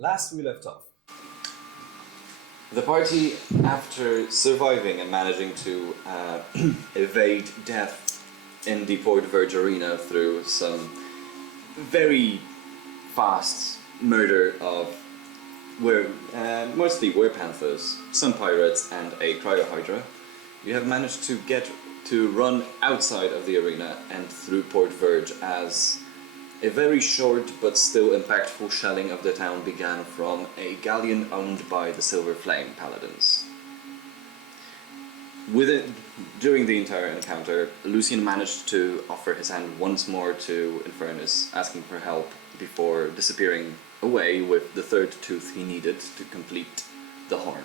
Last we left off. The party, after surviving and managing to evade death in the Port Verge Arena through some very fast murder of mostly werepanthers, some pirates, and a cryohydra, you have managed to run outside of the arena and through Port Verge as a very short but still impactful shelling of the town began from a galleon owned by the Silver Flame Paladins. During the entire encounter, Lucian managed to offer his hand once more to Infernus, asking for help before disappearing away with the third tooth he needed to complete the horn.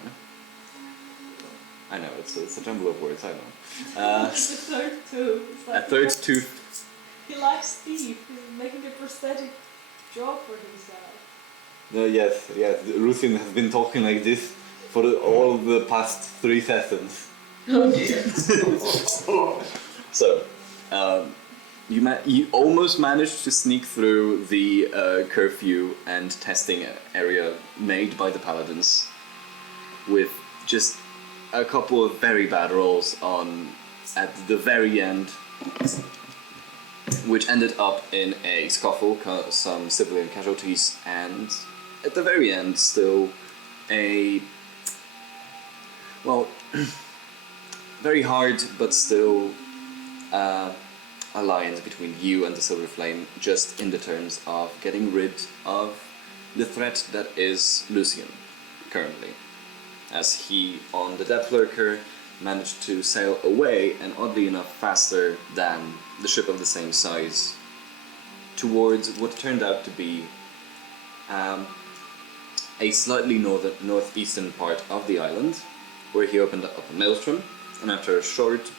I know, it's a jumble of words, I know. The third tooth. It's like A third tooth. He likes Steve. He's making a prosthetic jaw for himself. Yes, Lucian has been talking like this for all the past 3 sessions. Oh dear. So, you almost managed to sneak through the curfew and testing area made by the Paladins with just a couple of very bad rolls at the very end, which ended up in a scuffle, some civilian casualties, and at the very end still very hard but still alliance between you and the Silver Flame, just in the terms of getting rid of the threat that is Lucian currently, as he, on the Depth Lurker, managed to sail away, and oddly enough faster than the ship of the same size, towards what turned out to be a slightly northeastern part of the island, where he opened up a maelstrom, and after a short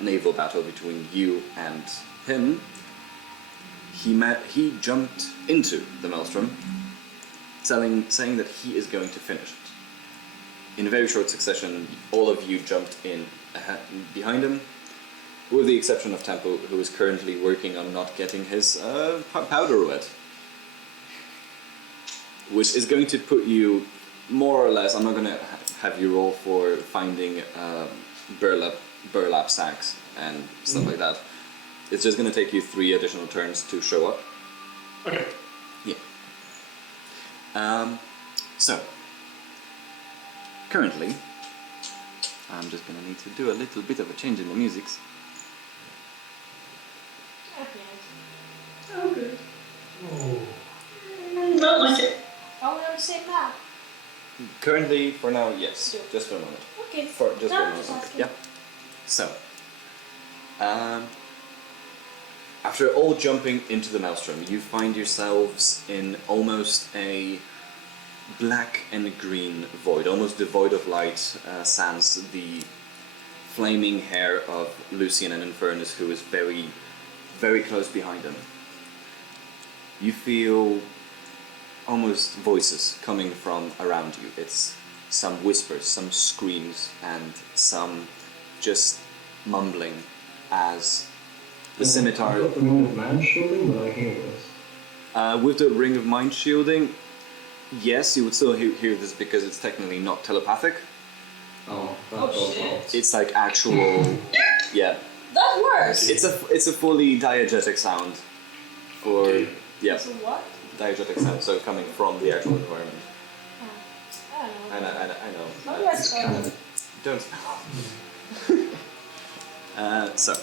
naval battle between you and him, he jumped into the maelstrom, saying that he is going to finish it. In a very short succession, all of you jumped in behind him, with the exception of Tempo, who is currently working on not getting his powder wet. Which is going to put you, more or less, I'm not going to have you roll for finding burlap sacks and stuff like that. It's just going to take you 3 additional turns to show up. Okay. Yeah. So, currently, I'm just going to need to do a little bit of a change in the musics. Okay. Oh, good. Oh. Not like it. Are we on the same map? Currently, for now, yes. Sure. Just for a moment. Okay. For just No, for a just moment. asking. Yeah. So, after all jumping into the maelstrom, you find yourselves in almost a black and green void, almost devoid of light, sans the flaming hair of Lucian and Infernus, who is very, very close behind them. You feel almost voices coming from around you. It's some whispers, some screams, and some just mumbling as the scimitar... I've got the Ring of Man shielding, but I hear this. With the Ring of Mind shielding, yes, you would still hear this because it's technically not telepathic. Oh, Oh, that's shit. It's like actual... yeah. That works! It's a fully diegetic sound. For... yeah, So what? diegetic sound, so coming from the actual environment. I don't know. I know. Maybe that's fine. Don't spell. So,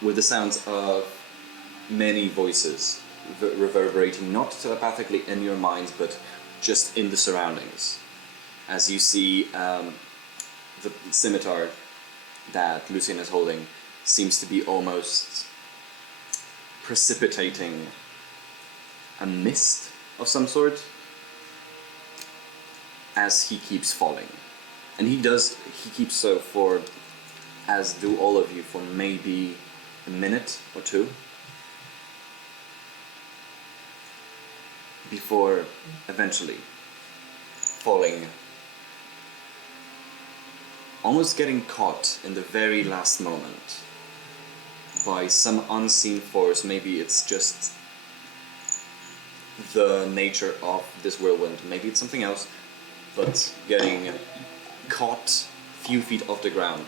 with the sounds of many voices reverberating not telepathically in your minds, but just in the surroundings, as you see the scimitar that Lucian is holding seems to be almost precipitating a mist of some sort as he keeps falling. And he keeps so for, as do all of you, for maybe a minute or 2 before eventually falling, almost getting caught in the very last moment by some unseen force. Maybe it's just the nature of this whirlwind. Maybe it's something else, but getting caught a few feet off the ground,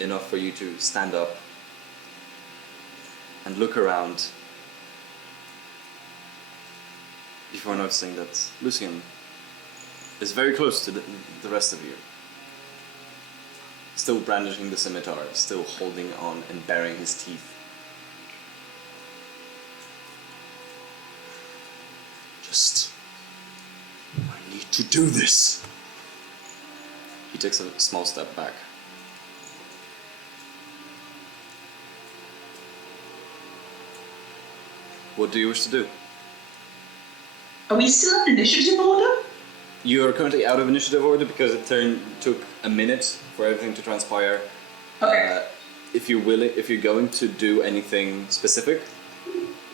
enough for you to stand up and look around before noticing that Lucian is very close to the rest of you. Still brandishing the scimitar, still holding on and baring his teeth. I need to do this. He takes a small step back. What do you wish to do? Are we still in initiative order? You are currently out of initiative order because it took a minute for everything to transpire. Okay. If you're going to do anything specific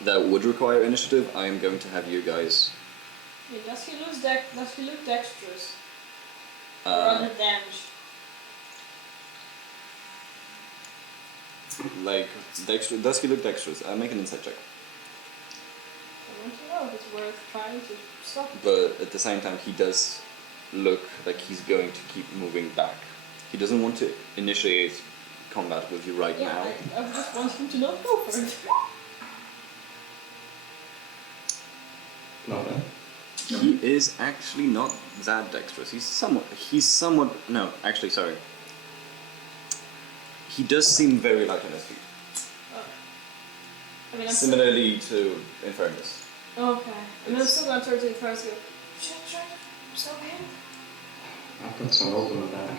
that would require initiative, I am going to have you guys. Yeah, does he look dexterous? Or under damage? Like does he look dexterous? Make an insight check. I want to know if it's worth trying to stop. But at the same time, he does look like he's going to keep moving back. He doesn't want to initiate combat with you right now. I just want him to not go for it. Not bad. He is actually not that dexterous. He's somewhat. No, actually, sorry. He does seem very light on his feet. I mean, I'm Similarly to Infernus. okay. I mean, I'm still going to turn to the first go. Should I try to stop him? I've got some rope in the bag.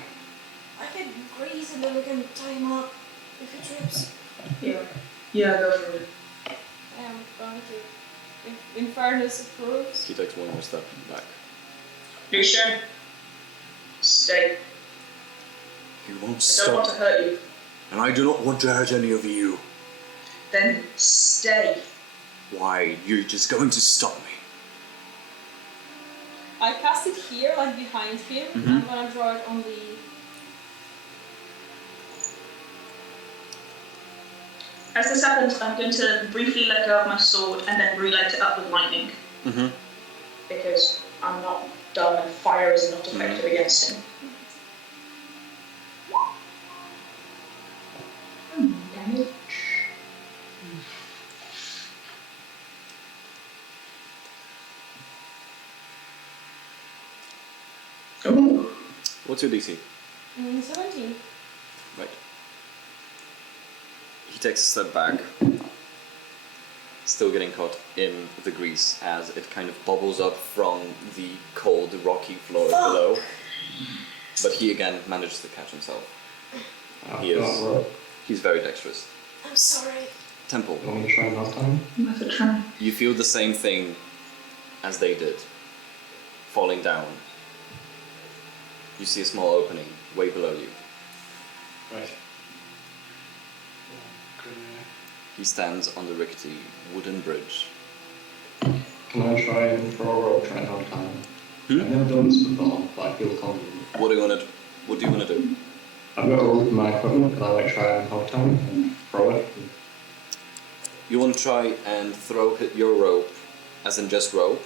I can grease and then we can tie him up if he trips. Yeah. Yeah, go for it. I am going to. If Infernus approves. He takes one more step back. Lucian, stay. He won't I don't want to hurt you. and I do not want to hurt any of you. Then stay. Why? You're just going to stop me. I cast it here, like behind him. I'm gonna draw it on the. As this happens, I'm going to briefly let go of my sword and then relight it up with lightning. Mm-hmm. Because I'm not dumb and fire is not effective against him. Damage. Ooh. What's your DC? 17. Right. He takes a step back, still getting caught in the grease as it kind of bubbles up from the cold, rocky floor below. But he again manages to catch himself. He's very dexterous. I'm sorry. Temple, You want me to try last time? Worth a try. you feel the same thing as they did, falling down. You see a small opening way below you. Right. He stands on the rickety wooden bridge. Can I try and throw a rope, try and help time? I've never done this before, but I feel confident. What do you want to do? I've got a rope in my equipment, can I like try and help time and throw it? You want to try and throw your rope, as in just rope?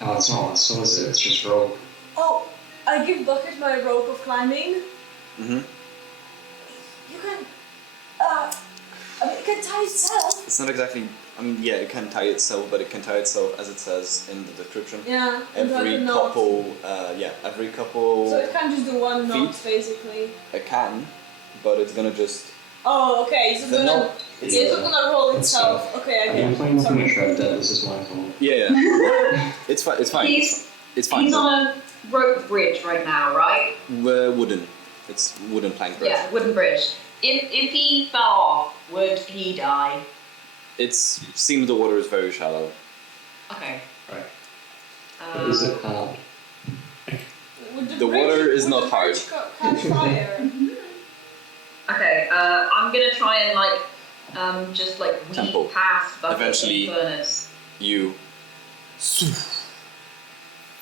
No, it's not, so is it? It's just rope. Oh, I give Bucket my rope of climbing. Mm-hmm. You can. I mean, it can tie itself. It's not exactly. I mean, yeah, it can tie itself, but it can tie itself as it says in the description. Yeah. Every couple. Every couple. So it can just do one knot, feet? basically. It can, but it's gonna just. Oh, okay. So The knot. it's gonna roll itself. Okay, I I'm get playing it. nothing Sorry. to Trev Dead, this is my fault. Yeah. It's fine. It's fine. It's fine. He's on a rope bridge right now, right? Wooden. It's wooden plank bridge. Yeah, wooden bridge. If he fell off, would he die? It seems the water is very shallow. Okay. Right. But is it hard? Would The water is not hard. bridge catch fire? Okay, I'm gonna try and just weave Temple. past Bucket Eventually- and Furnace. You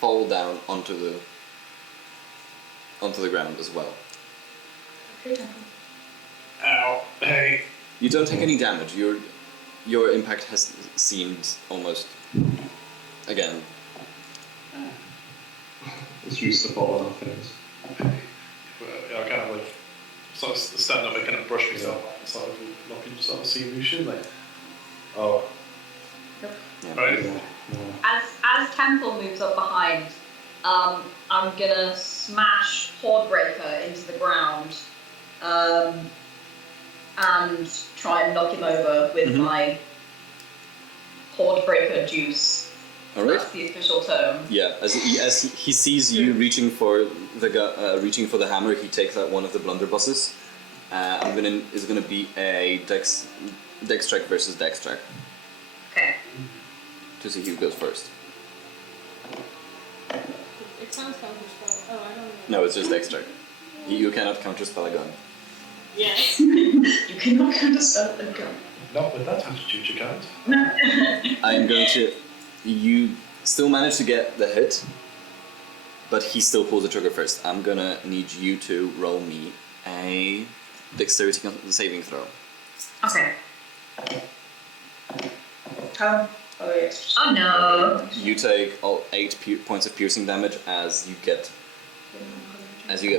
fall down onto the ground as well. Okay, Temple. Ow, hey. You don't take any damage. your impact has seemed almost again. It's used to fall on things. I kind of like sort of stand up and kind of brush myself off and sort of look and sort of see motion like, oh, Yeah. right. Yeah. As Temple moves up behind, I'm gonna smash Hordebreaker into the ground, and try and knock him over with my Hordebreaker juice. All right. That's the official term. Yeah, as he sees you reaching for the hammer, he takes out one of the blunderbusses. It's gonna be a dex check versus dex check Okay. to see who goes first. It sounds counterspell. Oh, I don't know. No, it's just dex check. You cannot counterspell a gun. Yes. You cannot counterspell a gun. Not with that attitude, you can't. I am going to. You still manage to get the hit, but he still pulls the trigger first. I'm gonna need you to roll me a dexterity saving throw. Okay. How? Oh, yes. Oh no. You take all 8 points of piercing damage as you get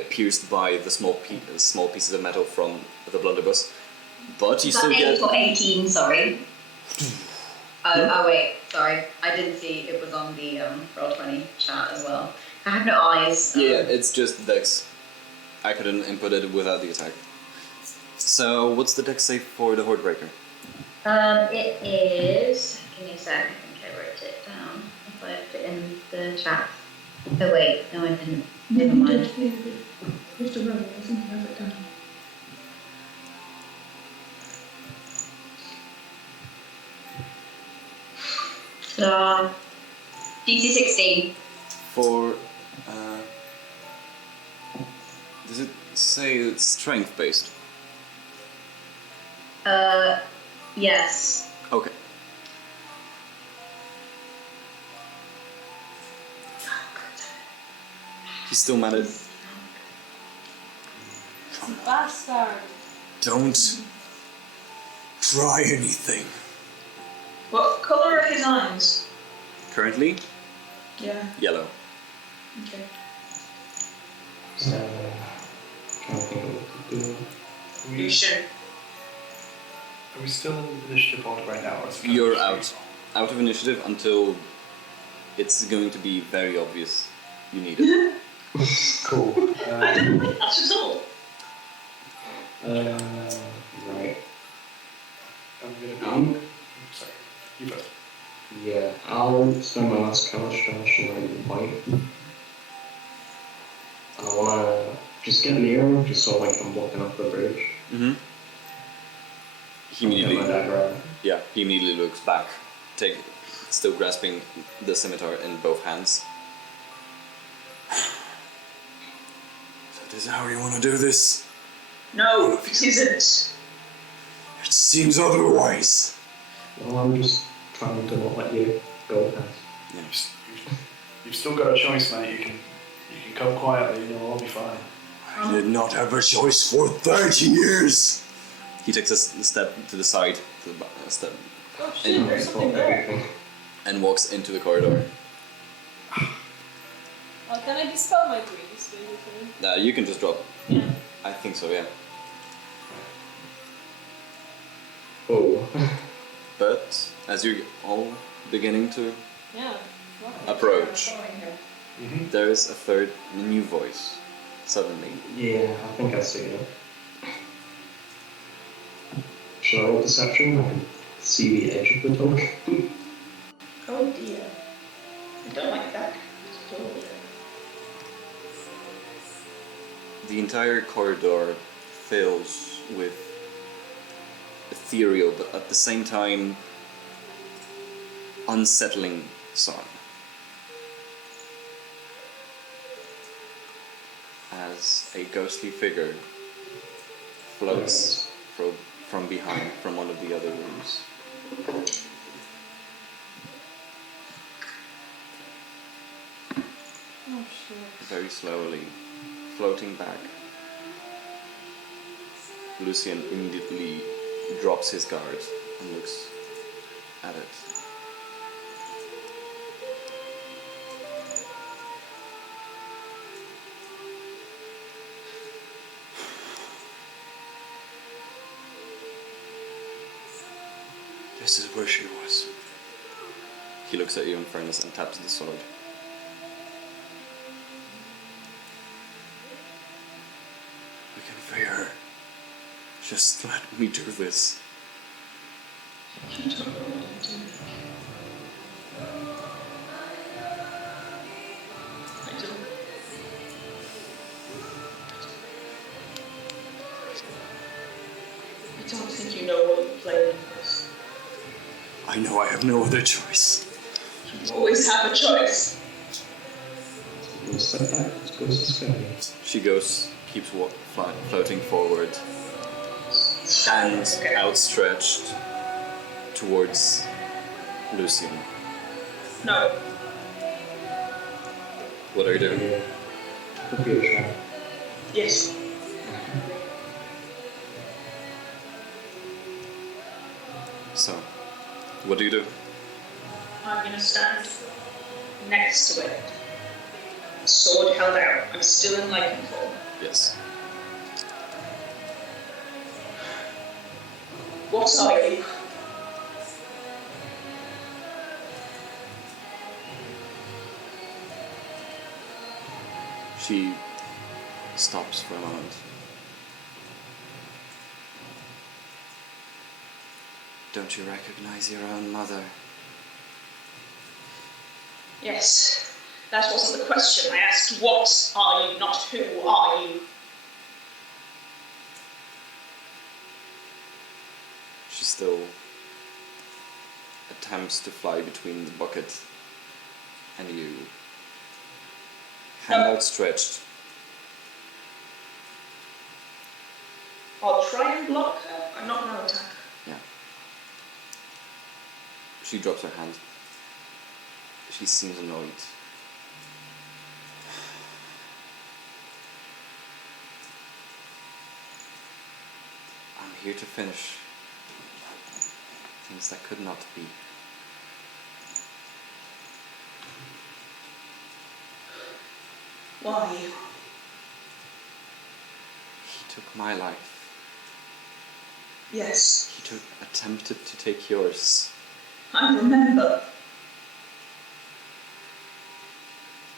pierced by the small pieces of metal from the blunderbuss. But you Is still that 8 get. or 18, sorry? Oh wait, sorry. I didn't see it was on the Roll20 chat as well. I have no eyes. Yeah, it's just dex. I couldn't input it without the attack. So, what's the dex save for the Hordebreaker? It is. Give me a sec. I think I wrote it down. If I put it in the chat. Oh wait, no, I didn't. Never mind. You have to roll. I think you have it down. So, DC 16. For. Does it say it's strength based? Yes. Okay. He still managed. Bastard. Don't try anything. What colour are his eyes? Currently, Yeah. yellow. Okay. So, trying to think of what to do. Are you sure? Are we still in initiative order right now? Or is it You're kind of out of initiative until it's going to be very obvious you need it. Cool. I don't think that's at all. Right. I'm gonna be. Sorry. You first. Yeah, I'll spend my last concentration on white. I wanna just get near him, just so like I'm blocking off the bridge. Mm-hmm. He Get my immediately, dagger out. he immediately looks back, still grasping the scimitar in both hands. So this is how you want to do this? No, it isn't. It seems otherwise. Well, I'm just trying to not let you go past. You've still got a choice, mate. You can come quietly and you'll all be fine. I did not have a choice for 30 years. He takes a step to the side, a step, Oh shit, there's something there. and walks into the corridor. Well, can I dispel my dreams, basically? You can just drop. Yeah. I think so, yeah. Oh. But as you're all beginning to Yeah. Fuck it. approach, Mm-hmm. there is a new voice. Suddenly, Yeah, I think I see it. Should I roll deception? I can see the edge of the token. Oh dear. I don't like that. Oh dear. the entire corridor fills with ethereal, but at the same time unsettling song. As a ghostly figure floats from behind, from one of the other rooms. Oh shit. Very slowly, floating back. Lucian immediately drops his guard and looks at it. This is where she was. He looks at you in fairness and taps the sword. I can free her. Just let me do this. You don't know what I'm doing. I don't. I don't think you know what you're playing with. I know I have no other choice. You always have a choice. We'll step back. Let's go to Sky. She goes, keeps floating forward, hands outstretched towards Lucian. No. What are you doing? Could be a trap. Yes. So, what do you do? I'm gonna stand next to it. Sword held out. I'm still in lichen form. Yes. What are you? She stops for a moment. Don't you recognize your own mother? Yes. That wasn't the question. I asked, what are you, not who are you? She still attempts to fly between the bucket and you. Hand No. outstretched. I'll try and block her. I'm not gonna attack her. Yeah. She drops her hand. She seems annoyed. I'm here to finish things that could not be. Why? He took my life. Yes. He attempted to take yours. I remember.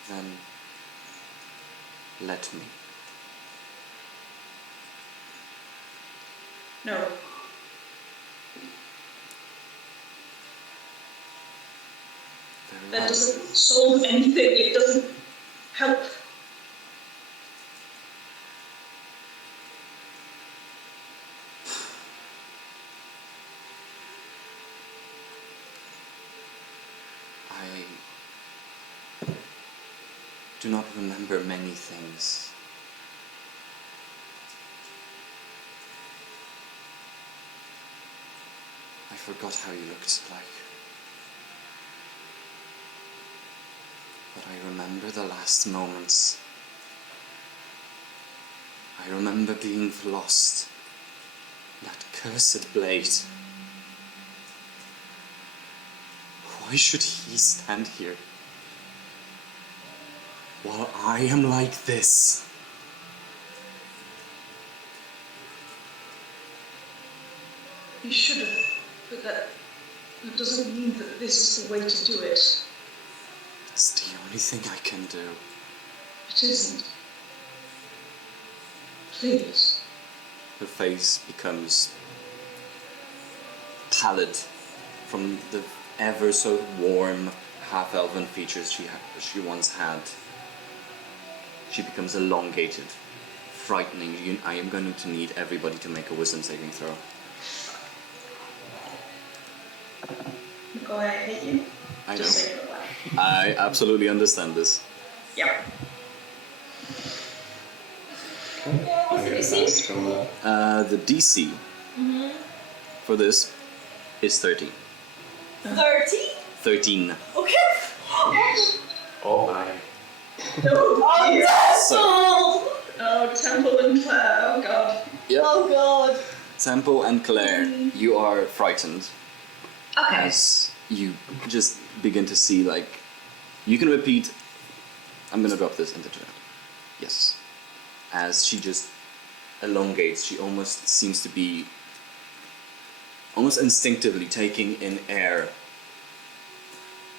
Then let me. No. Very That well. doesn't solve anything. It doesn't help. I do not remember many things. I forgot how you looked like. But I remember the last moments. I remember being lost. That cursed blade. Why should he stand here while I am like this? You should have. But that doesn't mean that this is the way to do it. It's the only thing I can do. It isn't. Please. Her face becomes pallid from the ever so warm half-elven features she once had. She becomes elongated, frightening. I am going to need everybody to make a wisdom saving throw. Go ahead, I hate you. I Just know. say it out loud. I absolutely understand this. Yeah. What's the DC? From that. The DC for this is 13. 30? 13. Okay. Oh my. Oh, dear. So, Oh, Temple and Claire. Oh, God. yep. Oh god. Tempo and Claire, you are frightened. Okay. as you just begin to see, like, you can repeat. I'm gonna drop this in the chat. Yes. As she just elongates, she almost seems to be almost instinctively taking in air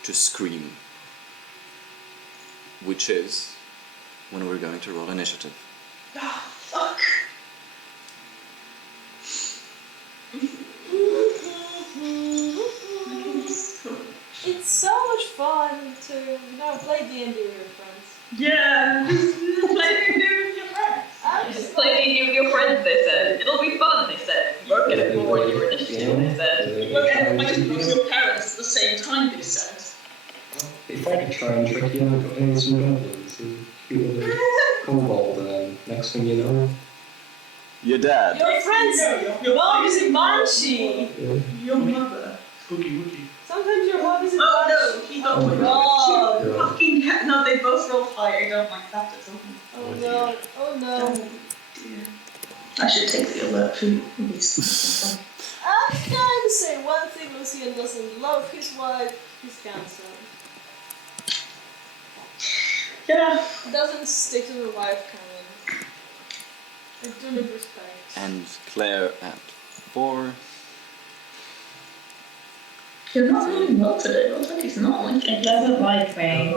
to scream, which is when we're going to roll initiative. Ah, fuck. It's so much fun to play D&D with your friends. Yeah. Playing with your friends. Just play D&D with your friends, they said. It'll be fun, they said. You won't get it bored in your initiative, they said. You won't end up fighting with your parents at the same time, they said. If I could try and trick you out in some goblins, you would kobold, and then next thing you know, Your dad. Your friends' mom is a banshee. Your mother. Spooky wookie. Sometimes your mom is a Oh no, banshee. he Oh don't. god. Yeah. Fucking hell. No, they both rolled high. I don't like that at all. Oh no. Oh no. Dear. I should take the alert for these. I'm trying to say one thing Lucian doesn't love his wife, his cancer. Yeah. Doesn't stick to the wife canon. I do need respect. And Claire at 4. You're not really well today. Looks like he's not liking It doesn't like me.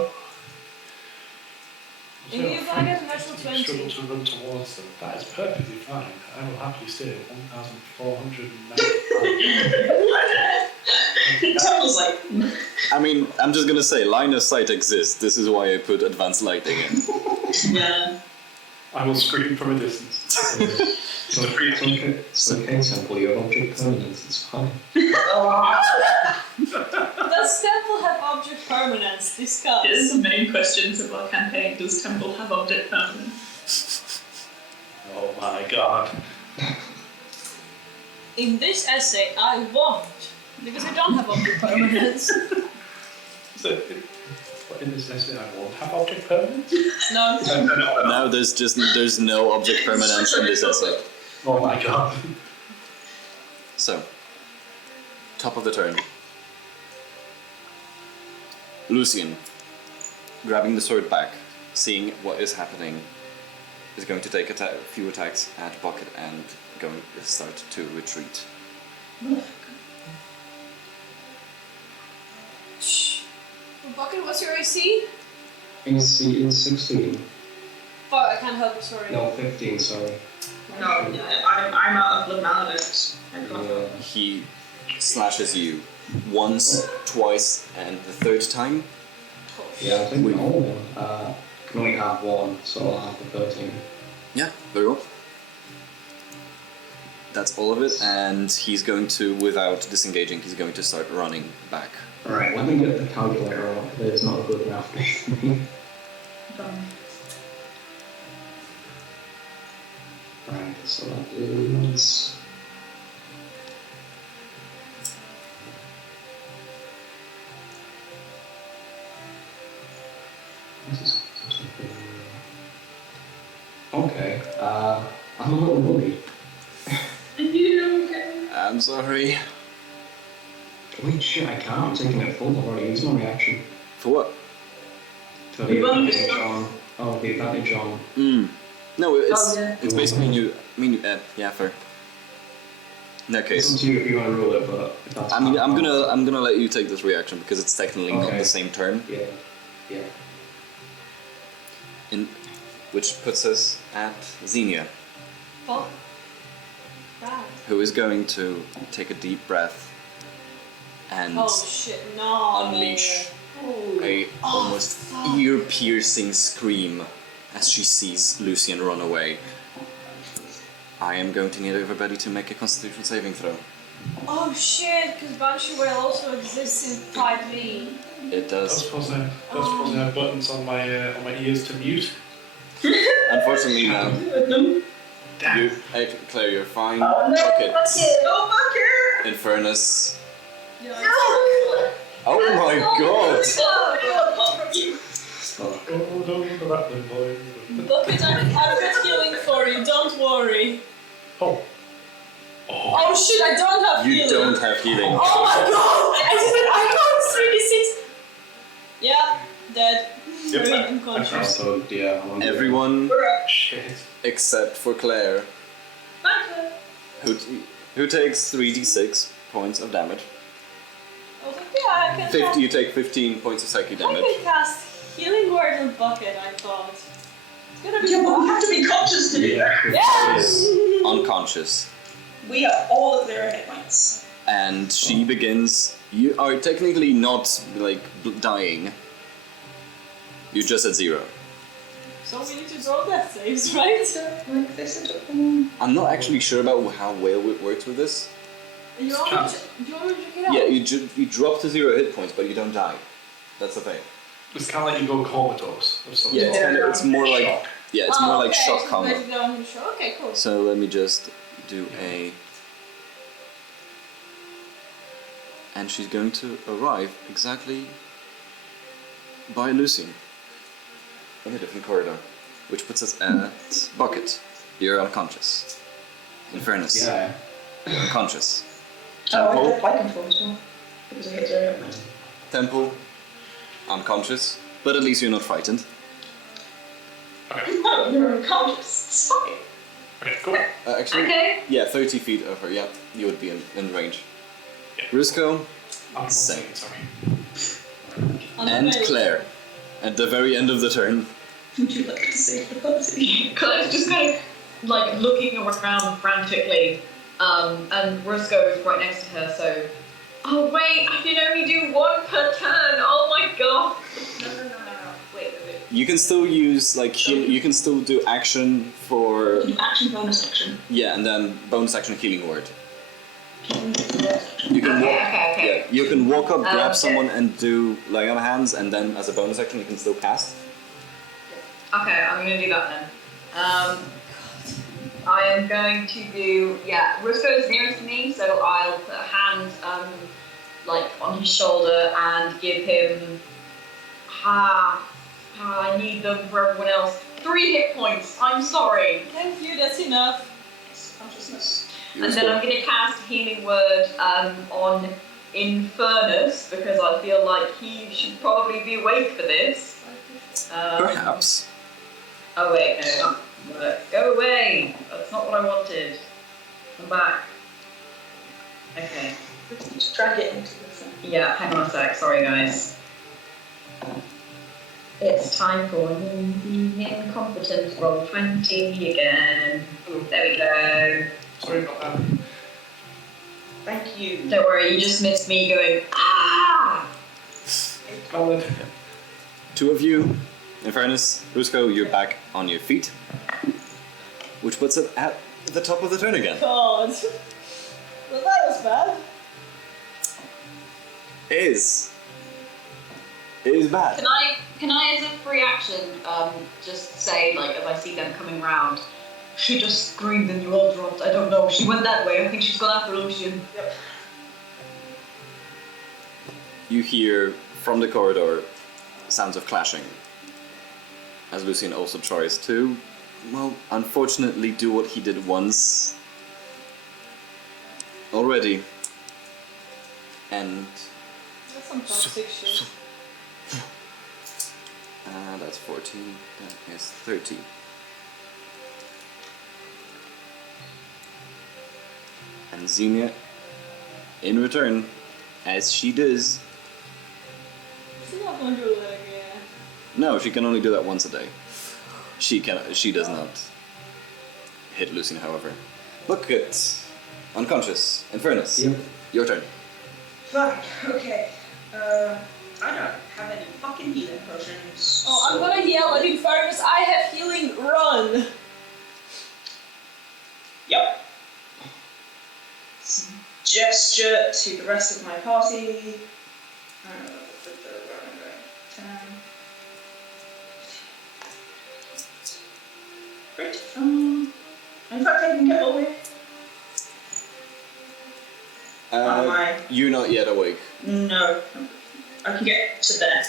If you I get a natural 20. Struggle to run towards them. That is perfectly fine. I will happily stay at 1,495. Temple's like, I mean, I'm just gonna say, line of sight exists. This is why I put advanced lighting in. yeah. I will scream from a distance. so it's okay, Temple, you have object permanence, it's fine. Does Temple have object permanence? Discuss. Here's the main questions of our campaign. Does Temple have object permanence? Oh my god. In this essay, I won't. Because I don't have object permanence. So, in this essay, I won't have object permanence? No. No, there's no object permanence in this essay. Oh my god. So, top of the turn. Lucian, grabbing the sword back, seeing what is happening, is going to take a few attacks at Bucket and going to start to retreat. Shh. Bucket, what's your AC? AC is 16. Fuck, I can't help you, sorry. No, 15, sorry. No, I'm out of Maledict. Yeah. He slashes you once, twice, and the third time. Oh, Yeah, I think we all can only have one, so I'll have the 13. Yeah, very well. That's all of it, and he's going to, without disengaging, he's going to start running back. Alright, let me get the calculator out. It's not a good math base for me. Right, so that is... This is something... Okay, I'm a little worried. I'm sorry. Wait, shit, I can't. I'm taking it full. I've already used my reaction. For what? For the advantage on... Oh, the advantage on... No, it's yeah. it's basically new. Yeah, fair. In that It's up case, to you if you want to rule it, but if that's I mean, I'm fine. gonna let you take this reaction because it's technically not Okay. the same turn. Yeah, yeah. Which puts us at Xenia, Fuck. Bad. who is going to take a deep breath and Oh shit, no. unleash Oh. a almost fuck. ear-piercing scream as she sees Lucian run away. I am going to need everybody to make a Constitution saving throw. Oh shit, because Banshee Whale also exists in 5e. It Don't does. suppose I have buttons on my ears to mute. Unfortunately, no. Damn. Claire, you're fine. Oh no, Bucket. Bucket! Go Bucket! Infernus. Yeah, Oh my god! Apart from you. Oh, don't the rattling boy. Bucket, I've got healing for you, don't worry. Oh. Oh shit, I don't have You healing. don't have healing. Oh my god! I rolled 3d6. Yeah, dead. Yep. Very I unconscious. So yeah, I wonder- Everyone Shit. except for Claire, who takes 3d6 points of damage. I was like, yeah, I can 50, you cast. take 15 points of psychic I damage. can cast healing word on bucket. I thought it's gonna be. Yeah, but we have to be conscious to do that. Yes. Unconscious. We are all at 0 hit points. And she begins. You are technically not like dying. You're just at 0. So we need to roll death saves, right? Like this. I'm not actually sure about how well it works with this. You want me to check it out? Yeah, you drop to 0 hit points, but you don't die. That's the thing. It's kind of like you go comatose or something. Yeah, it's more like Shock. it's more like okay, shock so coma. basically on the show. Okay, cool. So let me just do a. And she's going to arrive exactly by Lucian in a different corridor, which puts us at Bucket. You're unconscious. In fairness, Yeah. unconscious. Oh, I Temple, have flight control as well. Because I hit 0 hit points. Temple, unconscious, but at least you're not frightened. Okay. No, you're unconscious. It's fine. Okay, cool. Actually, Okay. yeah, 30 feet of her. Yeah, you would be in range. Yeah. Rusco I'm Same. sorry. and Claire at the very end of the turn. Would you like to save the party? Claire's just kind of like looking around frantically, and Rusco is right next to her. So, oh wait, I can only do 1 per turn. Oh my god. No. Wait. You can still use like you can still do action for Do action, bonus action. yeah, and then bonus action healing word. Okay. You can walk. Okay. Yeah, you can walk up, grab Okay. someone, and do lay on hands, and then as a bonus action, you can still cast. Okay, I'm gonna do that then. I am going to do, Rusco is nearest to me, so I'll put a hand, like, on his shoulder and give him, I need them for everyone else. 3 hit points, I'm sorry. Thank you. That's enough. Consciousness. You're And then I'm gonna cast Healing Word, on Infernus, because I feel like he should probably be awake for this. Perhaps. Oh wait, no, go away! That's not what I wanted. Come back. Okay. Just drag it into the thing. Yeah, hang on a sec, sorry guys. It's time for incompetent roll 20 again. There we go. Sorry about that. Thank you. Don't worry, you just missed me going, ah! Valid. 2 of you. In fairness, Rusco, you're back on your feet, which puts it at the top of the turn again. God. Well, that was bad. Is bad. Can I as a free action, just say, like, as I see them coming round, she just screamed and you all dropped, I don't know, she went that way, I think she's gone after Lucian. Yep. You hear from the corridor sounds of clashing. As Lucian also tries to, well, unfortunately do what he did once already. And That's some toxic shit. that's 14, that is 30. And Xenia, in return, as she does, She's not gonna do that again. no, she can only do that once a day. She does not hit Lucian, however. Bucket, unconscious, Infernus, Yep. your turn. Fine, okay. I don't have any fucking healing potions. Oh, I'm gonna yell at Infernus, I have healing, run! Yep. Gesture to the rest of my party. 10. Great. In fact, I can get away. Am I? You're not yet awake. No. I can get to there.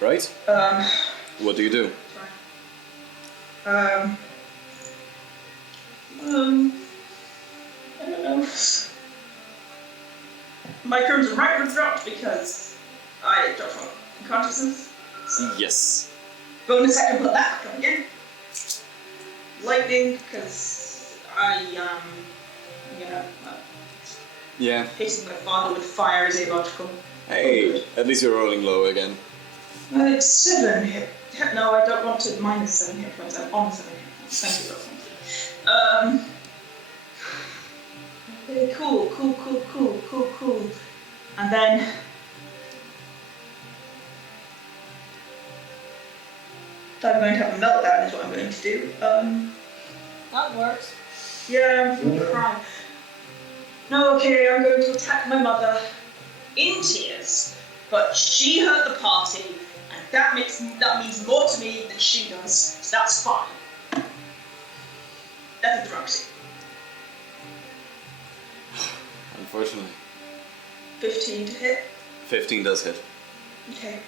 Right? What do you do? I don't know. My crimson right was dropped because I dropped my consciousness. So Yes. bonus action, put that back on again. Lightning, because I Yeah. hitting my father with fire is illogical. Hey, at least you're rolling low again. It's 7 hit. No, I don't want to minus 7 hit points. I'm on 7 hit points. Thank you, Roxanne. Okay, cool. And then I'm going to have a meltdown is what I'm going to do. That works. Yeah, I'm gonna cry. No, okay, I'm going to attack my mother in tears, but she hurt the party, and that means more to me than she does, so that's fine. That's a Roxy. Unfortunately. 15 to hit. 15 does hit. Okay.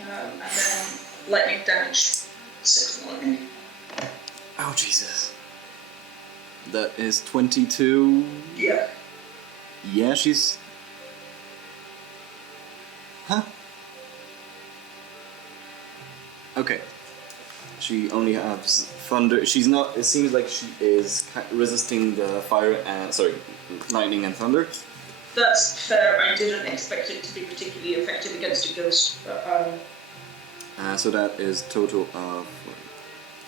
And then lightning damage. 6 lightning. Oh, Jesus. That is 22. Yeah. Yeah, she's... Huh? Okay. She only has thunder. She's not... It seems like she is resisting the fire and... Sorry, lightning and thunder. That's fair. I didn't expect it to be particularly effective against a ghost, but So that is total of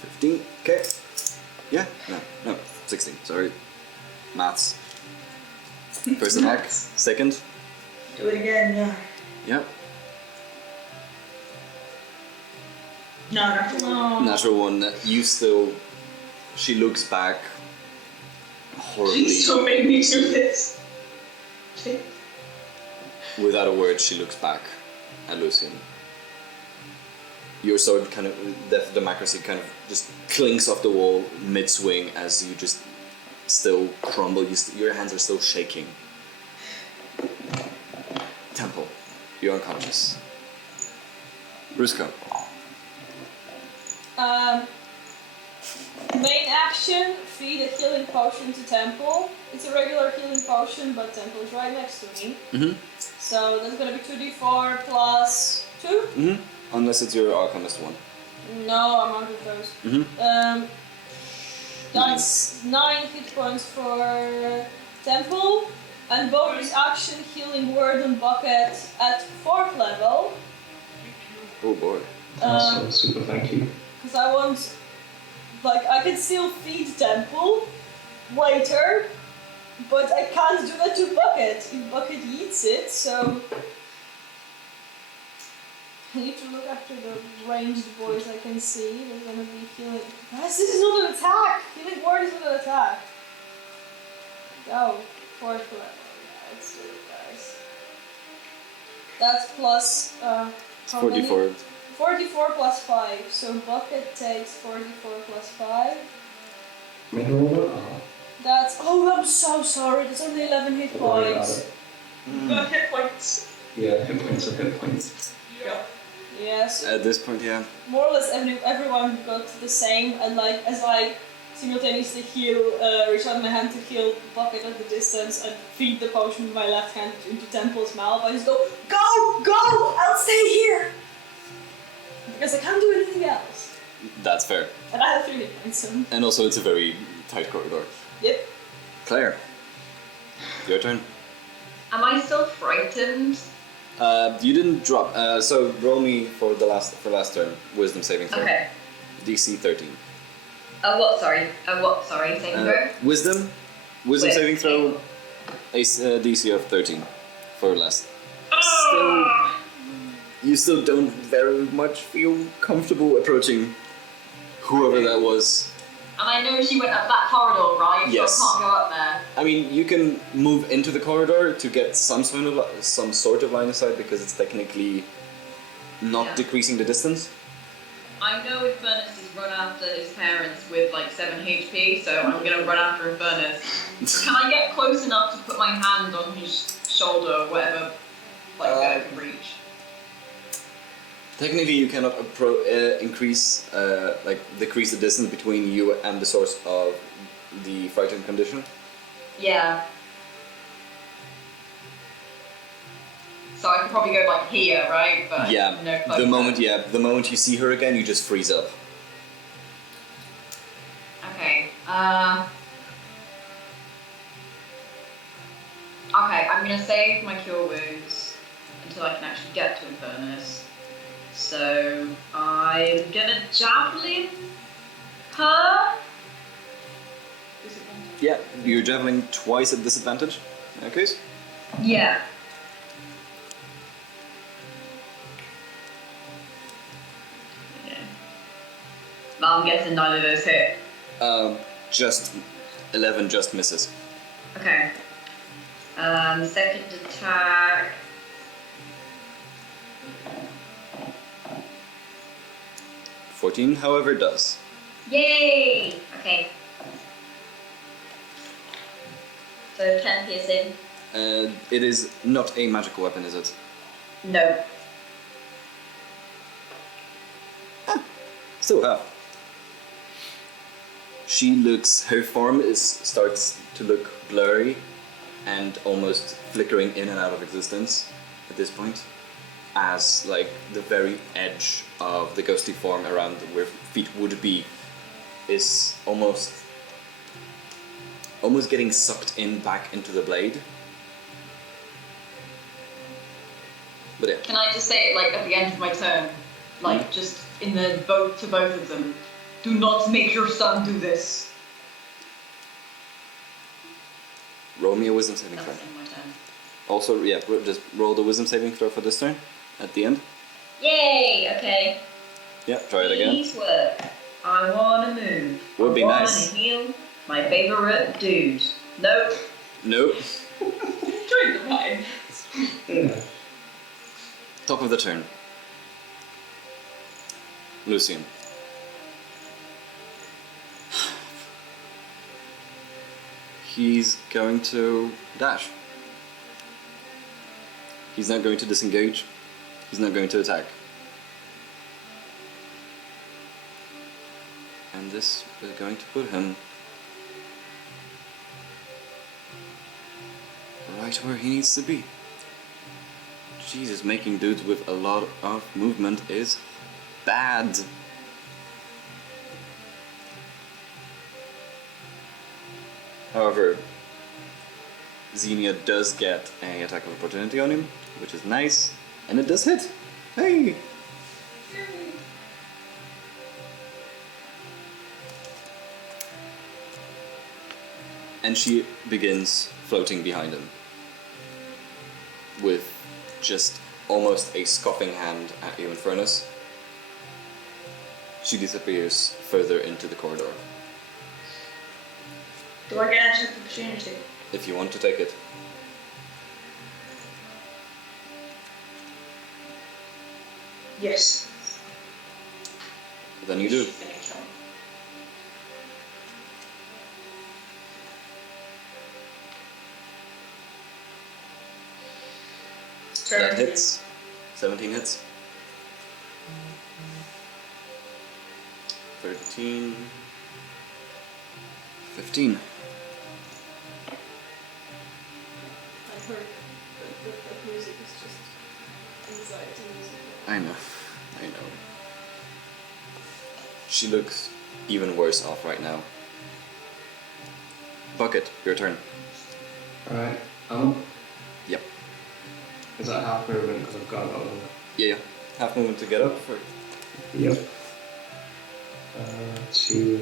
15. Okay. Yeah? No. 16. Sorry. Maths. First attack. Second. do it again, yeah. Yep. No, natural one. Natural one. You still... She looks back horribly. She still made me do this. Without a word, she looks back at Lucian. Your sword kind of, the macrosy kind of just clinks off the wall mid-swing as you just still crumble. Your hands are still shaking. Temple, you're unconscious. Rusko. Main action, feed a healing potion to Temple. It's a regular healing potion, but Temple is right next to me. Mm-hmm. So that's gonna be 2d4 plus 2? Mm-hmm. Unless it's your Alchemist one. No, I'm out of those. Mm-hmm. That's 9 hit points for Temple, and bonus action healing word on bucket at 4th level. Oh boy. Also, super thank you. Because I want, I can still feed Temple later, but I can't do that to Bucket if Bucket eats it, so I need to look after the ranged boys I can see. They're gonna be healing. Guys, this is not an attack! Healing word is not an attack. Go. 4th level. Yeah, let's do it, guys. That's plus, how many? 44. 44 plus 5, so Bucket takes 44 plus 5. Middle That's, oh, I'm so sorry, that's only 11 hit Don't worry about points. it. Got hit points. Yeah, hit points are hit points. Yeah. Yes, At this point, yeah. more or less everyone got the same, and as I simultaneously reach out my hand to heal Bucket at the distance and feed the potion with my left hand into Temple's mouth, I just go, go, I'll stay here! Because I can't do anything else. That's fair. And I have 3 hit points, so. And also, it's a very tight corridor. Yep. Claire, your turn. Am I still frightened? You didn't drop. So roll me for last turn. Wisdom saving throw. Okay. DC 13. What? Sorry. Saving throw? Wisdom saving throw. DC of 13 for less. You still don't very much feel comfortable approaching whoever that was. And I know she went up that corridor, right? Yes. So I can't go up there. I mean, you can move into the corridor to get some sort of line of sight because it's technically not Yeah. decreasing the distance. I know Infernus has run after his parents with 7 HP, so I'm gonna run after Infernus. Can I get close enough to put my hand on his shoulder or whatever, that I can reach? Technically, you cannot decrease the distance between you and the source of the frightened condition. Yeah. So I could probably go like here, right? But Yeah. no The moment you see her again, you just freeze up. Okay. Okay, I'm gonna save my cure wounds until I can actually get to Infernus. So I'm gonna javelin her. Yeah, you're javeling twice at disadvantage. In that case. Yeah. Yeah. But I'm guessing neither of those hit. Just 11 just misses. Okay. Second attack. $14, however, does. Yay! Okay. So 10 piercing. It is not a magical weapon, is it? No. Still have. Her form starts to look blurry and almost flickering in and out of existence at this point, as like the very edge of the ghostly form around where feet would be is almost getting sucked in back into the blade. But yeah. Can I just say it like at the end of my turn? Like just in the both to both of them. Do not make your son do this. Roll me a wisdom saving throw. That's in my turn. Also, yeah, just roll the wisdom saving throw for this turn at the end. Yay! Okay. Yeah, try it again. Please work. I wanna move. Would be I nice. wanna heal my favorite dude. Nope. Nope. Join the vibe. Yeah. Top of the turn. Lucian. He's going to dash. He's not going to disengage. He's not going to attack. And this is going to put him right where he needs to be. Jesus, making dudes with a lot of movement is bad. However, Xenia does get an attack of opportunity on him, which is nice, and it does hit. Hey! And she begins floating behind him, with just almost a scoffing hand at you, Infernus. She disappears further into the corridor. Do I get an attack of opportunity? If you want to take it. Yes. Then you do. That hits. 17 hits. 13. 15. I heard that music is just anxiety music. I know. She looks even worse off right now. Bucket, your turn. Alright. Yep. Is that half movement because I've got another one? Yeah. Half movement to get up. Yep. 2,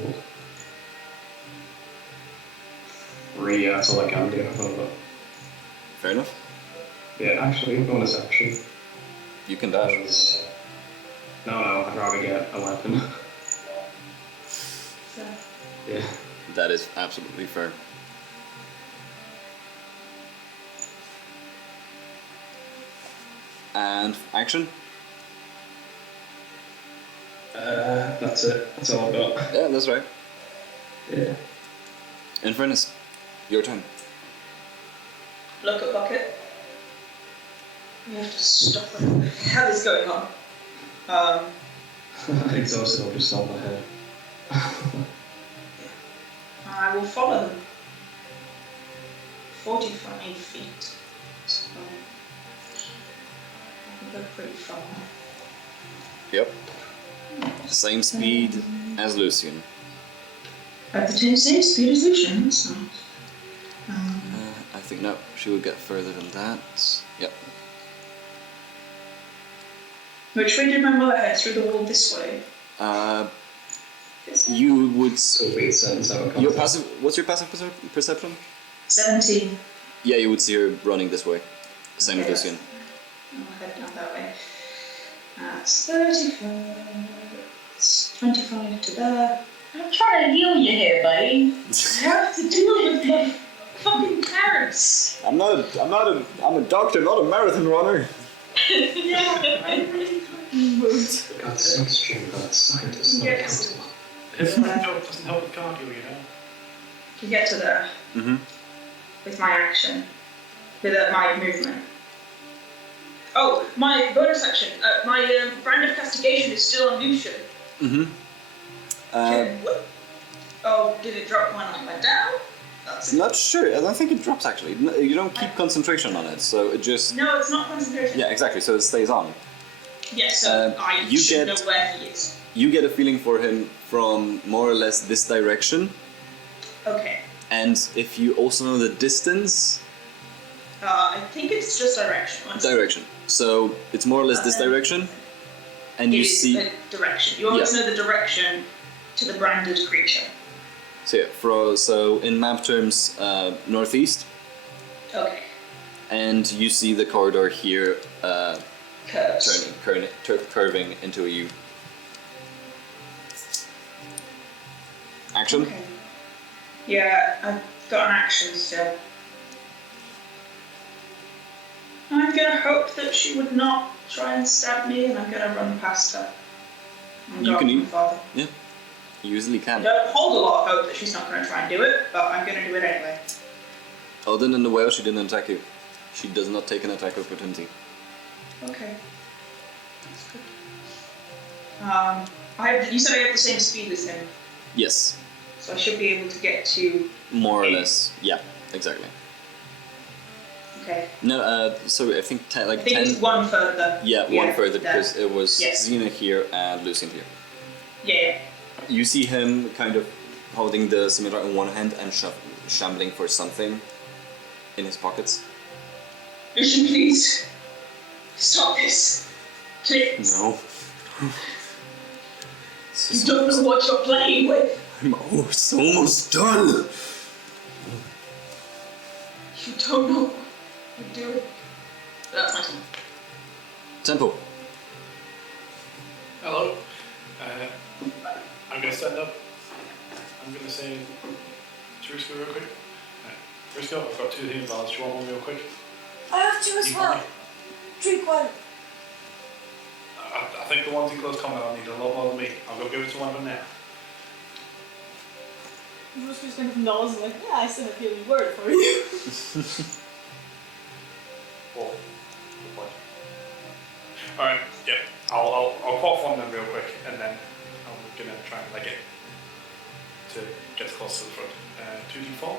3, that's all I can do. Fair enough. Yeah, actually, bonus action. You can dash. No, I'd rather get a weapon. Yeah. That is absolutely fair. And action? That's it. That's all I've got. Yeah, that's right. Yeah. Infernus, your turn. Look at Bucket. You have to stop whatever the hell is going on. Exhausted, I'll just stomp my head. I will follow them. 45 feet. So, go pretty far. Yep. Same speed as Lucian. At the same speed as Lucian, that's nice. I think no, she would get further than that. Yep. Which way did my mother head? Through the wall this way? This way? You would. So wait, so Your passive. What's your passive perception? 17. Yeah, you would see her running this way. Same as Okay. Lucian. I'll head down that way. That's 35. It's 25 to there. I'm trying to heal you here, buddy. I have to deal with my fucking parents. I'm a doctor, not a marathon runner. Yeah, I really Moved. God, so extreme, God, scientists, not Yes. accountable. It doesn't help with cardio, you know. to get to there Mm-hmm. with my action, with my movement. Oh, my bonus action. My brand of castigation is still on Lucian. Mm-hmm. Okay, what? Oh, did it drop when I went down? That's it. Not sure. I don't think it drops actually. You don't keep concentration on it, so it just. No, it's not concentration. Yeah, exactly. So it stays on. Yes, so I you should get- know where he is. You get a feeling for him from more or less this direction, Okay. and if you also know the distance, I think it's just direction. direction. So it's more or less this direction, and It you is see. the direction. You always Yeah. know the direction to the branded creature. So yeah, so in map terms, northeast, Okay. and you see the corridor here Curves. curving into a U. Action. Okay. Yeah, I've got an action still. I'm gonna hope that she would not try and stab me, and I'm gonna run past her. And You go can up to my eat- father. You usually I can. don't hold a lot of hope that she's not gonna try and do it, but I'm gonna do it anyway. Other than the whale, she didn't attack you. She does not take an attack opportunity. Okay. That's good. You said I have the same speed as him, Yes, so I should be able to get to. more or less. Yeah, exactly. Okay. No, so I think I think 10. it's one further. Yeah, one further there. because it was Yes. Xena here and Lucian here. Yeah. You see him kind of holding the scimitar in one hand and shambling for something in his pockets. Lucian, please. Stop this. Please. No. You don't know what you're playing with. I'm almost done. You don't know what you're doing. That's my turn. Tempo. Hello. I'm gonna stand up. I'm gonna say to Risco real quick. Risco, I've got 2 healing vials. Do you want one real quick? I have two as You well. want me? Drink one. I think the ones in close combat I'll need a lot more than me. I'll go give it to one of them now. Bruce just kind of nods and like, yeah, I still have healing word for you. Oh, good point. Alright, yeah. I'll pop one of them real quick and then I'm gonna try and leg it to get close to the front. 2d4?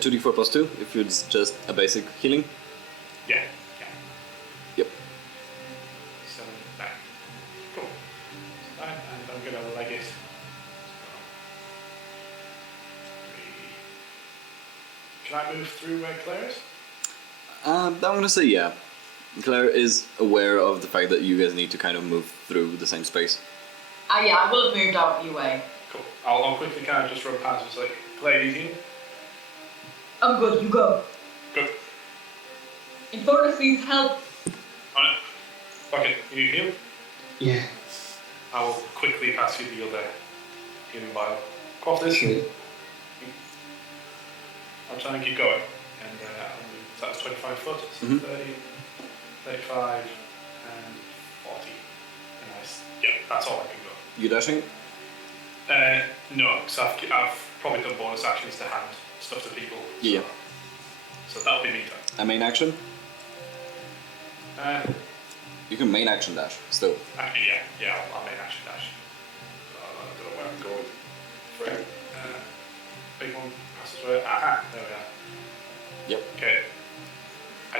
2d4 plus 2 if it's just a basic healing. Yeah. Yep. 7, 9. Cool. 9, and I'm gonna leg it. 3. Can I move through where Claire is? I'm gonna say yeah. Claire is aware of the fact that you guys need to kind of move through the same space. Yeah, I will have moved out of your way. Cool. I'll quickly kind of just run past and say, Claire, you heal? I'm good, you go. Good. Informer, please help. Alright. Okay, you heal? Yeah, I will quickly pass you the other healing vial. Cough this. sure. I'll try and keep going. And so that's 25 foot, so Mhm. 30, 35, and 40. Nice. Yeah, that's all I can go. You dashing? No, because I've probably done bonus actions to hand stuff to people. So, Yeah. So that'll be me then. A main action? You can main action dash still. Actually, yeah, I'll main action dash. I don't know where I'm going. Right. Big one passes right. Aha, there we are. Yep. Okay. I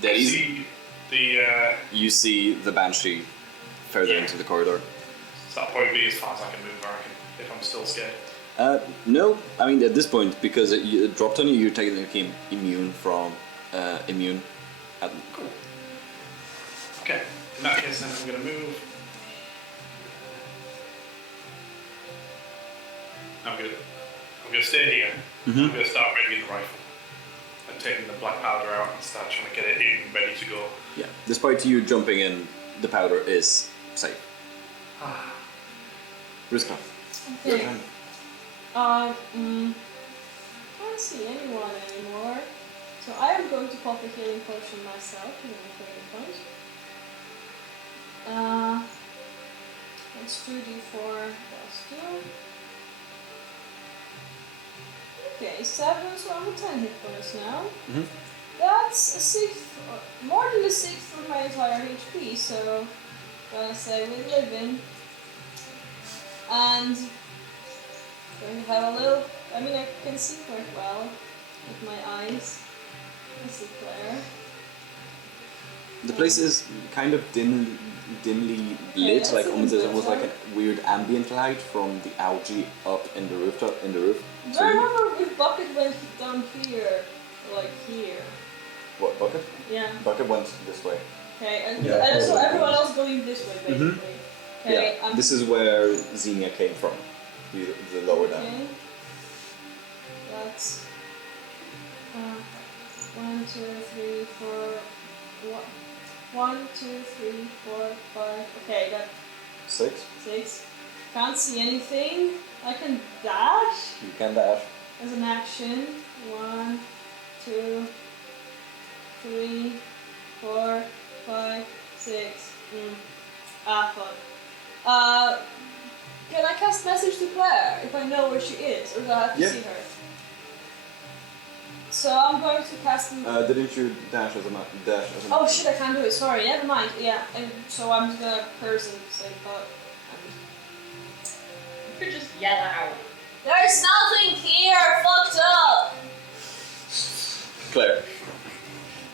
That easy. see You see the Banshee further Yeah. into the corridor. So that'll probably be as far as I can move, I reckon, if I'm still scared. No, I mean at this point, because it dropped on you, you're technically immune from immune. Cool. Okay, in that case then I'm going to move. I'm going to stay here. I'm going to start readying the rifle. And taking the black powder out and start trying to get it in, ready to go. Yeah, despite you jumping in, the powder is safe. Riska. Okay. I can't see anyone anymore. So I am going to pop a healing potion myself. I'm going to point. That's 2d4 plus 2. Okay, 7, so I'm at 10 hit points now. That's a sixth, more than a sixth of my entire HP, so gotta say we live in. And going to have a little, I mean I can see quite well with my eyes. I see Claire. The place is kind of dimly lit, that's like even almost there's almost better. like a weird ambient light from the algae up in the roof. Do I remember if Bucket went down here, like here? What bucket? Yeah. Bucket went this way. Okay, and, Yeah, and so probably. everyone else going this way, basically. Okay, Yeah, this is where Xenia came from. The lower down. Okay. That's 1, 2, 3, 4. 1, 2, 3, 4, 5. Okay, that's 6. 6. Can't see anything. I can dash You can dash. as an action. 1, 2, 3, 4, 5, 6. Fuck. Can I cast message to Claire if I know where she is, or do I have to Yeah. see her? So I'm going to cast. Didn't you dash as a dash as a Oh shit! I can't do it. Sorry. Never mind. Yeah. And so I'm just gonna curse and say fuck. You could just yell out. There's nothing here. Fucked up. Claire,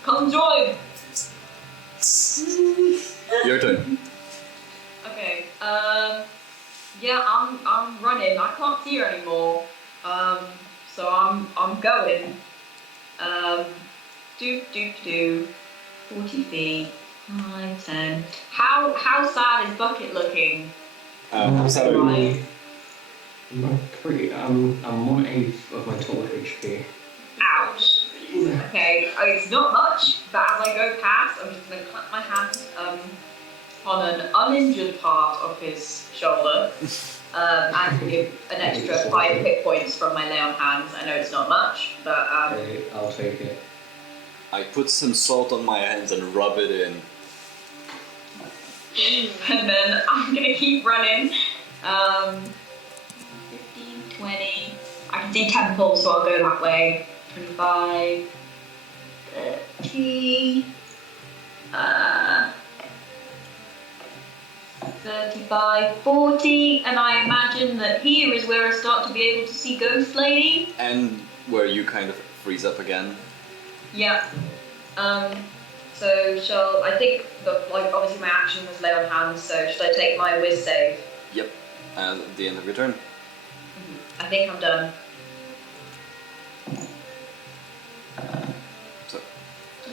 Come join! your turn. Okay, yeah, I'm running. I can't see her anymore. So I'm going. 40 feet, 9, 10. How sad is Bucket looking? So Right. I'm 1/8 of my total HP. Ouch. Okay, it's not much, but as I go past, I'm just gonna clap my hand on an uninjured part of his shoulder, and give an extra 5 hit points from my lay on hands. I know it's not much, but Okay, I'll take it. I put some salt on my hands and rub it in. and then I'm gonna keep running. 15, 20. I can see temples, so I'll go that way. 25, 30, 35, 40, and I imagine that here is where I start to be able to see Ghost Lady. And where you kind of freeze up again. Yeah. So shall I think that obviously my action was lay on hands, so should I take my whiz save? Yep. And at the end of your turn. I think I'm done. So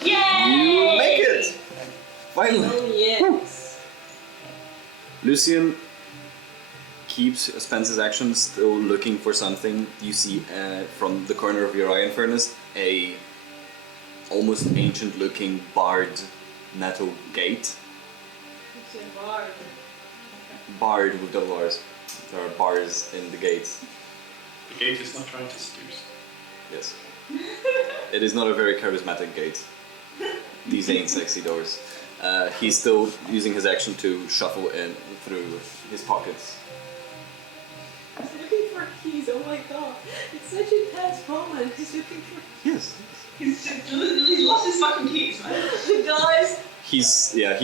Yay! you make it! Finally! Oh yes. Lucian spends his action still looking for something. You see from the corner of your eye in furnace a almost ancient looking barred metal gate. It's a bard. Barred with double R's. There are bars in the gates. The gate is not trying to seduce. Yes. It is not a very charismatic gate. These ain't sexy doors. He's still using his action to shuffle in through his pockets. He's looking for keys. Oh my god. It's such a tense moment. He's looking for Yes. He's lost his fucking keys, man. guys. He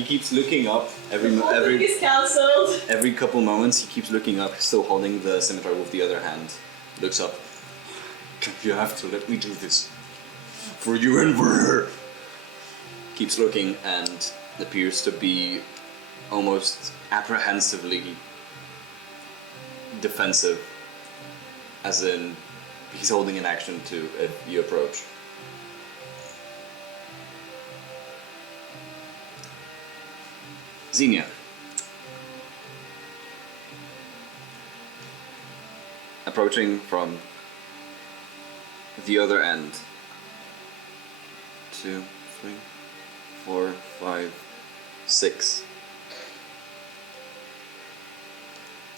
keeps looking up The whole thing every is cancelled. every couple moments. He keeps looking up, still holding the scimitar with the other hand. Looks up. You have to let me do this for you and for her. keeps looking and appears to be almost apprehensively defensive, as in he's holding an action to if you approach. Xenia. Approaching from the other end. 2, 3, 4, 5, 6.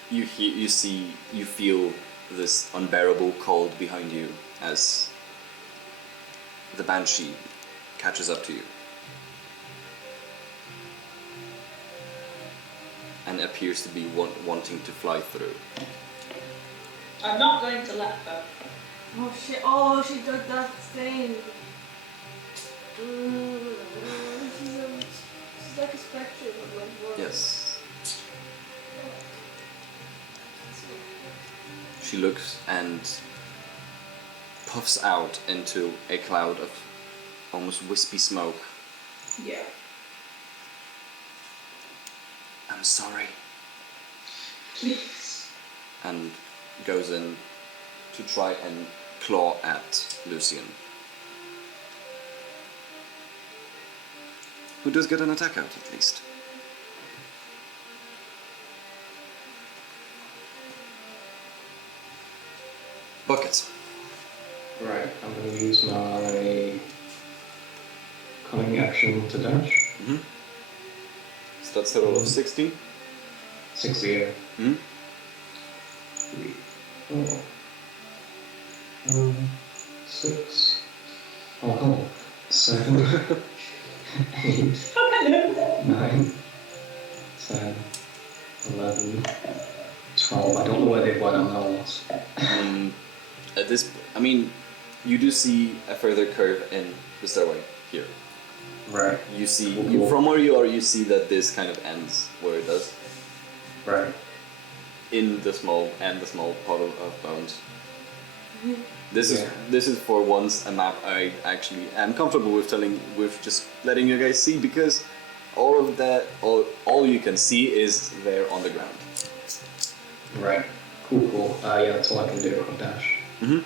You feel this unbearable cold behind you as the Banshee catches up to you and appears to be wanting to fly through. I'm not going to let her. Oh shit! Oh, she did that thing. She's like a spectre, but like what? Yes. She looks and puffs out into a cloud of almost wispy smoke. Yeah. I'm sorry. Please. And goes in to try and claw at Lucian, who does get an attack out at least. Bucket. Right, I'm going to use my cunning action to dash. Mm-hmm. So that's a roll of 60. 6 here. Mm-hmm. 3, 4, 6. Oh, 7, 8, 9, 10, 11, 12. I don't know where they've went on those. At this, you do see a further curve in the stairway here. Right. You see, from where you are, you see that this kind of ends where it does. Right. In the small pot of bones. This is for once a map I actually am comfortable with just letting you guys see, because all you can see is there on the ground. Right. Cool. Yeah, that's all I can do. I'll dash. Mm-hmm.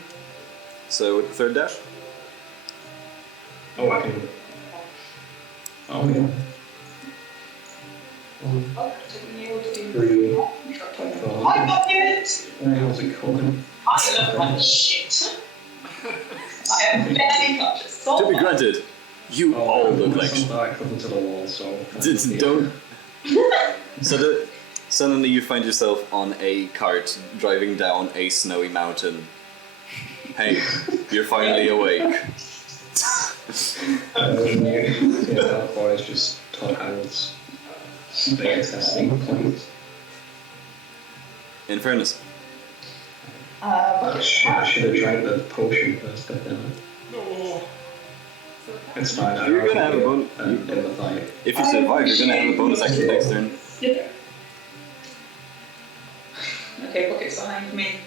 So third dash. Oh, I can. Oh yeah. 1, 3, 4. I got it! How's it going? I look like shit. I am barely conscious. To be granted, you all look like shit. I come to the wall, so. Don't. Suddenly you find yourself on a cart driving down a snowy mountain. Hey, you're finally awake. How far is just towards spare testing points? In fairness. I should have tried the potion first, didn't I? No. It's fine. You're gonna have a bonus. In the fight. If you survive, you're gonna have a bonus action next turn. Yeah. Okay, Bucket's behind me.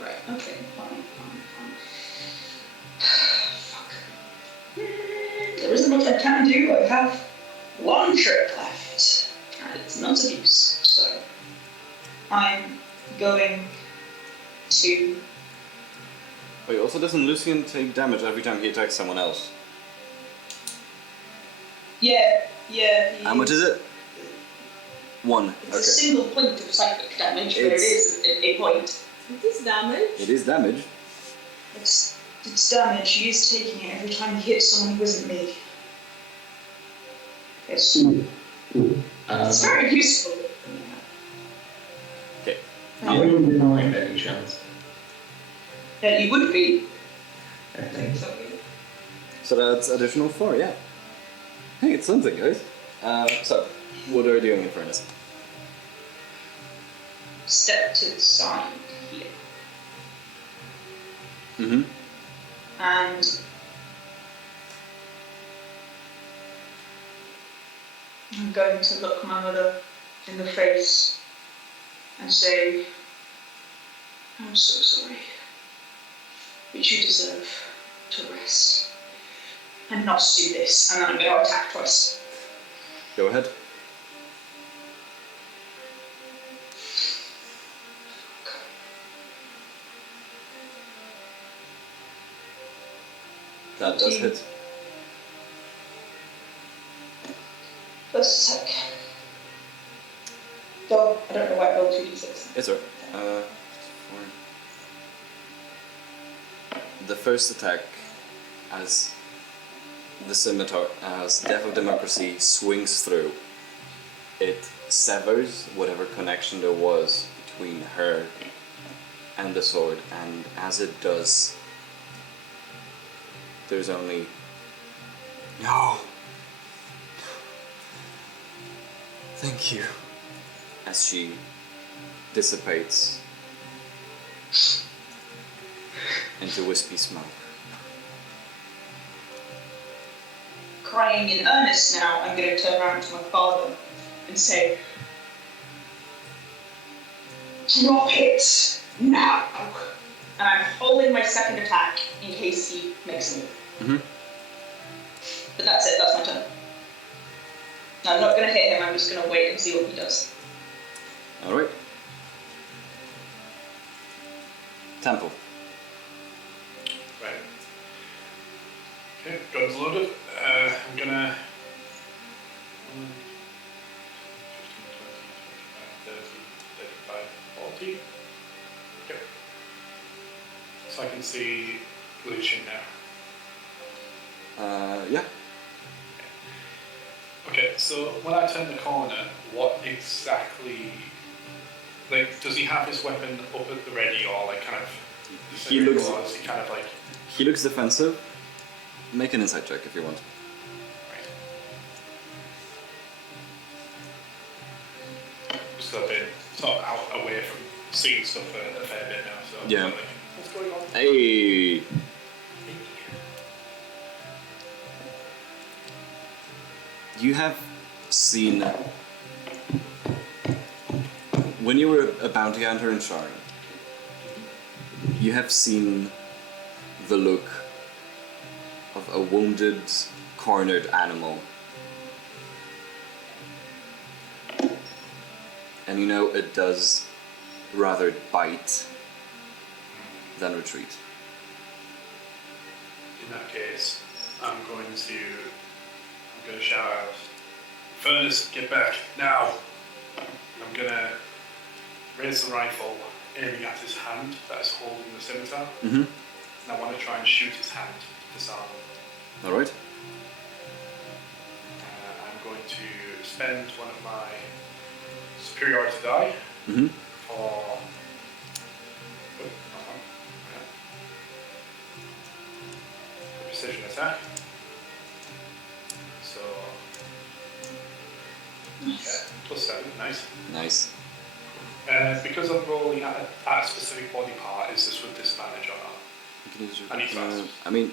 Right, okay, fine. Fuck. There isn't much I can do. I have one trip left, and it's not of use, so I'm going to... Wait, also doesn't Lucian take damage every time he attacks someone else? Yeah. How much is it? 1. It's a single point of psychic damage, but it is a point. It is damage. It is damage. It's damage. He is taking it every time he hits someone who isn't me. It's very useful. Okay. I wouldn't deny it any chance. Yeah, you would be. I think. So that's additional 4, yeah. Hey, it's something, guys. So, what are you doing in Furnace? Step to the side here. Mm-hmm. And I'm going to look my mother in the face and say, I'm so sorry. But you deserve to rest. And not to do this, and then I'm going to attack twice. Go ahead. That does hit. First attack. Oh, I don't know why I rolled 2d6. It's alright. The first attack, as the scimitar, as Death of Democracy swings through, it severs whatever connection there was between her and the sword, and as it does, there's only... No! Thank you. As she dissipates into wispy smoke. Crying in earnest now, I'm going to turn around to my father and say, drop it now! And I'm holding my second attack in case he makes a move. Mm-hmm. But that's it, that's my turn. No, I'm not going to hit him, I'm just going to wait and see what he does. Alright. Temple. Right. Okay, guns loaded. I'm gonna. 15, 20, 25, 30, 35, 40. Okay. So I can see Lucian now. Yeah. Okay, so when I turn the corner, what exactly, like, does he have his weapon up at the ready, or like kind of, He looks- or is he kind of like, He looks defensive. Make an insight check if you want. right. Just I've been sort of out away from seeing stuff a fair bit now, so Yeah. I'm like, what's going on? Hey! You have seen... When you were a bounty hunter in Shard, you have seen the look of a wounded, cornered animal. And you know it does rather bite than retreat. In that case, I'm going to shout out, Furnace, get back, now! I'm going to raise the rifle, aiming at his hand that is holding the scimitar, Mm-hmm. and I want to try and shoot his hand to disarm him. Alright. I'm going to spend one of my superiority die Mm-hmm. for... Oh, not one. Okay. Precision attack. So... Nice. +7, nice. Nice. Because I'm rolling at a specific body part, is this with disadvantage or not? You can use your- I need to ask. I mean...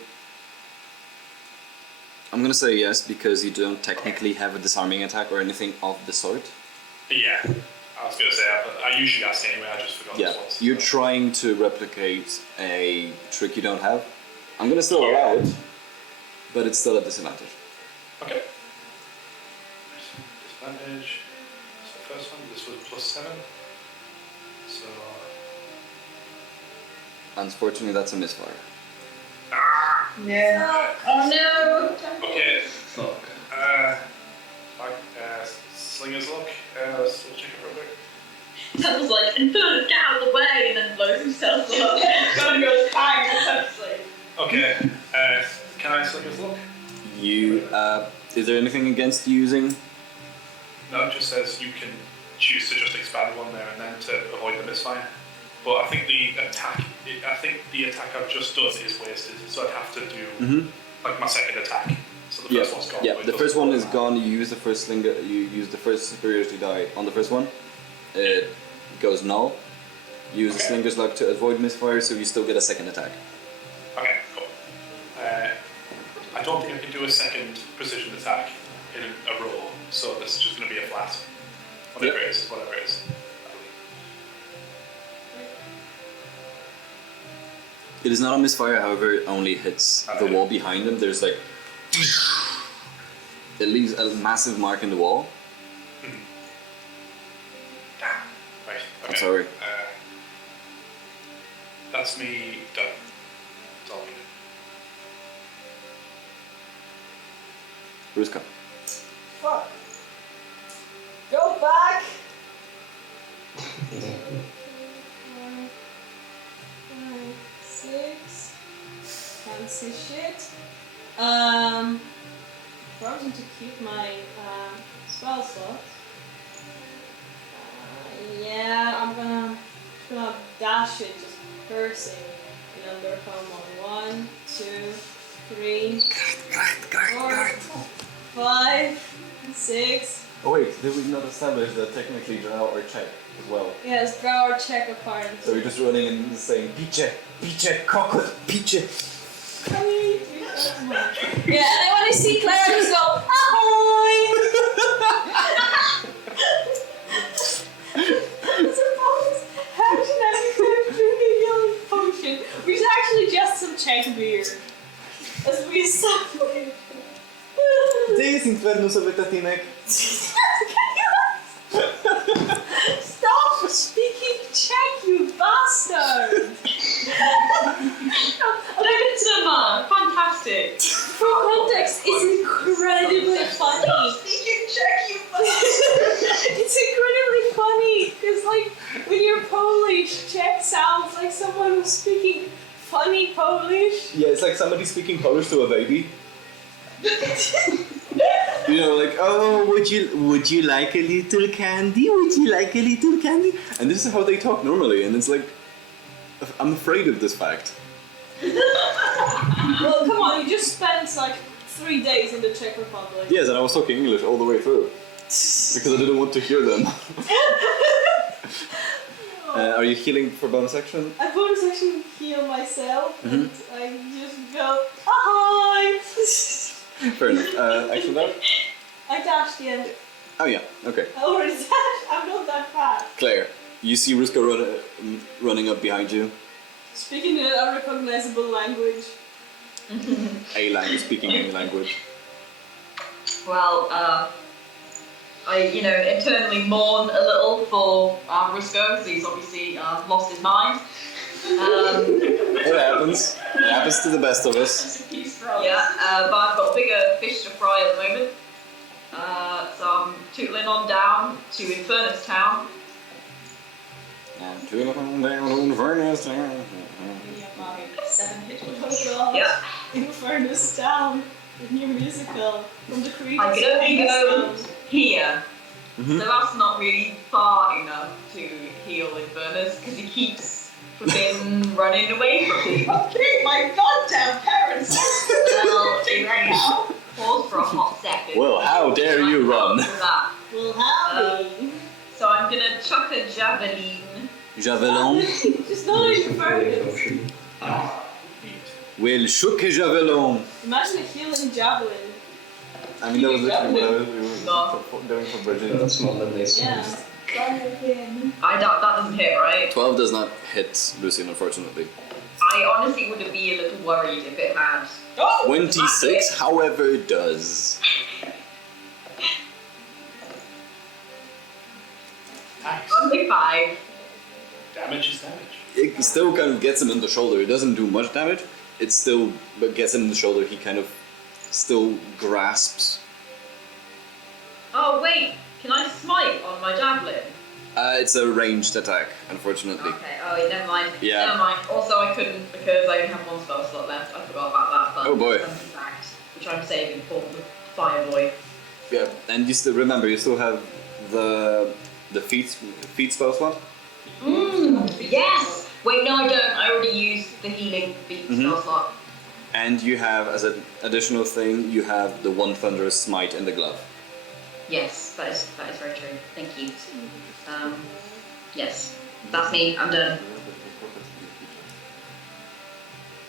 I'm gonna say yes, because you don't technically have a disarming attack or anything of the sort. Yeah, I was going to say, I usually ask anyway, I just forgot Yeah, this once. you're trying to replicate a trick you don't have. I'm gonna still allow it, but it's still a disadvantage. Okay. Disadvantage. So the first one, this was +7. So... Unfortunately, that's a misfire. Yeah. Oh no! Okay. Fuck. Slinger's Look. Let's check it real quick. Someone's like, Inferno, get out of the way, and then blows himself up. Gun goes bang, essentially. Okay. Can I Slinger's Look? You, is there anything against using? No, it just says you can choose to just expand one there and then to avoid the misfire. But I think the attack I've just done is wasted, so I'd have to do like my second attack. So the first one's gone. Yeah, but it the doesn't first one matter. is gone. You use the first slinger. You use the first superiority die on the first one. It goes null. Use the Okay. Slinger's Luck to avoid misfire, so you still get a second attack. Okay, cool. I don't think I can do a second precision attack in a row, so this is just going to be a flat. Whatever it is, whatever it is. It is not a misfire, however, it only hits the wall behind him. There's like... It leaves a massive mark in the wall. Right. Okay. I'm sorry. That's me done. That's all I do. Ruska. Fuck. Go back! 6. Can't see shit. Frozen to keep my spell slot. Yeah, I'm gonna dash it, just cursing. And under come on 1, 2, 3, 4, 5, 6. Oh wait, did we not establish that technically draw or check as well? Yes, draw or check apparently. So you're just running and saying, Piche, Piche, cockle, Piche. Yeah, and then when I see Claire, I just go, ahoy! Suppose, how should I drink a yellow potion, which is actually just some check beer. As we suffocate. Gdzie jest Infernusowy tatinek? Stop speaking Czech, you bastard! Fantastic. For context, it's incredibly funny. Speaking Czech, you bastard. It's incredibly funny because, like, when you're Polish, Czech sounds like someone who's speaking funny Polish. Yeah, it's like somebody speaking Polish to a baby. You know, like, oh, would you like a little candy? Would you like a little candy? And this is how they talk normally, and it's like, I'm afraid of this fact. Well, come on, you just spent like 3 days in the Czech Republic. Yes, and I was talking English all the way through because I didn't want to hear them. Are you healing for bonus action? I bonus action heal myself, and I just go, ahoy! Fair enough. Action that? I dashed, yeah. Oh yeah, okay. I already dashed, I'm not that fast. Claire, you see Ruska running up behind you. Speaking in an unrecognizable language. A language, speaking any language. Well, I, internally mourn a little for Rusko, because he's obviously lost his mind. It happens. It happens to the best of us. Yeah, but I've got bigger fish to fry at the moment. So I'm tootling on down to Infernus Town. And to down to Infernus Town. 7 hit Oh points. god. Yeah. Infernus Town, the new musical from the creators I can only of go this here. Mhm. So that's not really far enough to heal Infernus, because he keeps flipping running away from me. Okay, my goddamn parents Well, are right now. pause for a hot second. Well, how dare you run? For that. Well, howdy. So I'm gonna chuck a javelin. Javelin. Just not Infernus. Well, shook a javelin. Imagine a healing javelin. I mean, that was literally what I was doing for Bridget. That's more than they Yeah. said. I doubt that doesn't hit, right? 12 does not hit Lucian, unfortunately. I honestly would be a little worried if it had. Oh! 26, however, does. Nice. Only 5. Damage is damage. It still kind of gets him in the shoulder. It doesn't do much damage. It still gets him in the shoulder. He kind of still grasps. Oh wait, can I smite on my javelin? It's a ranged attack, unfortunately. Okay, oh never mind. Yeah. Never mind. Also I couldn't because I only have 1 spell slot left. I forgot about that. But Oh, boy. that's a fact, which I'm saving for the fire boy. Yeah, and you still remember you still have the feet spell slot. Yes! Wait, no I don't. I already used the healing feat spell slot. And you have, as an additional thing, you have the one thunderous smite in the glove. Yes, that is very true. Thank you. Yes, that's me. I'm done.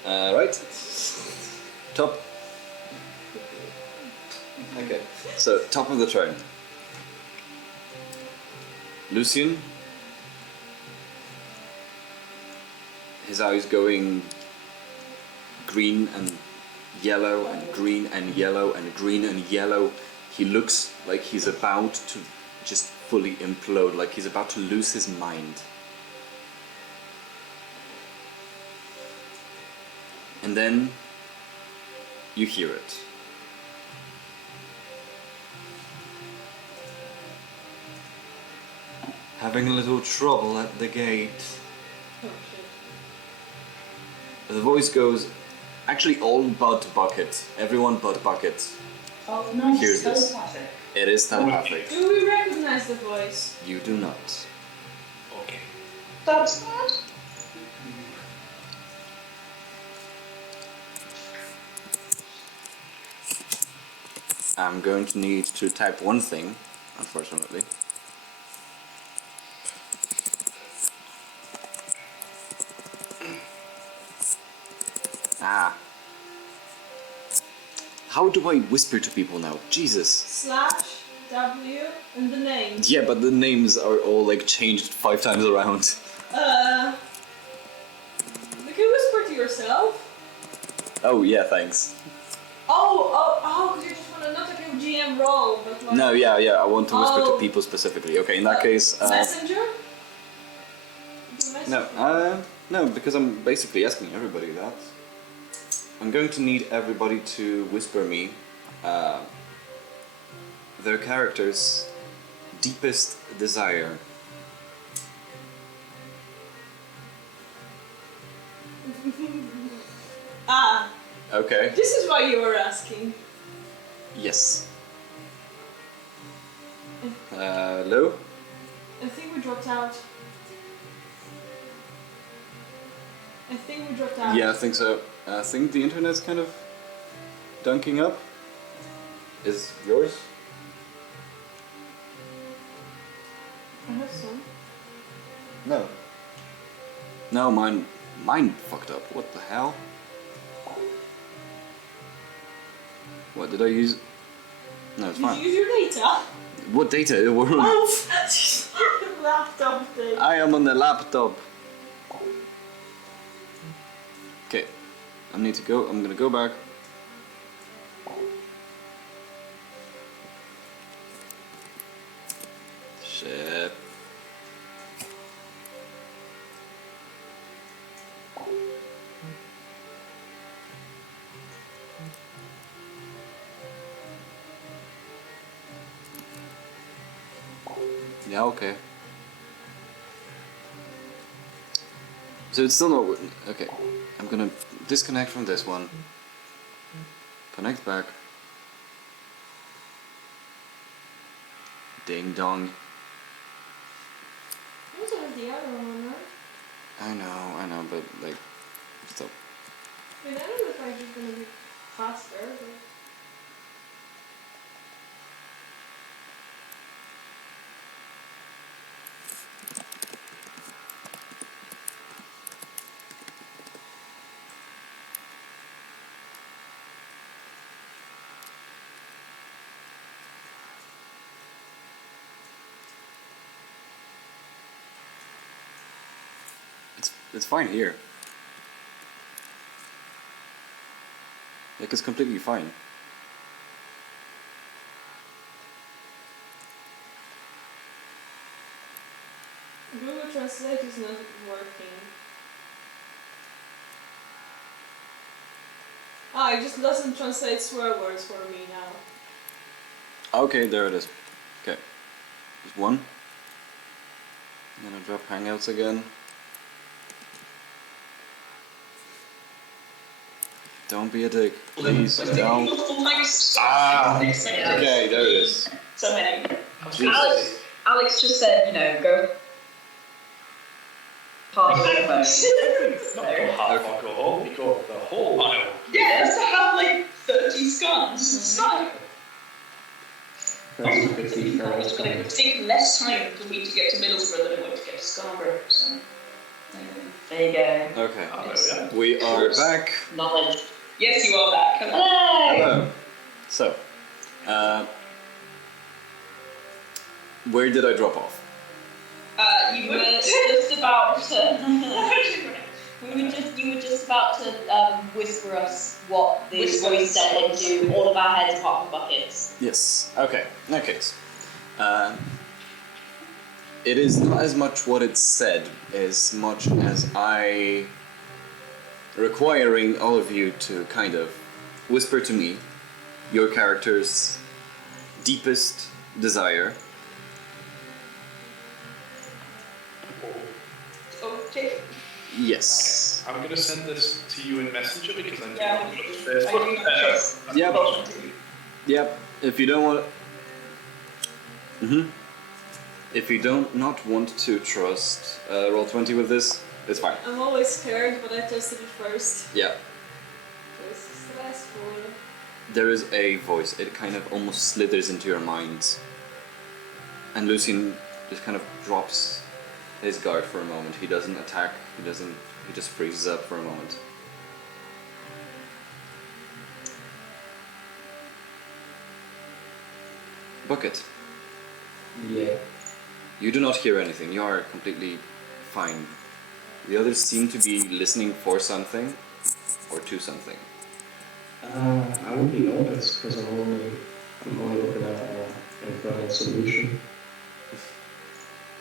Right. Top. Okay. So top of the turn. Lucian. His eyes going green and yellow and green and yellow and green and yellow. He looks like he's about to just fully implode, like he's about to lose his mind. And then you hear it. Having a little trouble at the gate. Oh shit. The voice goes, actually all but Bucket. Everyone but Bucket. Oh, nice. Here's this. Telepathic. It is telepathic. Do we recognize the voice? You do not. Okay. That's bad. I'm going to need to type one thing, unfortunately. Ah. How do I whisper to people now? Jesus. /W and the name. Yeah, but the names are all like changed 5 times around. You can whisper to yourself. Oh yeah, thanks. Because you just want to not like a GM role, but like... No, yeah, I want to whisper to Oh. people specifically. Okay, in that case... Messenger? No, because I'm basically asking everybody that. I'm going to need everybody to whisper me their character's deepest desire. Okay. This is why you were asking. Yes. Hello? I think we dropped out. Yeah, I think so. I think the internet's kind of dunking up. Is yours? I have some. No. No, mine fucked up. What the hell? What did I use? No, it's Did fine. you use your data? What data? Oh, laptop thing. I am on the laptop. Okay, I need to go. I'm gonna go back. Shit. Yeah, okay. So it's still not working. Okay, I'm gonna disconnect from this one. Connect back. Ding dong. I also have the other one, right? I know, but like, stop. I mean, I don't know if I'm just gonna be faster, but... It's fine here. Like, it's completely fine. Google Translate is not working. It just doesn't translate swear words for me now. Okay, there it is. Okay. Just one. I'm gonna drop Hangouts again. Don't be a dick, please. Don't. Okay, there it is. So many. Alex just said, go half Half go home, you go the whole mile. Yeah, to have like 30 scans. It's not. It's going to take less time for me to get to Middlesbrough than it would to get to Scarborough. So, There you go. Okay. We are back. Knowledge. yes, you are back. Come on. Hello. So, where did I drop off? You were just about to. You were just about to whisper us what the Whisper. voice said into all of our heads apart from Bucket's. Yes. Okay. In that case, it is not as much what it said as much as I requiring all of you to kind of whisper to me your character's deepest desire. Okay. Yes. I'm going to send this to you in Messenger because I'm Yeah. doing it first. I do not trust. Yep. Yep. If you don't want. If you don't not want to trust roll 20 with this, it's fine. I'm always scared, but I tested it first. Yeah. This is stressful. There is a voice. It kind of almost slithers into your mind. And Lucian just kind of drops his guard for a moment. He doesn't attack. He just freezes up for a moment. Bucket, Yeah. you do not hear anything. You are completely fine. The others seem to be listening for something or to something. I would be honest because I'm only looking at an infernal solution.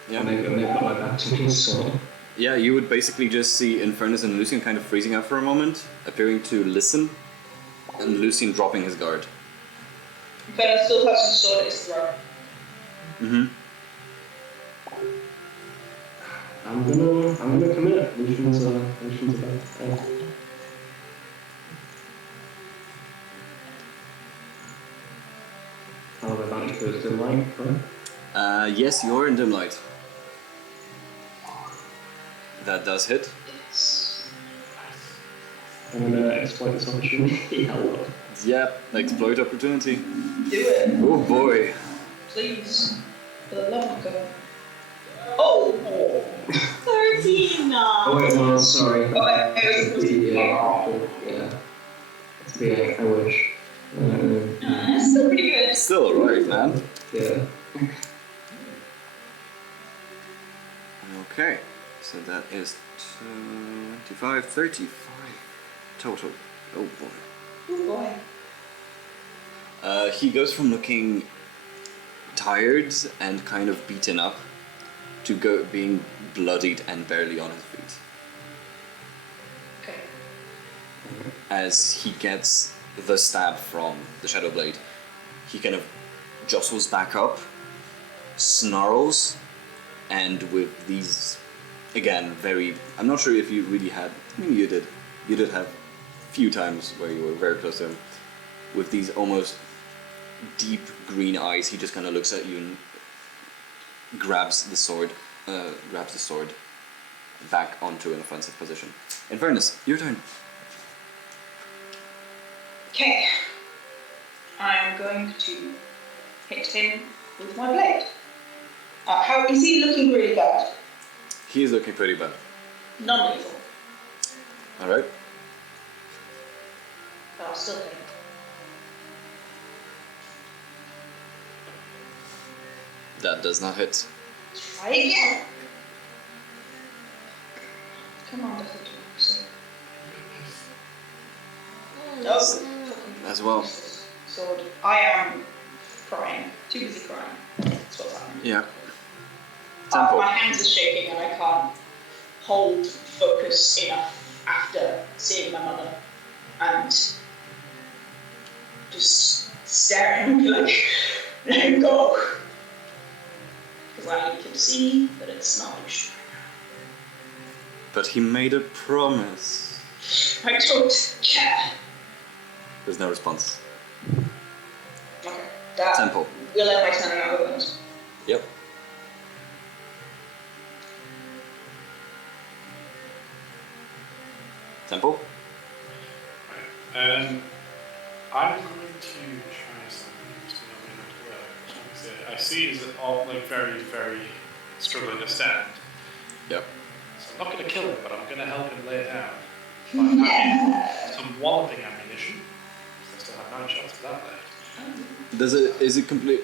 Yeah. And they've got my back to me, so. Yeah, you would basically just see Infernus and Lucian kind of freezing up for a moment, appearing to listen, and Lucian dropping his guard. But I still has his sword at his throat. Mm-hmm. I'm gonna commit. Lucian's about. How am I about to go to the light, right? Yes, you're in dim light. That does hit. I'm gonna exploit this opportunity. Hello. Yep, exploit opportunity. Do it. Oh boy. Please. For the love of God. Oh! 13 now. Oh wait, no, sorry. Okay. Yeah. Yeah, I wish. That's still pretty good. Still alright, man. Yeah. Okay, so that is 25, 35 total. Oh boy. Oh boy. He goes from looking tired and kind of beaten up to being bloodied and barely on his feet. Okay. As he gets the stab from the Shadow Blade, he kind of jostles back up, snarls, and with these, again, I'm not sure if you really had, I mean you did have a few times where you were very close to him, with these almost deep green eyes, he just kind of looks at you and grabs the sword back onto an offensive position. Infernus, your turn. Okay. I am going to hit him with my blade. How is he looking really bad? He is looking pretty bad. Non-lethal. Alright. But I'll still hit him. That does not hit. Try again. Come on, that's a No. As well. Sword. I am crying. Too busy crying. That's what's happening. Yeah. Tempo. My hands are shaking and I can't hold focus enough after seeing my mother and just staring and be like, let him go. Because I can see that it's not Lucian. But he made a promise. I don't care. There's no response. Okay. That Tempo. will let my turn out of it. Yep. Tempo. Right. I'm going to try something which may not work. I see is that all like very, very struggling to stand. Yep. So I'm not going to kill him, but I'm going to help him lay down. Some walloping ammunition. So I still have 9 shots of that left.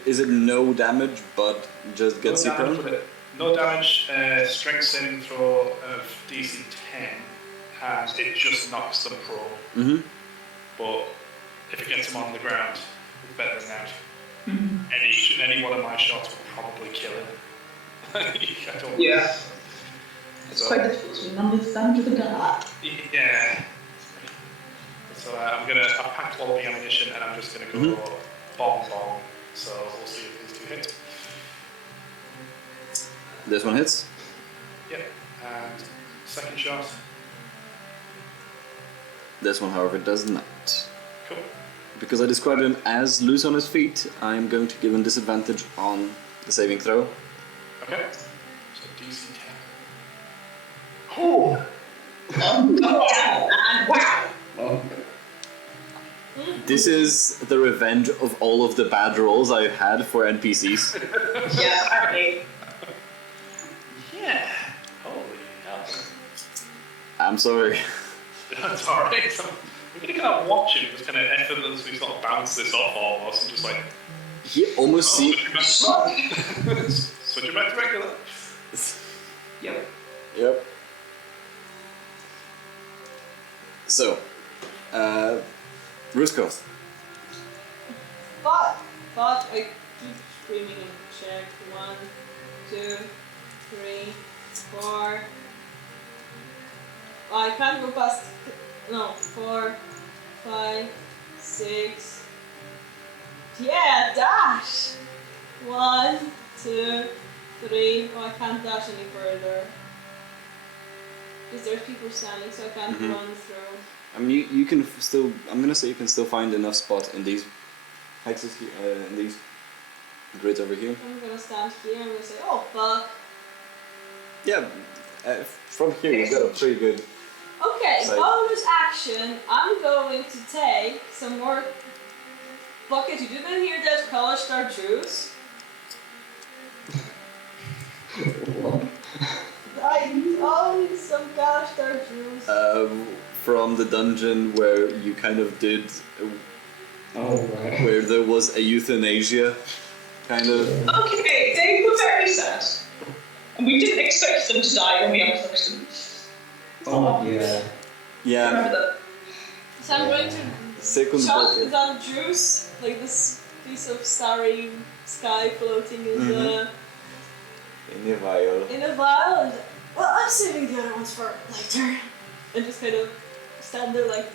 Is it no damage but just gets you prone? No damage, strength saving throw of DC 10. and it just knocks them prone. Mm-hmm. But if it gets them on the ground, it's better than that. Mm-hmm. Any one of my shots will probably kill him. I don't. Yeah. It's quite difficult to remember the sound of the gun. Yeah. So I've packed all the ammunition and I'm just gonna go bomb. So we'll see if these two hit. This one hits. Yep. And second shot. This one, however, does not. Cool. Because I described him as loose on his feet, I'm going to give him disadvantage on the saving throw. Okay. So DC 10. Oh, wow. Oh, This is the revenge of all of the bad rolls I've had for NPCs. Yeah, apparently. Yeah. Holy hell. I'm sorry. That's alright. We're gonna kind of watch him just kind of effortlessly sort of bounce this off almost and just like. He almost see. Switch him back to regular. Yep. Yep. So, Rusko. But I keep screaming and check. 1, 2, 3, 4. I can't go past. No, 4, 5, 6. Yeah, dash! 1, 2, 3. Oh, I can't dash any further. Because there's people standing, so I can't run through. I mean, you can still. I'm gonna say you can still find enough spot in these hexes here, in these grids over here. I'm gonna stand here and I'm gonna say, oh fuck. Yeah, from here you've got a pretty good. Okay, So- bonus action. I'm going to take some more. Bucket, you didn't hear that college star juice? I need some college star juice. From the dungeon where you kind of did, oh right. where there was a euthanasia, kind of. Okay, they were very sad. And we didn't expect them to die when we unplugged them. Oh yeah. Yeah. Remember that? So I'm going to Second shot bottle. that juice, like this piece of starry sky floating in the In a vial. in a vial. And, well, I'm saving the other ones for later. And just kind of stand there like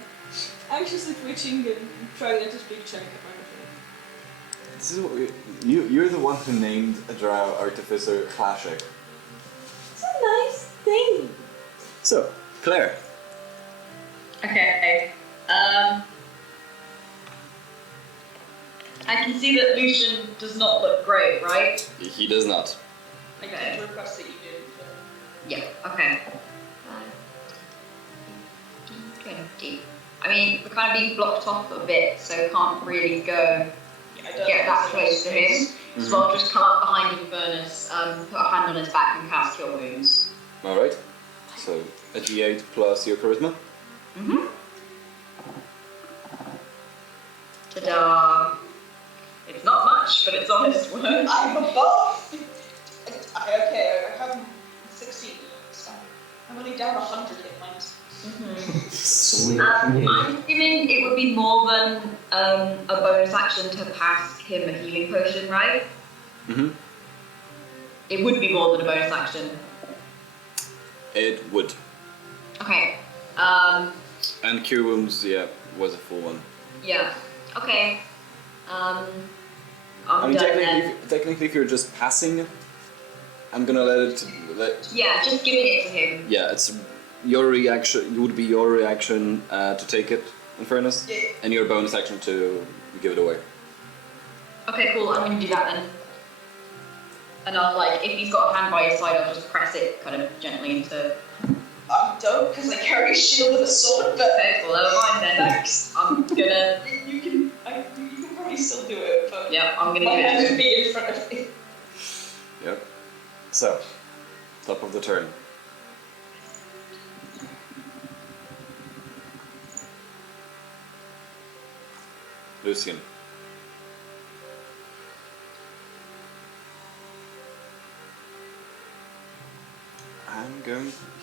anxiously twitching and trying not to speak Czech apparently. This is what you're the one who named a drow artificer Clashik. It's a nice thing. So, Claire. Okay. I can see that Lucian does not look great, right? He does not. Okay. Request that you did. Yeah, okay. 20. I mean, we're kind of being blocked off a bit, so can't really go get that close to him. So I'll just come up behind Inverness, put a hand on his back and cast Cure Wounds. Alright. So, a d8 plus your charisma. Mm-hmm. Ta-da! It's not much, but it's honest work. I'm above. I have 16. So I'm only down 100 hit points. Sweet. I'm assuming it would be more than a bonus action to pass him a healing potion, right? Mm-hmm. It would be more than a bonus action. It would. Okay. And Cure Wounds, yeah, was a full one. Yeah. Okay. I I'm mean, done then. technically, if you're just passing, I'm gonna let. Yeah, just giving it to him. Yeah, it's your reaction. It would be your reaction to take it, in fairness, Yeah. and your bonus action to give it away. Okay, cool. I'm gonna do that then. And I'll if he's got a hand by his side, I'll just press it kind of gently into. Don't, because I carry a shield and a sword, but Okay, well, never mind then. thanks. I'm gonna. You can probably still do it, but Yeah, I'm gonna my do hand it. would be in front of me. Yep. So, top of the turn. Lucian.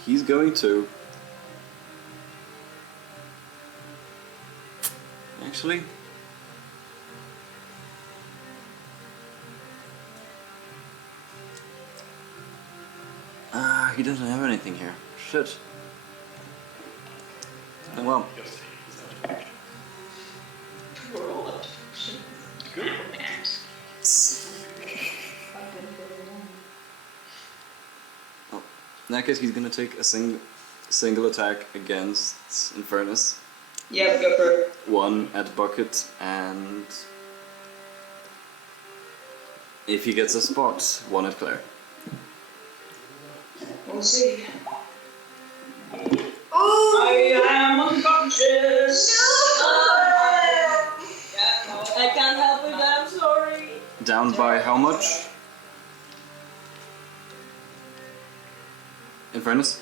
He's going to Actually, he doesn't have anything here. Shit. Oh well. Just take his notification. We're all up to Good. Oh, in that case, he's gonna take a single attack against Infernus. Yeah, go for it. One at Bucket, and if he gets a spot, one at Claire. We'll see. Oh! I am unconscious! I can't help with that, I'm sorry. Down by how much? Infernus?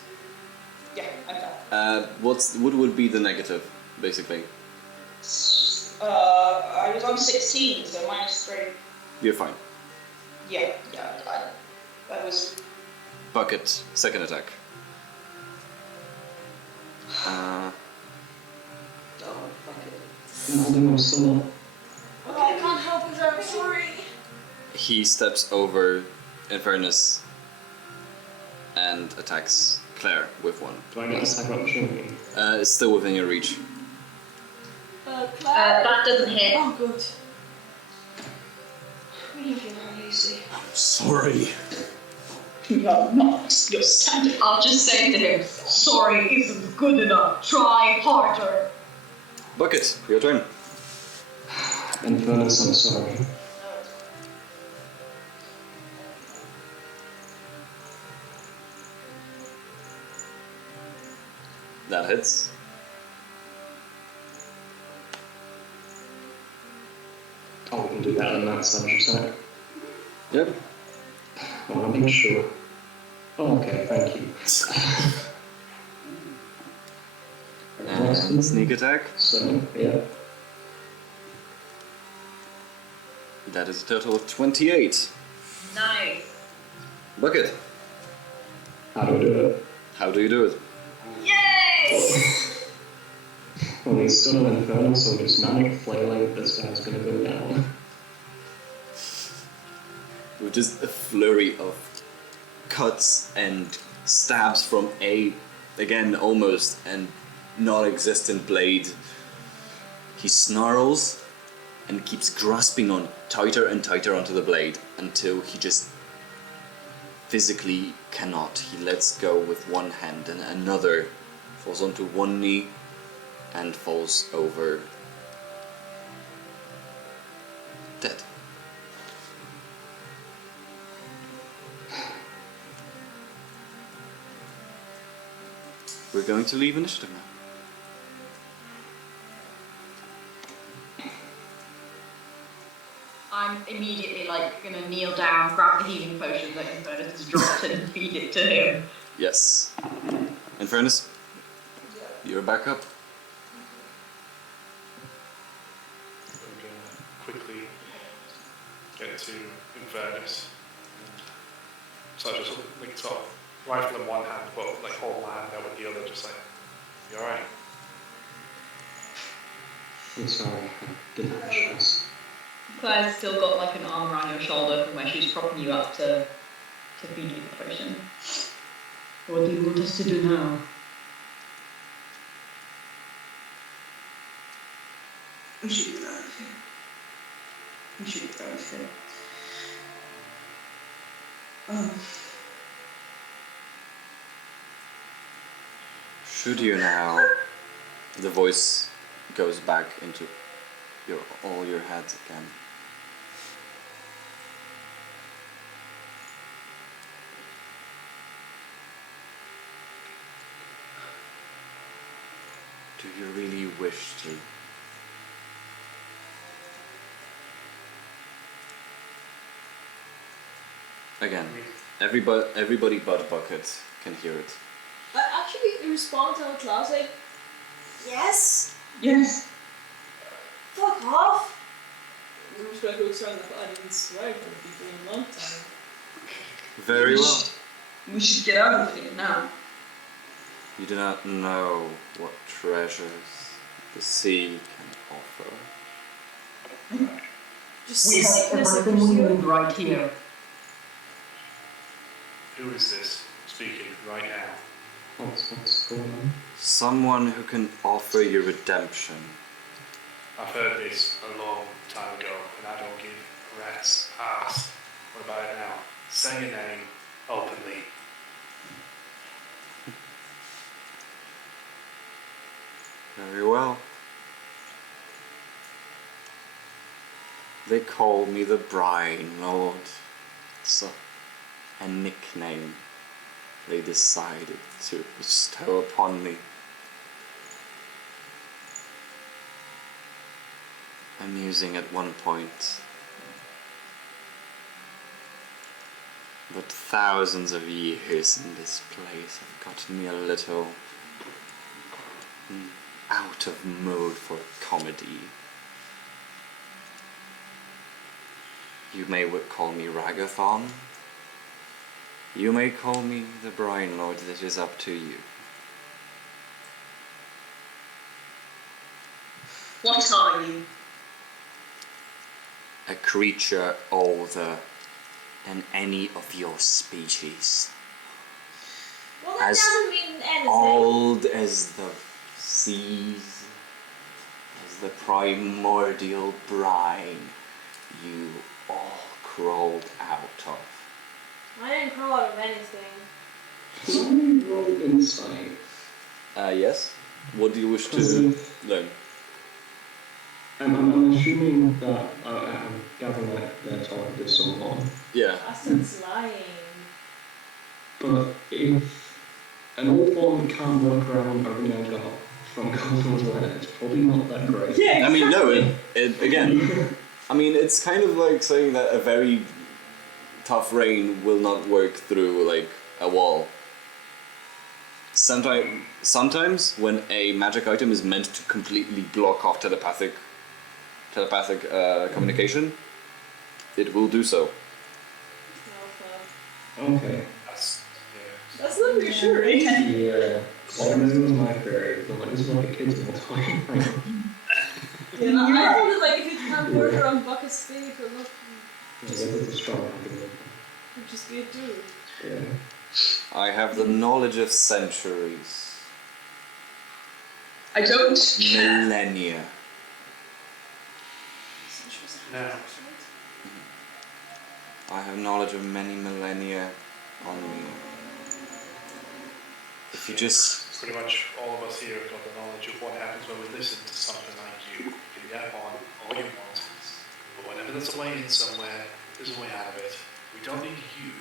Yeah, I'm done. What would be the negative, basically? I was on 16, so -3. You're fine. Yeah, that was... Bucket, second attack. Oh, fuck it. No, no, still not. I can't help with that, I'm sorry. He steps over Infernus and attacks Claire with one. Do I get attack of opportunity? It's still within your reach. Claire? That doesn't hit. Oh, good. Really feeling easy. Sorry. You're not. You're standing. I'll just say to him, sorry isn't good enough. Try harder. Bucket, your turn. Infernus, I'm sorry. That hits. Oh, we can do better than that, so you say. Yep. I want to make sure. Oh, okay, thank you. And sneak attack. So, yeah. That is a total of 28. Nice. Bucket, How do I do it? how do you do it? Yay! Well, he's still an Infernal, so just manic flailing, this guy's gonna go down. With just a flurry of cuts and stabs from again, almost and non-existent blade. He snarls and keeps grasping on tighter and tighter onto the blade until he just physically cannot. He lets go with one hand and another falls onto one knee and falls over dead. We're going to leave initiative now. I'm immediately gonna kneel down, grab the healing potion that Infernus has dropped and feed it to him. Yes. Infernus, you're back up. I'm gonna quickly get to Infernus. So I just sort of rifle in one hand, but hold my hand out with the other, just you alright? I'm sorry, I didn't have a chance. Claire's still got an arm around your shoulder from where she's propping you up to feed you the potion. What do you want us to do now? We should be out of here. We should be out of here. Should you now? The voice goes back into all your heads again. Do you really wish to? Again, everybody but Bucket can hear it. I actually respond out loud like, yes, Yes. fuck off. I'm just gonna look around like, I didn't swear it would be doing a long time. Very well. We should get out of here now. You do not know what treasures the sea can offer. Just We have seasickness and everything we pursue. need right here. Who is this speaking right now? What's going on? Someone who can offer you redemption. I've heard this a long time ago, and I don't give a rat's ass. What about it now? Say your name openly. Very well. They call me the Brine Lord. It's a nickname they decided to bestow upon me. Amusing at one point, but thousands of years in this place have gotten me a little out of mood for comedy. You may call me Ragathon. You may call me the Brine Lord. That is up to you. What are you? A creature older than any of your species. Well, that As doesn't mean anything. Old as the seas, as the primordial brine you all crawled out of. I didn't crawl out of anything. Can I roll insight? Yes? What do you wish Because to learn? I'm assuming that I'm gathering like they're talking to someone. Yeah. Bastard's lying. But if an old one can't work around a ring alcohol from Golden's Land, it's probably not that great. Yeah, I mean, no, it again, I mean, it's kind of like saying that a very tough rain will not work through, like, a wall. Sometimes when a magic item is meant to completely block off telepathic communication, it will do so. Okay. That's not reassuring. Yeah. Well, this was my theory. I'm like, this is like a kid's more time. Yeah, I thought that like if you can't work around Bucket's thing, it will not I guess it's a strong argument. just be a dude. Yeah. I have the knowledge of centuries, I don't care. millennia. Now, I have knowledge of many millennia on me. If you just pretty much all of us here have got the knowledge of what happens when we listen to something like you. You can yap on all you want, but whenever there's a way in somewhere, there's a way out of it. We don't need you,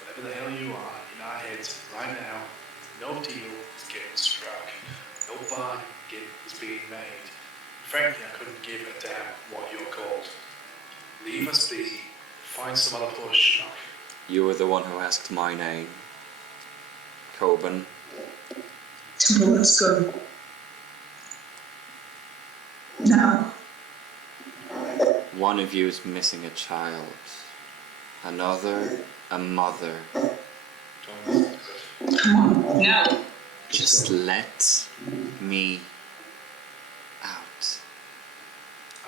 whatever the hell you are, in our heads right now. No deal is getting struck. No bargain is being made. Frankly, I couldn't give a damn what you're called. Leave us be. Find some other poor schmuck. You were the one who asked my name, Coben. Well, let's go. Now. One of you is missing a child, another a mother. Don't listen to it. Come on. Now. Just let me out.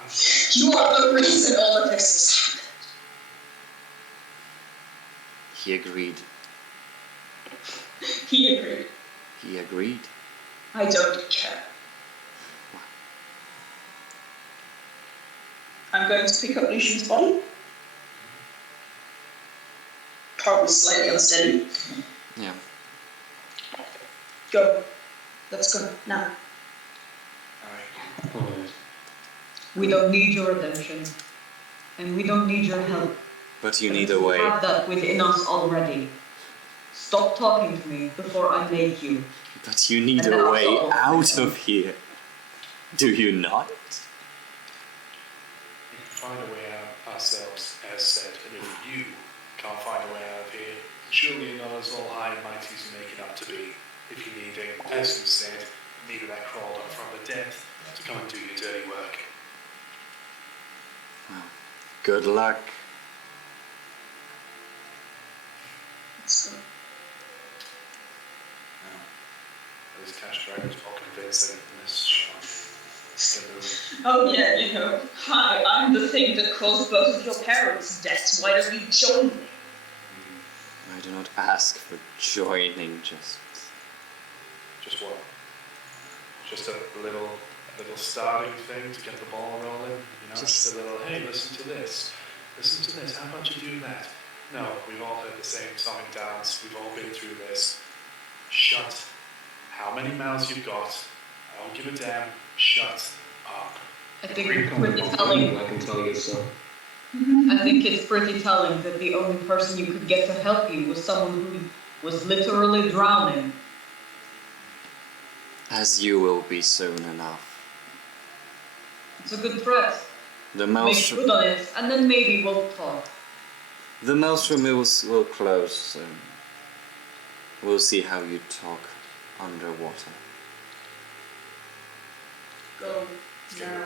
I'm sorry. You are the reason all of this has happened. He agreed. He agreed. He agreed. I don't care. I'm going to pick up Lucian's body. Probably slightly unsteady. Yeah. Go. Let's go. Now. Alright. Alright. We don't need your redemption. And we don't need your help. But you need a way. We have that within us already. Stop talking to me before I make you. But you need And a then way also- out of here. Do you not? We can find a way out ourselves, as said, and if you can't find a way out of here, surely you're not as all high and mighty as you make it up to be. If you need a, as you said, neither that crawled up from the depth to come and do your dirty work. Good luck. Let's go. Those cash dragons are convincing in this shop. Oh yeah, you know. Hi, I'm the thing that caused both of your parents' deaths. Why don't you join me? I do not ask for joining, just what? Just a little starting thing to get the ball rolling. You know, just a little. Hey, listen to this. Listen to this. How about you do that? No, we've all heard the same song and dance. We've all been through this. Shut. How many mouths you've got? I don't give a damn. Shut up. I think it's pretty telling. I can tell you so. I think it's pretty telling that the only person you could get to help you was someone who was literally drowning. as you will be soon enough. It's a good threat. The Make maelstrom, good on it, and then maybe we'll talk. the maelstrom will close soon. We'll see how you talk underwater. Go now.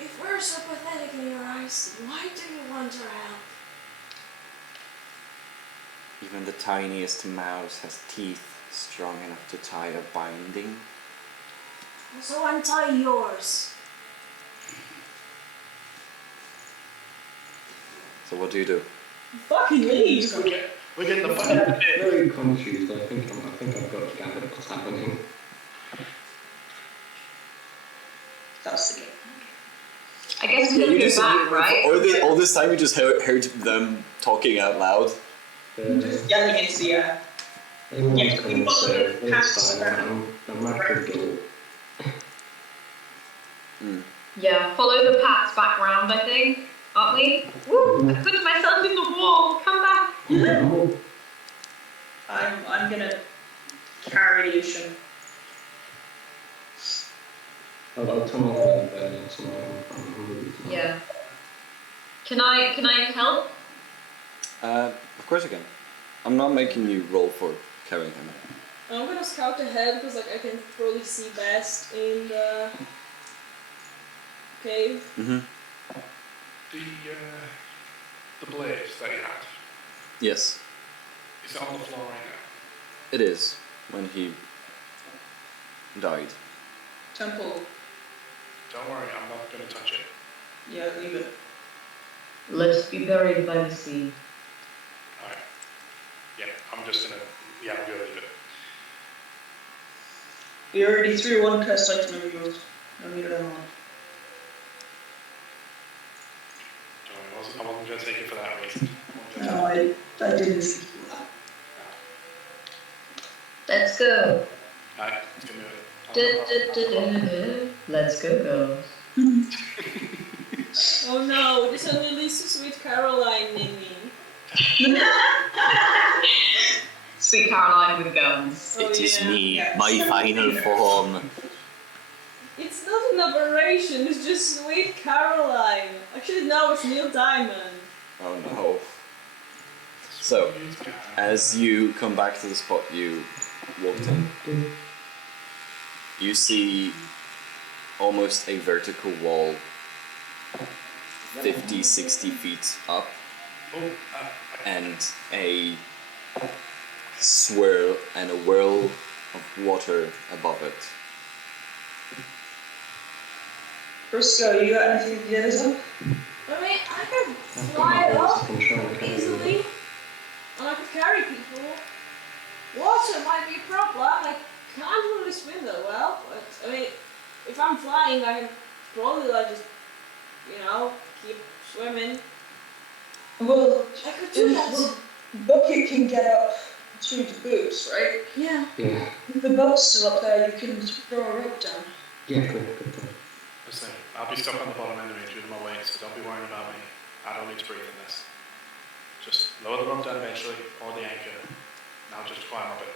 If we're so pathetic in your eyes, why do you want our help? Even the tiniest mouse has teeth strong enough to tie a binding. So untie yours. So what do you do? Fucking leave. We're getting the fun I'm very confused. I think I've got gathered what's happening. That's the game. I guess we're gonna go back, right? All this time you just heard them talking out loud. Just yelling into the air. Everyone's coming to say, let's I'm right to go. Yeah, follow the paths back round, I think. Aren't we? Woo! I put myself in the wall. Come back. No. I'm gonna carry Lucian. I'll turn off the bed and something. Yeah. Can I help? Of course you can. I'm not making you roll for carrying him. I'm gonna scout ahead because I can probably see best in the cave. Mm-hmm. The blade that you had, Yes, is it on the floor right now? it is. When he died. Temple. Don't worry, I'm not going to touch it. Yeah, leave it. Let's be buried by the sea. Alright. Yeah, I'm just going to, I'm going to leave it. We already threw one cursed item over yours. No need another one. I wasn't going to take it for that reason. No, I didn't think you would. Let's go. Alright, let's go move it. Let's go, girls. Oh no, this only leads to Sweet Caroline naming. Sweet Caroline with guns. Oh, It is yeah. me, Yes. my final form. It's not an aberration, it's just Sweet Caroline. Actually, no, it's Neil Diamond. Oh no. So, as you come back to the spot you walked in, you see almost a vertical wall 50, 60 feet up Oh, and a swirl and a whirl of water above it. Briscoe, you got anything to get us up? I mean, I can I've got fly my horse, up I can try and carry easily, you. and I could carry people. Water might be a problem. I can't really swim that well, but I mean, if I'm flying, I can probably just, keep swimming. Well, I could do that. Bucket can get up to the boots, right? Yeah. Yeah. If the boat's still up there, you can throw a rope down. Yeah, good point. listen, I'll be stuck on the bottom anyway due to my weight, so don't be worrying about me. I don't need to breathe in this. Just lower the rope down eventually, or the anchor. Now just climb up it.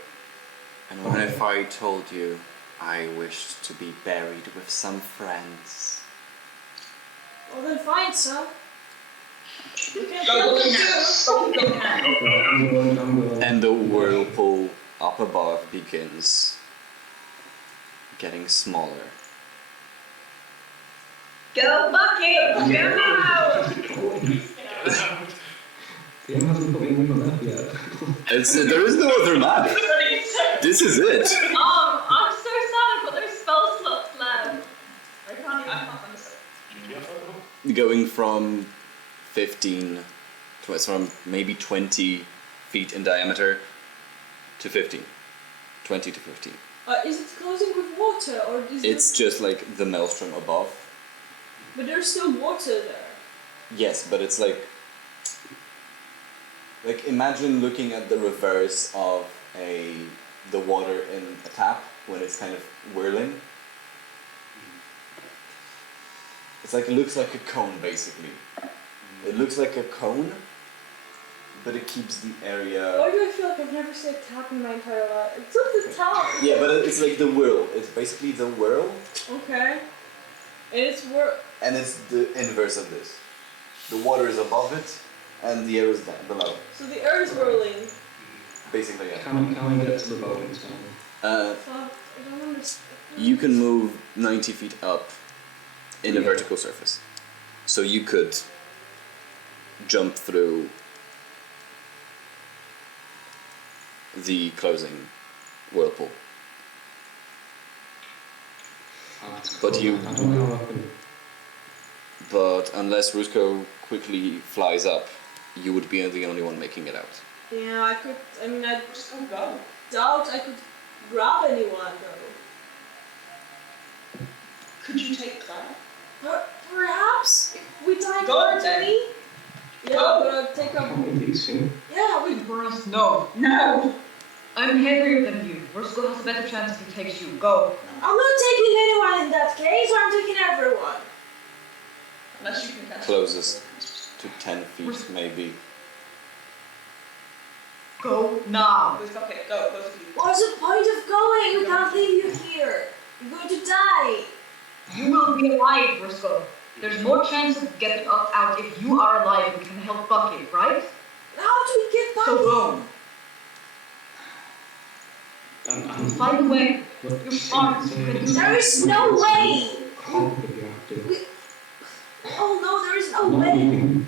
And what if I told you I wished to be buried with some friends? Well, then find some. You can Go help looking me at too. Go looking at I'm going. And the whirlpool up above begins getting smaller. Go bucket! Go out! The M hasn't put me in the map yet. There is no other map. This is it. I'm so sad I've got those spell slots left. going from from maybe 20 feet in diameter to 15. 20 to 15. Is it closing with water or is It's just like the maelstrom above. But there's still water there. Yes, but it's like imagine looking at the reverse of the water in a tap when it's kind of whirling. It looks like a cone basically. It looks like a cone, but it keeps the area. Why do I feel like I've never seen a tap in my entire life? It's not the tap. Yeah, but it's like the whirl. It's basically the whirl. Okay. And it's And it's the inverse of this. The water is above it, and the air is down below. So the air is whirling. Basically, yeah. Can I get to the boat instead? Fuck, I don't understand. You can move 90 feet up in a vertical surface. So you could jump through the closing whirlpool. But you- I don't know how I can. But unless Rusko quickly flies up, you would be the only one making it out. Yeah, I just can't go. Doubt I could grab anyone though. Could you take Claire? But perhaps if we die Go on, then. quickly. Yeah, Go. I'm gonna take a. Can't we be soon? Yeah, we. Bruce, no. No! I'm heavier than you. Roscoe has a better chance if he takes you. Go. I'm not taking anyone in that case, or I'm taking everyone. Unless you can catch Closest to 10 feet, maybe. Go now. Okay, go, both of you. What's the point of going? We can't leave you here. You're going to die. You will be alive, Roscoe. There's more chance of getting us out if you are alive and can help Bucket, right? How do we get back? So go. Find a way. Look, You're smart. You can do There it. is no way. Confident you have to. Oh no, there is no I'm not way. leaving.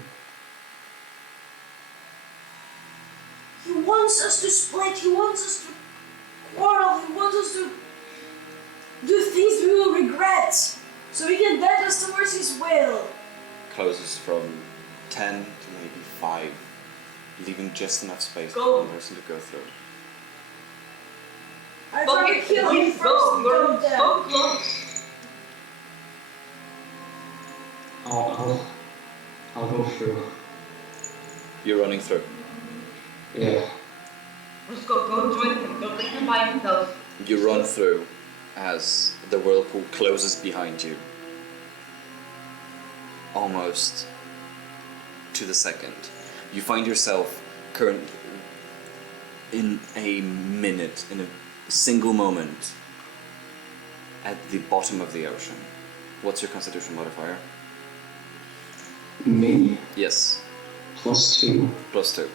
He wants us to split. He wants us to quarrel. He wants us to do things we will regret, so we can bend us towards his will. Closes from 10 to maybe 5, leaving just enough space Go. for one person to go through. I'd rather Bucket, kill him please first go. and You're go down. so close. I'll go through. You're running through. Yeah. Roscoe, go join him. Don't leave him by himself. You run through as the whirlpool closes behind you. Almost to the second. You find yourself currently in a minute, in a single moment, at the bottom of the ocean. What's your constitution modifier? Me Yes, +2. +2.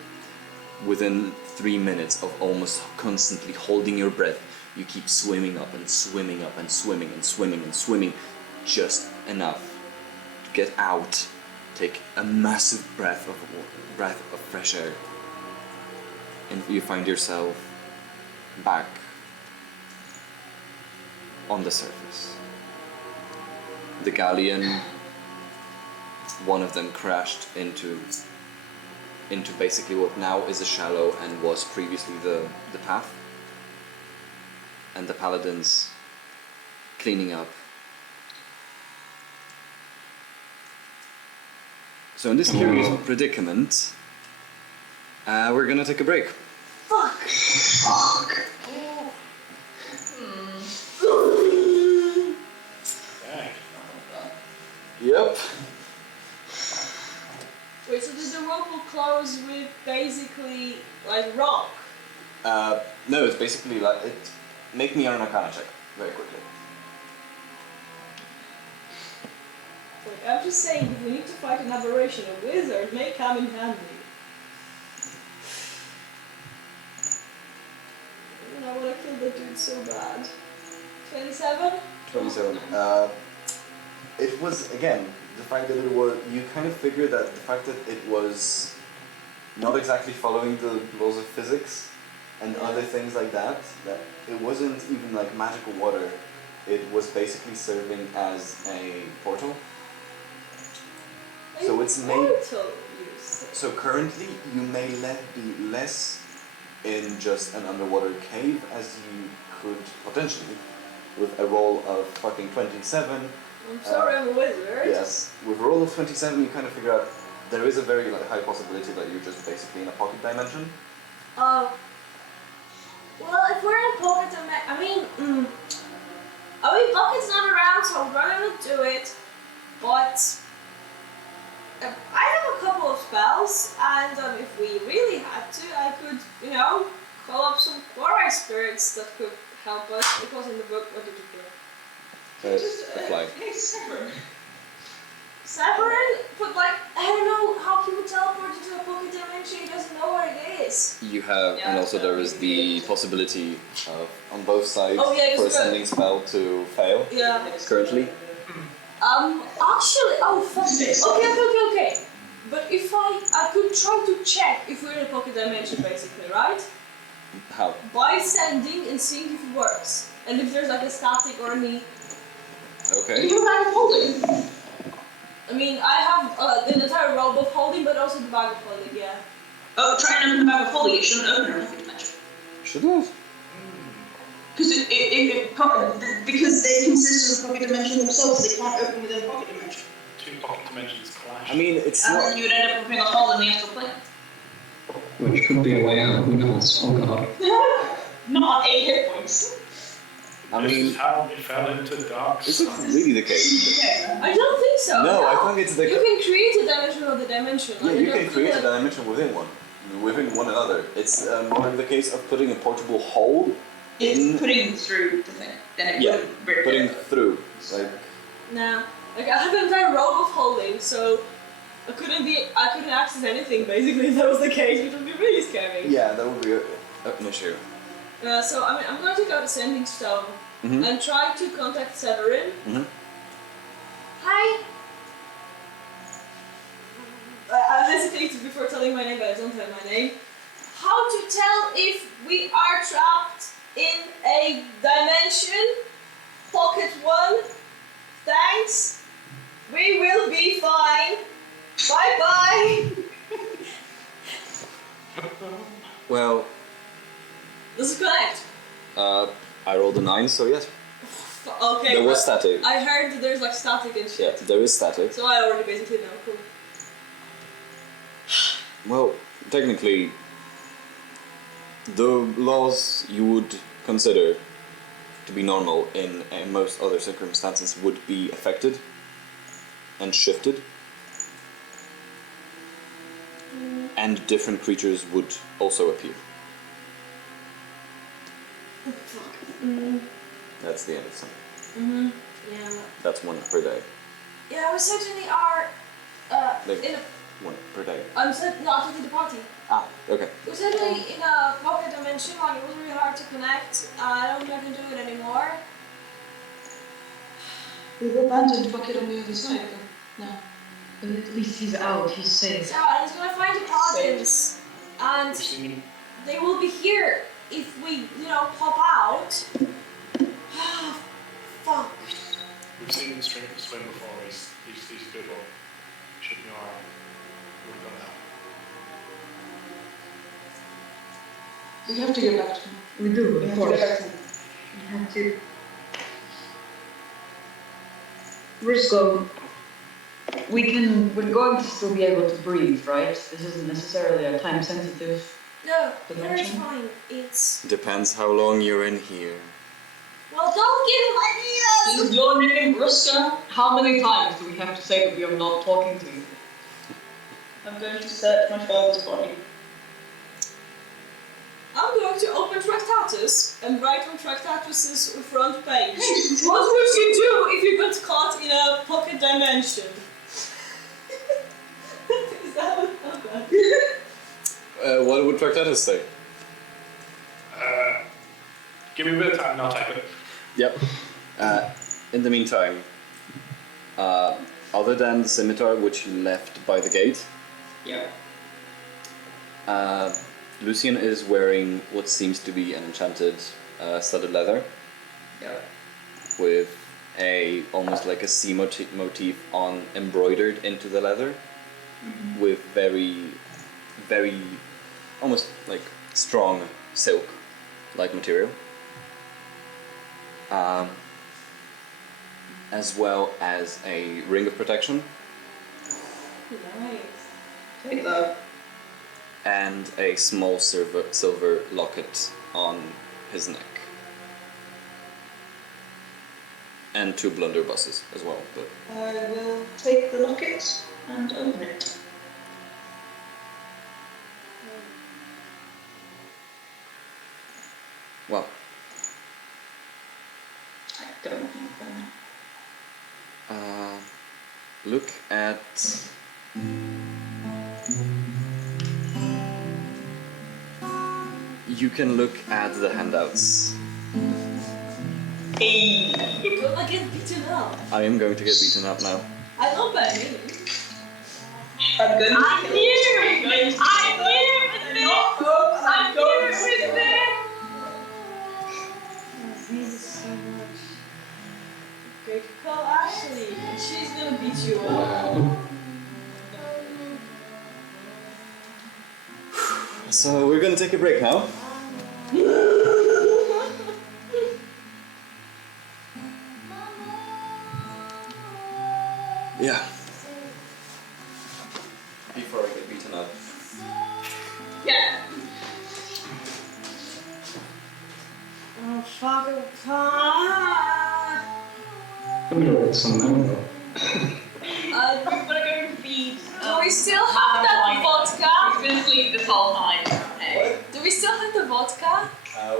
Within 3 minutes of almost constantly holding your breath, you keep swimming up and swimming up and swimming and swimming and swimming just enough to get out, take a massive breath of fresh air, and you find yourself back on the surface. The galleon, one of them crashed into basically what now is a shallow and was previously the path. And the paladins cleaning up. So in this curious predicament, we're gonna take a break. Fuck. Fuck. Yep. Wait, so did the whirlpool close with basically like rock? No, it's basically like it. Make me an Arcana check very quickly. Like, I'm just saying, if we need to fight an aberration, a wizard may come in handy. And I want to kill the dude so bad. 27? 27. It was, again, the fact that it was, you kind of figure that the fact that it was not exactly following the laws of physics and other things like that it wasn't even like magical water, it was basically serving as a portal. So it's made. Portal use. So currently, you may be less in just an underwater cave as you could potentially with a roll of fucking 27. I'm sorry, I'm a wizard. Yes, with a roll of 27, you kind of figure out there is a very high possibility that you're just basically in a pocket dimension. Well, if we're in a pocket dimension, Bucket's not around, so I'm gonna do it. But I have a couple of spells, and if we really had to, I could, call up some Quarry spirits that could help us. It was in the book. What did you put? The fly. Hey, Severin. Severin? But I don't know how he would teleport into a pocket dimension. He doesn't know where it is. You have, and also there is the possibility of, on both sides, Oh, yeah, for a it's sending spell to fail. Yeah. Currently. Actually, fuck. Okay. But if I could try to check if we're in a pocket dimension, basically, right? How? By sending and seeing if it works. And if there's a static or any... Okay. You have a holding. I mean, I have an entire robe of holding, but also the bag of holding, yeah. Oh, try and open the bag of holding. It shouldn't open a pocket dimension. Should have. Because they consist of a pocket dimension themselves, they can't open within a pocket dimension. Two pocket dimensions clash. I mean, it's And not. then you would end up ripping a hole in the astral plane. Which could be a way out, who knows? Oh god. Not 8 hit points. I This mean, is how we fell into dark is it side. really the case? I don't think so. No, I think it's the. You can create a dimension of the dimension. Yeah, I you don't can create a feel like- dimension within one another. It's more the case of putting a portable hole in. It's putting through the thing. Then it Yeah, wouldn't rip putting it. through. Nah. I have an entire robe of holding, so I couldn't access anything basically if that was the case, which would be really scary. Yeah, that would be an issue. So I'm going to take out a sending stone Mhm. and try to contact Severin. Mhm. Hi. I hesitated before telling my name, but I don't have my name. How to tell if we are trapped in a dimension? Pocket 1. Thanks. We will be fine. Bye bye. Well, Does it connect? I rolled a 9, so yes. Okay. There was but static. I heard that there's static and Yeah, shit. there is static. So I already basically know. Cool. Well, technically, the laws you would consider to be normal in most other circumstances would be affected and shifted. And different creatures would also appear. That's the end of something. Yeah. That's one per day. Yeah, we certainly are. Like, In a, one per day. I'm not taking the party. Ah, okay. We're certainly in a pocket dimension. It was really hard to connect. I don't know if I can do it anymore. We've abandoned Bucket on the other side, though. No. But at least he's out, he's safe. So I was gonna find the paladins, and We've seen they will be here if we, pop out. Fuck. We've seen him swim before. He's a good one. Should be alright. We've got that. We have to get back to him. We do, We of have to get course. back to him. We have to. Risco, we're going to still be able to breathe, right? This isn't necessarily a time sensitive. No, The very dimension? fine. It's Depends how long you're in here. well. Don't give him ideas. Is your name Risco? How many times do we have to say that we are not talking to you? I'm going to search my father's body. I'm going to open Tractatus and write on Tractatus's front page. What would you do if you got caught in a pocket dimension? Is that what? What would Tractatus say? Give me a bit of time and I'll type it. Yep. In the meantime, other than the scimitar which you left by the gate, Yeah. Lucian is wearing what seems to be an enchanted studded leather Yeah. with almost like a sea motif embroidered into the leather. with very, very, almost like strong silk-like material. As well as a ring of protection. Nice. Take that. And a small silver locket on his neck. And 2 blunderbusses as well. But I will take the locket and open it. well, I don't think look at you can look at the handouts. Hey. Will I get beaten up? I am going to get beaten up now. I love that. I'm going to I kill knew you. it! I knew it was this! I knew it was this! I hate this so much. Great call, Ashley. She's gonna beat you up. So we're gonna take a break now. Yeah. Before I get beaten up. Yeah. Oh, fuck. I'm gonna roll some mango. We're gonna go feed. Do we still have that vodka? We've been asleep this whole time. Okay. Do we still have the vodka?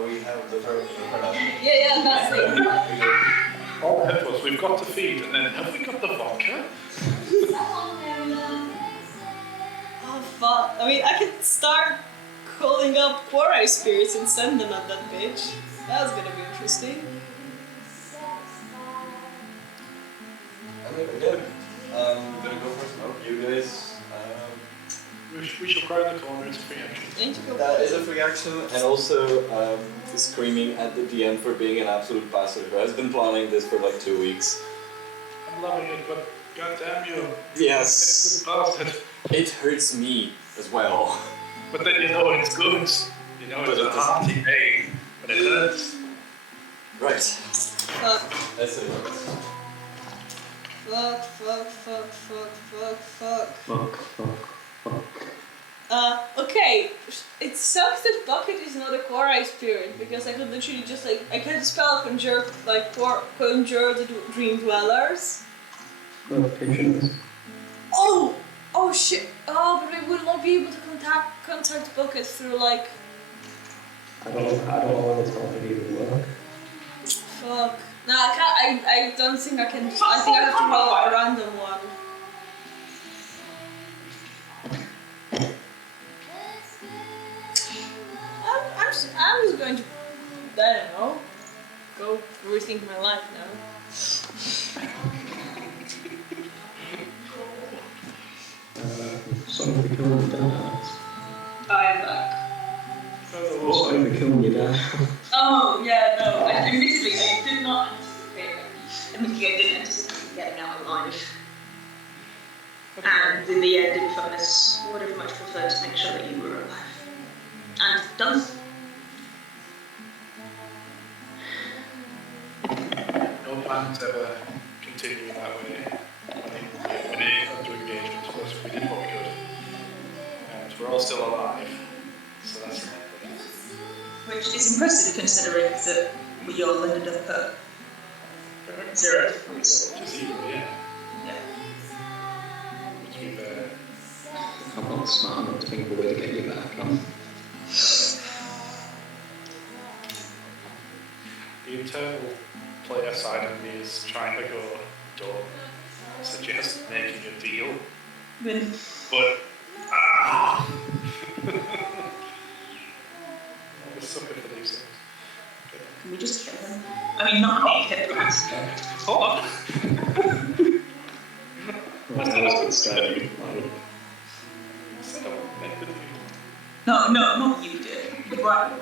We have the production. Yeah, that's it. All that was, we've got the feed, and then have we got the vodka? Oh, fuck. I mean, I could start calling up Quora spirits and send them at that bitch. That's gonna be interesting. I mean, again, gonna go for a smoke. You guys. We shall cry in the corner, it's a free action. Ain't you go That is a free action, and also screaming at the DM for being an absolute bastard who has been planning this for like 2 weeks. I'm loving it, but goddamn you. Yes. Bastard. It hurts me as well. But then you know it's good. You know it's a hearty pain. But it hurts. Right. Fuck. That's it. Fuck, fuck, fuck, fuck, fuck, fuck. Fuck, fuck, fuck. Okay. It sucks that Bucket is not a Quora spirit because I could literally just like I could spell conjure conjure the dream dwellers. Well, pigeons. Oh! Oh shit! Oh, but we would not be able to contact Bucket through like I don't know if it's going to even work. fuck. No, I can't. I don't think I can. I think I have to roll a random one. I'm just going to. I don't know. Go rethink my life now. Sorry for killing your dad. I'm back. Sorry for killing your dad. Oh, yeah, no. Admittedly, I did not anticipate it. Admittedly, I didn't anticipate getting out alive. And in the end, in fairness, would have much preferred to make sure that you were alive. And done. No plan to ever continue that way. When it comes to engagement, of course, we did what we could. And we're all still alive. So that's the main thing. Which is impressive considering that we all ended up at 0 points. Just even, yeah. Yeah. Which we've, I'm not smart enough to think of a way to get you back on. the internal player side of me is trying to go, don't suggest making a deal. Win. But, I'm a sucker for these things. Can we just kill him? I mean, not all hit us. Hold on. That was scary. I said I won't make the deal. No, not you did. Right.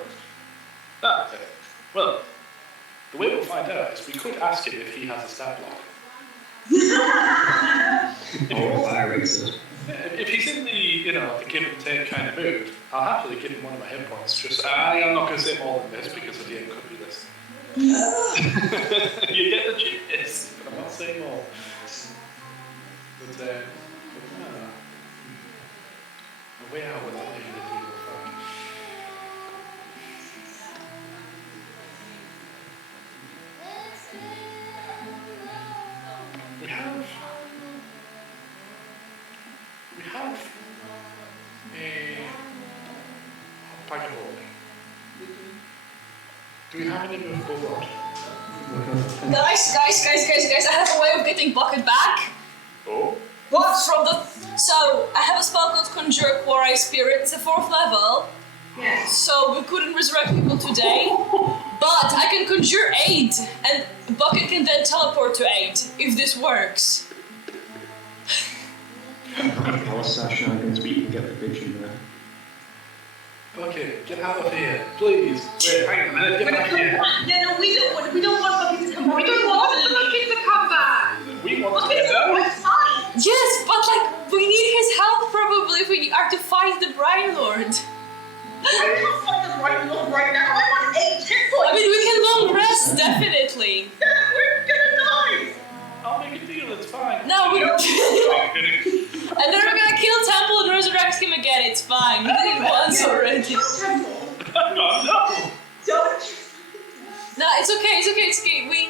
Ah, okay. Well, the way we'll find out is we could ask him if he has a stat block. Oh, fire exit. If he's in the, the give and take kind of mood, I'll happily give him one of my hit points. Just, I am not going to say more than this because at the end could be this. You get the gist, but I'm not saying more. But, a way out without making it do the fuck. We have a bag of holding. Do we have any movable rod? Guys, I have a way of getting Bucket back. Oh? What? So, I have a spell called Conjure Quarry Spirit. It's a 4th level. Yeah. So, we couldn't resurrect people today. But I can conjure aid. And Bucket can then teleport to aid, if this works. Our shenanigans, we can get the bitch in there. Okay, get out of here, please. Wait, hang on a minute, get out of here. No, we don't want Bucket to come back. We don't want the Bucket to come back! We want to Bucket get is out. outside. Yes, but we need his help probably if we are to fight the Brine Lord. I can't find the right one right now. I want 8 hit points. I mean, we can long rest, definitely. We're gonna die. I'll make a deal, it's fine. No, we don't. I'm kidding. And then we're gonna kill Temple and resurrect him again. It's fine. We did it once already. Kill Temple. No. Don't. No, it's okay. We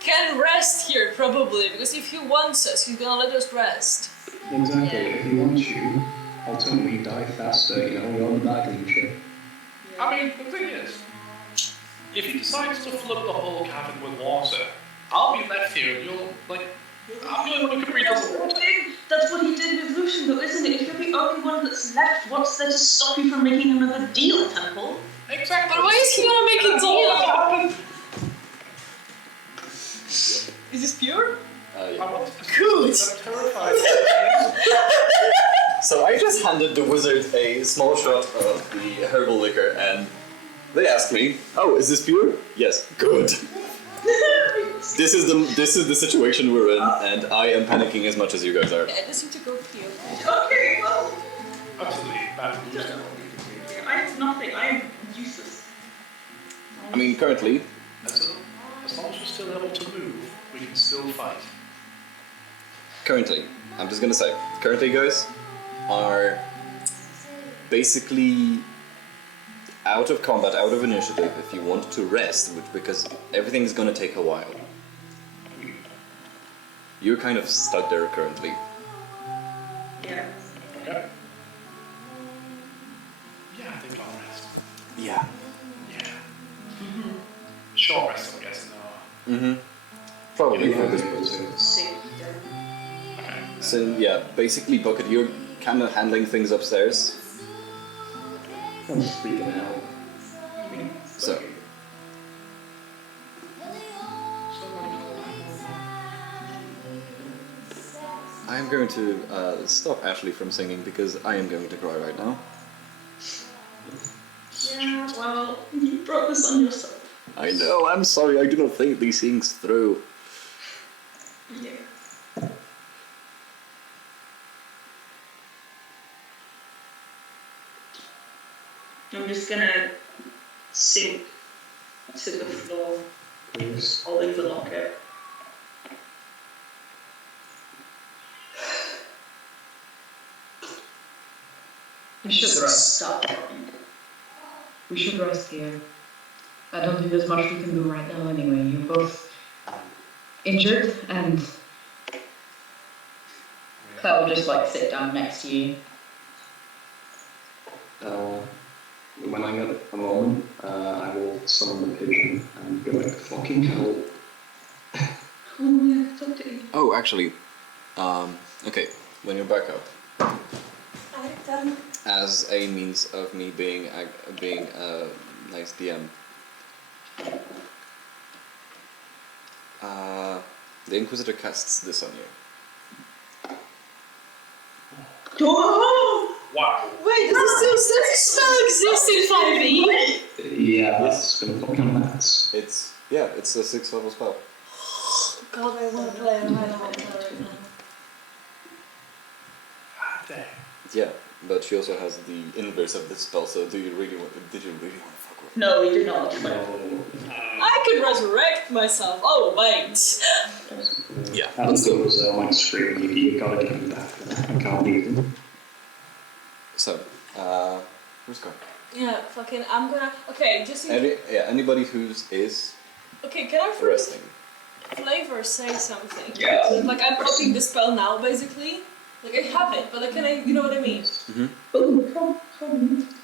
can rest here probably because if he wants us, he's gonna let us rest. Exactly, if he wants you, ultimately die faster, you're on the bargaining chip. I mean, the thing is, if he decides to flood the whole cavern with water, I'll be left here and you'll, I'm the only one who can breathe underwater. That's what he did with Lucian, though, isn't it? If you're the only one that's left, what's there to stop you from making another deal, Temple? Exactly. But why is he gonna make a What deal? happened? Is this pure? Yeah. I want to Good. I'm terrified. So I just handed the wizard a small shot of the herbal liquor, and they asked me, "Oh, is this pure?" Yes. Good. This is the situation we're in, and I am panicking as much as you guys are. I just need to go heal. Okay, well, Absolutely bad news. I have nothing. I am useless. I mean, currently, As long as we're still able to move, we can still fight. I'm just gonna say, currently, guys are basically out of combat, out of initiative. If you want to rest, because everything's gonna take a while. You're kind of stuck there currently. Yeah. Okay? Yeah, I think I'll rest. Yeah. Yeah. Short rest, I'm guessing. Probably for this Sit down. Okay. So yeah, basically, Bucket, you're kind of handling things upstairs. I'm freaking out. So I'm going to stop Ashley from singing because I am going to cry right now. Yeah, well, you brought this on yourself. I know, I'm sorry, I do not think these things through. Yeah. I'm just gonna sink to the floor, Please. holding the locket. We should rest. Stop crying. We should rest here. I don't think there's much we can do right now anyway. You're both injured and Claire will just sit down next to you. When I get a moment, I will summon the pigeon and be like, fucking hell. Oh yeah, talk to you. Oh, actually, okay, when you're back up, as a means of me being a nice DM, the Inquisitor casts this on you. Oh! Wow. Wait, does this spell exist in 5e? Yeah, that's gonna fucking nuts. It's a 6th level spell. God, I want to play. I don't want to play right now. Yeah, but she also has the inverse of this spell. So did you really want to fuck with her? No, we did not. I could resurrect myself. Oh wait. Yeah. As it goes, like screaming, you gotta get him back. I can't leave him. So, who's going? Yeah, fucking. I'm gonna. Okay, just. In Anybody who's is Okay, can I resting. Flavor say something? Yeah. Like I'm popping the spell now, basically. Like I have it, but like can I? You know what I mean?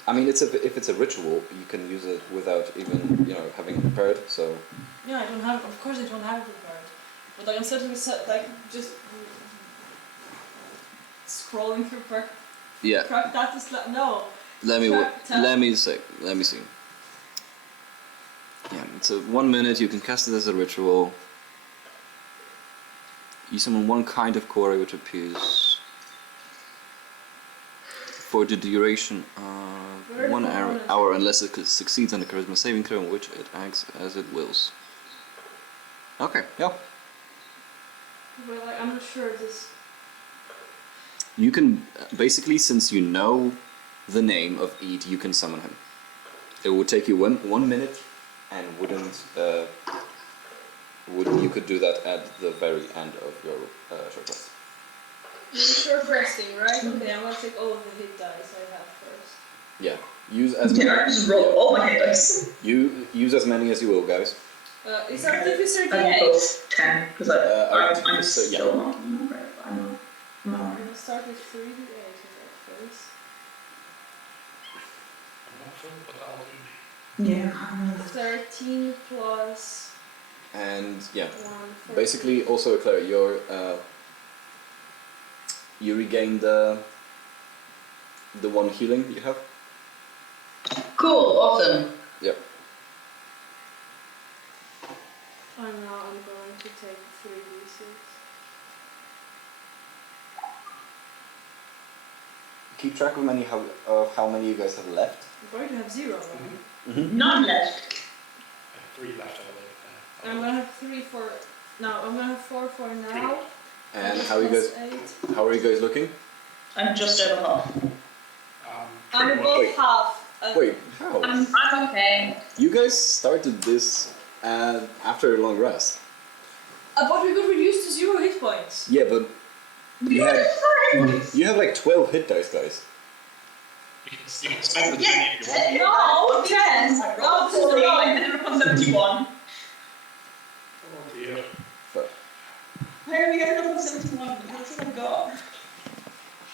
I mean, if it's a ritual, you can use it without even having it prepared. So. Yeah, I don't have. Of course, I don't have it prepared. But like I'm certainly like just scrolling through Yeah. that is no. Let me see. Yeah, so 1 minute you can cast it as a ritual. You summon one kind of quarry which appears for the duration of 1 hour unless it succeeds on a charisma saving throw in which it acts as it wills. Okay, yeah. But like I'm not sure this. You can basically, since you know the name of Eid, you can summon him. It would take you 1 minute, and you could do that at the very end of your short rest. You're short resting, right? Okay, I'm gonna take all of the hit dice I have first. Yeah, use as many. Yeah, I just roll all my hit dice. You use as many as you will, guys. Is our difficulty I 8? both 10 because I'm so, yeah. still not. I'm I'm gonna start with 3d8 in that case. Yeah. 13 plus And yeah, 1. basically also Claire, you regain the 1 healing you have. Cool, awesome. Yep. And now I'm going to take 3d6. Keep track of how many you guys have left. I'm going to have 0. Right? None left. 3 left, I believe. I'm gonna have 3 for. No, I'm gonna have 4 for now. And how are you guys? Plus 8. How are you guys looking? I'm just over half. I'm Pretty much. above Wait. half. Wait, how? I'm okay. You guys started this after a long rest. But we got reduced to 0 hit points. Yeah, but you have like 12 hit dice, guys. You can spend the 20 if you want. No, 10. No, this is the wrong. I ended up on 71. Oh dear. But How are we ended up on 71? That's what I got.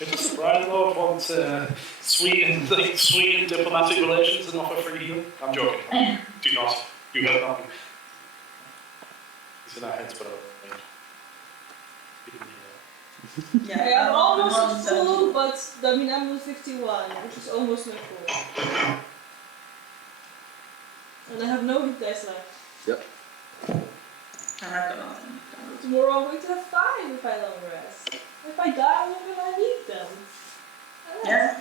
If Mr. Brian Lord wants sweeten diplomatic relations and offer free healing, I'm joking. Do not. You heard nothing. It's in our heads, but Yeah, I'm almost full, but I mean I'm on 51, which is almost not full. And I have no hit dice left. yep. And I've got nothing. Tomorrow I'm going to have 5 if I long rest. If I die, I'm not gonna need them. Yeah.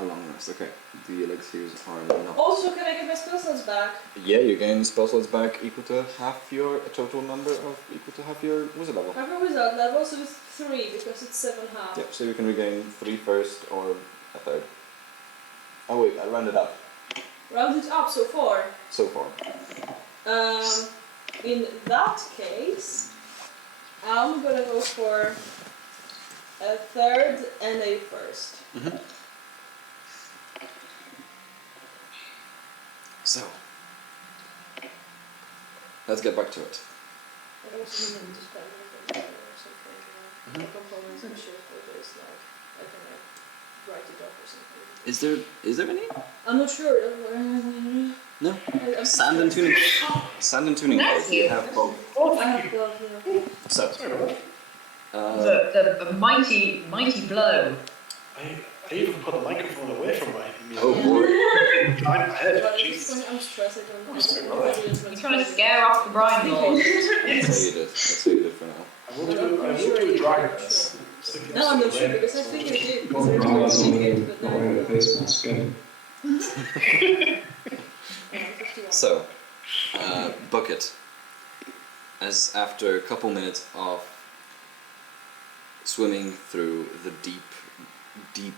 A long rest. Okay. The elixirs are not. Also, can I get my spell slots back? Yeah, you gain spell slots back equal to half your total number of equal to half your wizard level. I have a wizard level, so it's 3 because it's 7.5. Yep. So you can regain 3 first or a third. Oh wait, I rounded up. Round it up, so 4. So far. In that case, I'm gonna go for a third and a first. So let's get back to it. I also need to spend my or something. Components and shit, but there's like I can write it off or something. Is there any? I'm not sure. No. I'm Sand and tuning. Sand and tuning. Thank You you. have both. I have both. Yeah. So. The mighty blow. I even put the microphone away from my me. Oh boy. Behind my head. But at this Jesus. point, I'm stressed. I don't know. You're trying to scare off the Brian Lord. Let's say you did for now. I will do a dragon dance. No, I'm not sure because I think I did. Because I Not remember as seeing it, but not wearing a then. face mask. So, Bucket, as after a couple minutes of swimming through the deep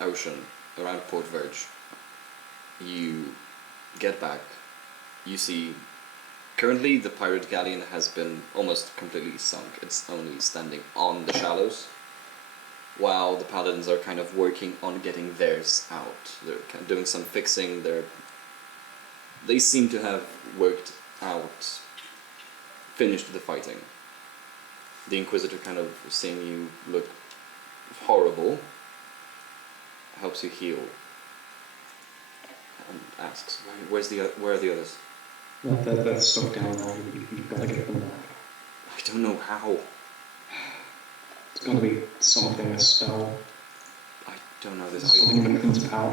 ocean around Port Verge. You get back. You see, currently the pirate galleon has been almost completely sunk. It's only standing on the shallows, while the paladins are kind of working on getting theirs out. They're kind of doing some fixing. They seem to have worked out, finished the fighting. The Inquisitor, kind of seeing you look horrible, helps you heal and asks, where are the others? Well, they're stuck down there. You've got to get them back. I don't know how. It's got to be something, a spell, I don't know this. something that brings power.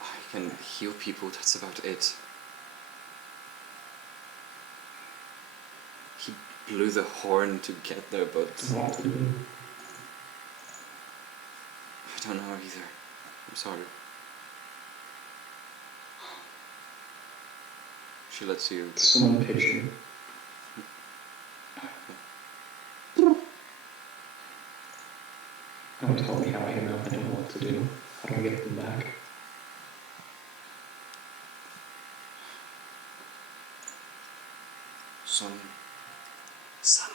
I can heal people, that's about it. He blew the horn to get there, but What to do? I don't know either. I'm sorry. She lets you... Summon pigeon. Don't tell me how I know. I don't know what to do. How do I get them back? Some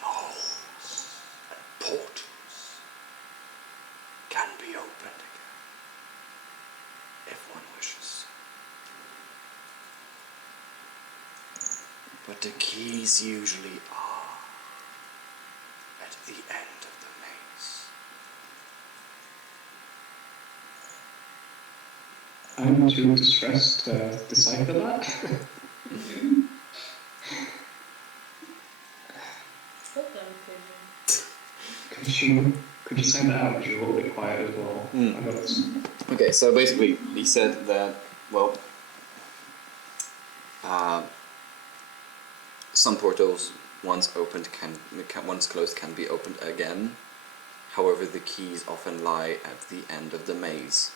holes and portals can be opened again, if one wishes. But the keys usually are at the end of the maze. I'm too distressed to decipher that. Still damn pigeon. Could you say that out? Because you're a little bit quiet as well. Mm. I got this. Okay, so basically, he said that, well, some portals, once opened, once closed, can be opened again. However, the keys often lie at the end of the maze.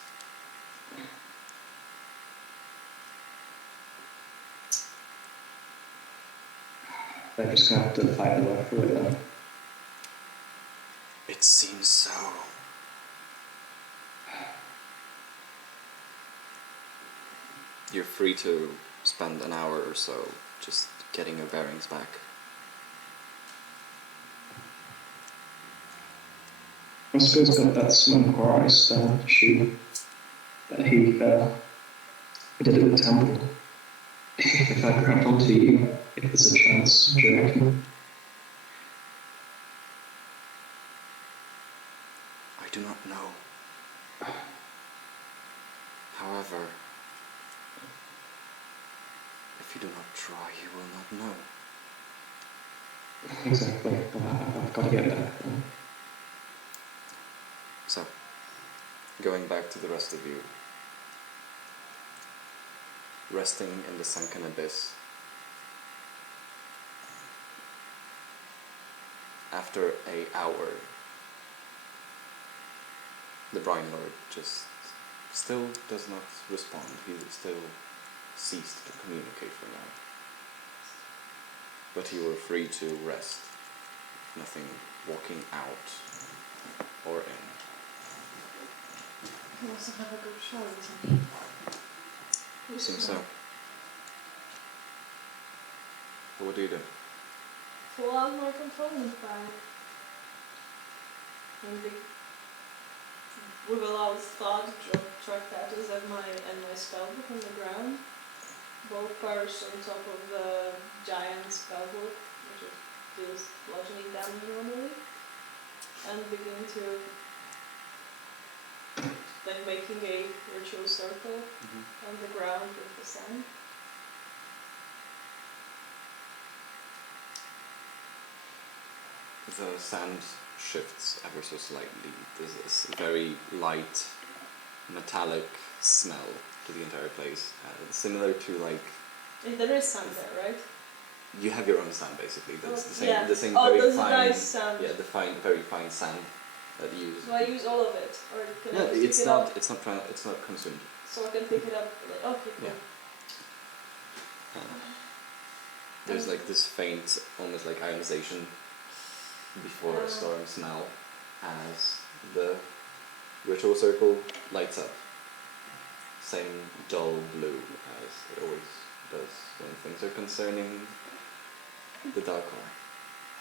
They're just gonna have to fight their way through it then. It seems so. You're free to spend an hour or so just getting your bearings back. Roscoe's got that smoke or ice shoe that he did at the temple. If I grabbed onto you, if there's a chance, do you reckon? I do not know. However, if you do not try, you will not know. Exactly. I've got to get back. So, going back to the rest of you. Resting in the Sunken Abyss. After an hour, the Brine Lord just still does not respond. He still ceased to communicate for now. But you were free to rest. Nothing walking out or in. You also have a good show, isn't he? Seems so. So what do you do? Pull out my component bag. And with a loud thud, drop Tractatus and my spellbook on the ground. Both perched on top of the giant spellbook, which deals bludgeoning damage normally. And begin to making a ritual circle on the ground with the sand. The sand shifts ever so slightly. There's this very light, metallic smell to the entire place. Similar to like... And there is sand there, right? You have your own sand basically. That's the same, yeah. the same Oh, very there's fine... nice sand. Yeah, very fine sand that you use. Do I use all of it? Or can No, I just pick it up? it's not consumed. So I can pick it up. Okay, cool. Yeah. There's like this faint, almost like ionization before storms now as the ritual circle lights up. Same dull blue as it always does when things are concerning the Dark Core.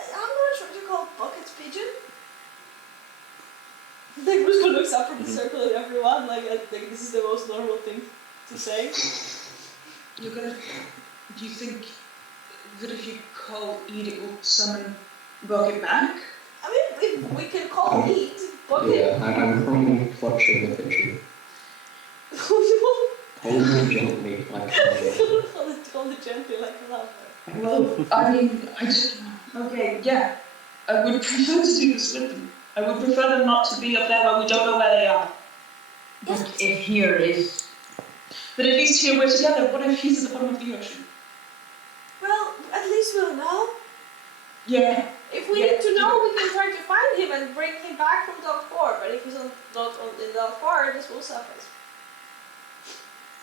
I'm not sure to call buckets pigeon. Like Rusko looks up from the circle at everyone, like I think this is the most normal thing to say. You're gonna. Do you think that if you call Eid, it will summon Bucket back? I mean, we can call Eid bucket. Yeah, I'm probably clutching the pigeon. Hold me gently like a lover. Hold it gently like a lover. Well, I mean, I just. Okay, yeah. I would prefer to do this with them. I would prefer them not to be up there when we don't know where they are. But if here is... But at least here we're together. What if he's at the bottom of the ocean? Well, at least we'll know. Yeah. If we need to know, we can try to find him and bring him back from Dark 4. But if he's not in Dark 4, this will suffice.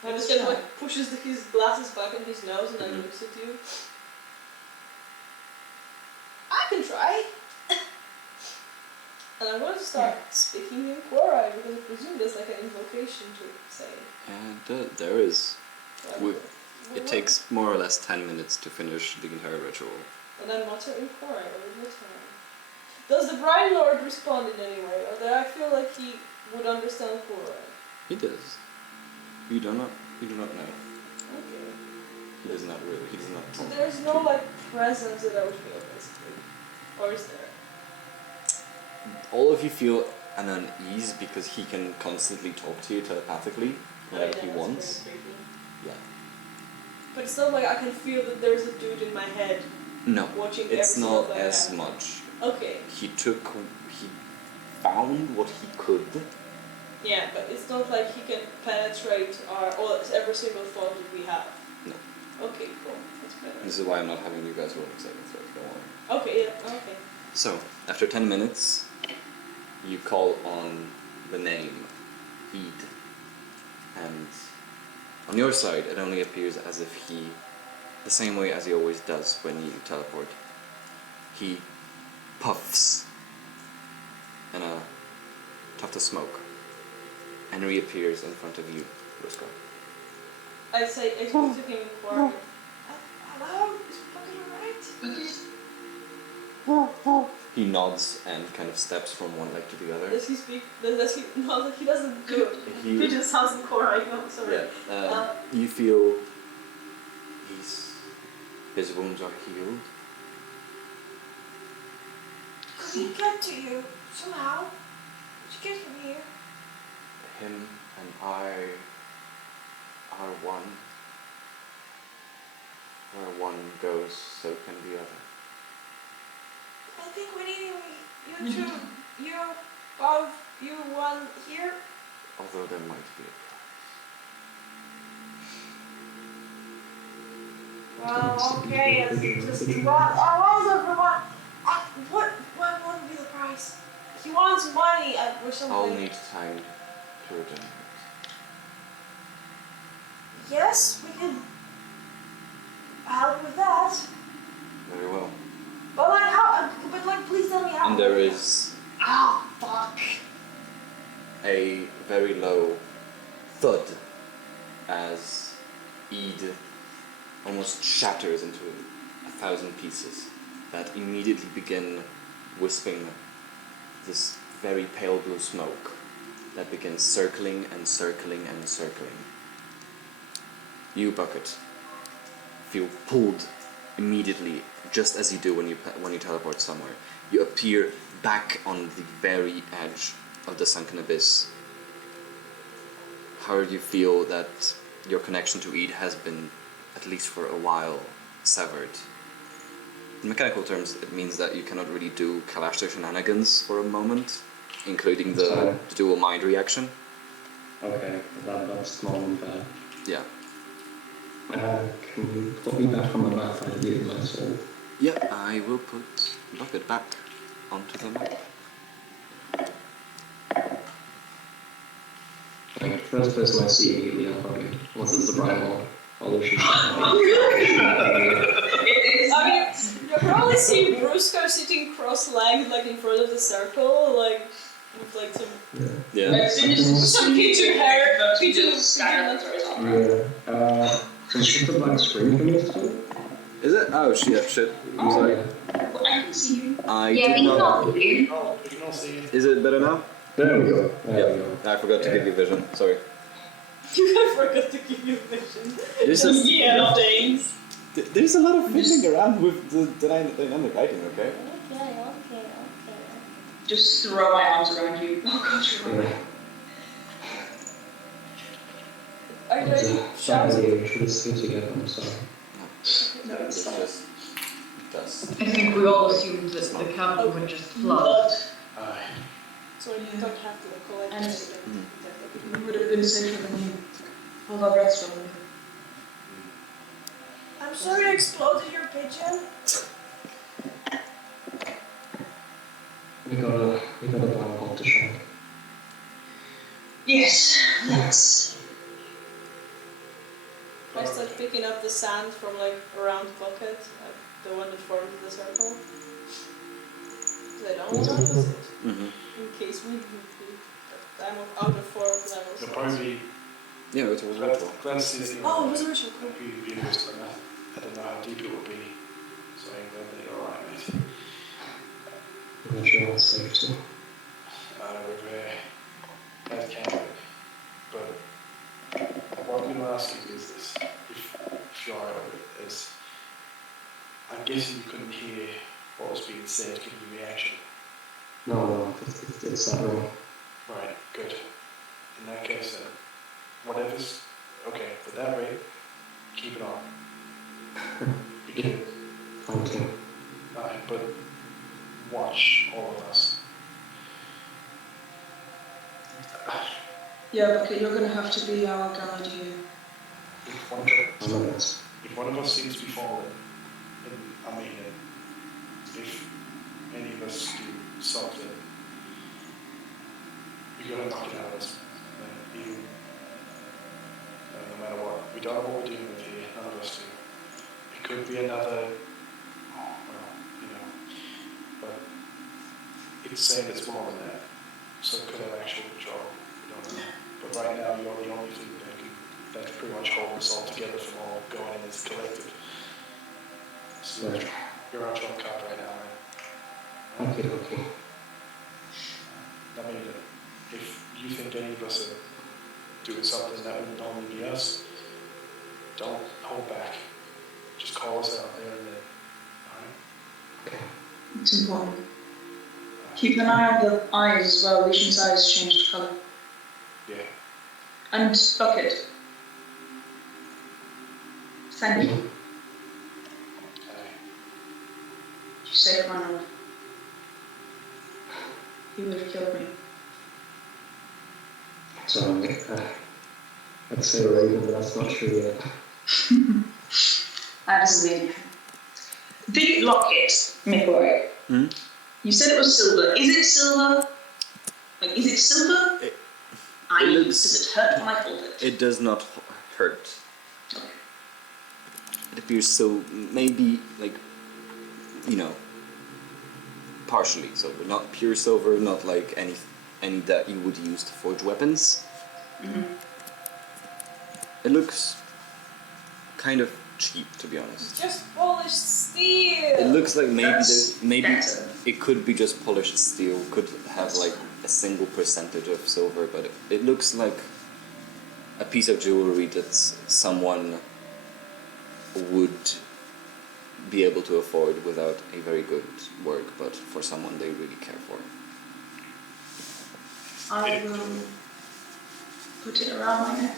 And just kind of like pushes his glasses back on his nose and then looks at you. I can try. And I'm going to start speaking in Quora because I presume there's like an invocation to say. And there is. It takes more or less 10 minutes to finish the entire ritual. And I mutter in Quora all the time. Does the Brine Lord respond in any way? Or do I feel like he would understand Quora? He does. You do not know. Okay. He does not really. He does not. So there's no like presence that I would feel basically. Or is there? All of you feel an unease because he can constantly talk to you telepathically whenever he wants. Yeah. But it's not like I can feel that there's a dude in my head No, watching it's every not single as thing. much. Okay. He found what he could. Yeah, but it's not like he can penetrate every single thought that we have. No. Okay, cool. That's better. This is why I'm not having you guys rolling saving throws. Don't worry. Okay, yeah, okay. So, after 10 minutes, you call on the name Eid. And on your side, it only appears as if he, the same way as he always does when you teleport, he puffs in a tuft of smoke and reappears in front of you, Rusko. I speak to him in Quora. Hello? Is fucking alright? He nods and kind of steps from one leg to the other. Does he speak? Does he? No, he doesn't do it. He- Pigeon sounds in Quora, I'm sorry. Yeah. You feel his wounds are healed. Could he get to you somehow? Did you get from here? Him and I are one. Where one goes, so can the other. I think we need you two. You both. You one here. Although there might be a Well, okay, it's just everyone. What would be the price? He wants money or something. I'll need time to regenerate. Yes, we can help with that. Very well. But like how? But like, please tell me how. And there is Oh fuck. a very low thud as Eid almost shatters into 1,000 pieces that immediately begin wisping this very pale blue smoke that begins circling and circling and circling. You, Bucket, feel pulled immediately, just as you do when you teleport somewhere. You appear back on the very edge of the Sunken Abyss. How do you feel that your connection to Eid has been, at least for a while, severed? In mechanical terms, it means that you cannot really do Kalashtar shenanigans for a moment, including the dual mind reaction. Okay, that's not bad. Yeah. Can you put me back on the map? I need my soul. Yeah, I will put Bucket back onto the map. Like, first person I see immediately, I'll probably, once it's the Brine Lord, I'll literally I I mean, you probably see Brusco sitting cross-legged, like in front of the circle, like with like some Yeah. As soon as some pigeon hair, pigeon pigeon scatter. Yeah. Can she put like screen for me still? Is it? Oh shit! Shit. I'm sorry. I can see you. I Yeah, did we can not. all see you. Oh, we can all see it. Is it better now? There we go. There we go. I forgot to give you vision. Sorry. I forgot to give you vision. There's Yeah, things. there's a lot of fiddling around with the dynamic writing. Okay. Okay. Just throw my arms around you. Oh gosh, you're right. Are you It's ready? a Shouts? family we should stay together, I'm sorry. No, it's fine. just dust. I think we all assumed that the cabin would just flood. Aye. So you don't have to collect And- it. We would have been safer than you. Hold our breaths from you. I'm sorry I exploded your pigeon. We got a black hole to shank. Yes, let's. I start picking up the sand from like a round bucket, the one that formed the circle. Because I don't want to lose it. Mm-hmm. In case we I'm out of form levels. You'll probably Yeah, it was virtual. glad to see this thing. Oh, it was virtual. Hope you'd be interested in that. I don't know how deep it will be, so I'm glad that you're alright, mate. I'm not sure what's safe to. That can work. But what I'm going to ask you is this, if you're alright with it, is I'm guessing you couldn't hear what was being said, give you reaction. No, it's that wrong. Right, good. In that case then, whatever's okay, but that rate, keep it on. Because, Thank you. but watch all of us. Yeah, okay, you're gonna have to be our guide here. If one I of, love it. if one of us seems to be falling, if any of us do something, we gotta knock it out of us. Even, no matter what. We don't know what we're dealing with here, none of us do. It could be another, but it's saying it's more than that. So it could have actual control. We don't know. But right now, you're the only thing that can pretty much hold us all together from all going in as a collective. So Right. you're our trump card right now, man. Okay. I mean, if you think any of us are doing something that would normally be us, don't hold back. Just call us out there and then. Alright? It's important. Keep an eye on the eyes as well. Vision's eyes changed colour. Yeah. And bucket. Thank you. You saved my life. You would have killed me. So I'd say Raven, but that's not true yet. That is amazing. The locket, McCoy. Hmm? You said it was silver. Is it silver? Like, is it silver? It Does looks- it hurt when I hold it? It does not hurt. Okay. It appears so, maybe like, partially silver, not pure silver, not like any that you would use to forge weapons. Mm-hmm. It looks kind of cheap, to be honest. Just polished steel. It looks like That's maybe better. it could be just polished steel, could have like a single percentage of silver, but it looks like a piece of jewelry that someone would be able to afford without a very good work, but for someone they really care for. I will put it around my neck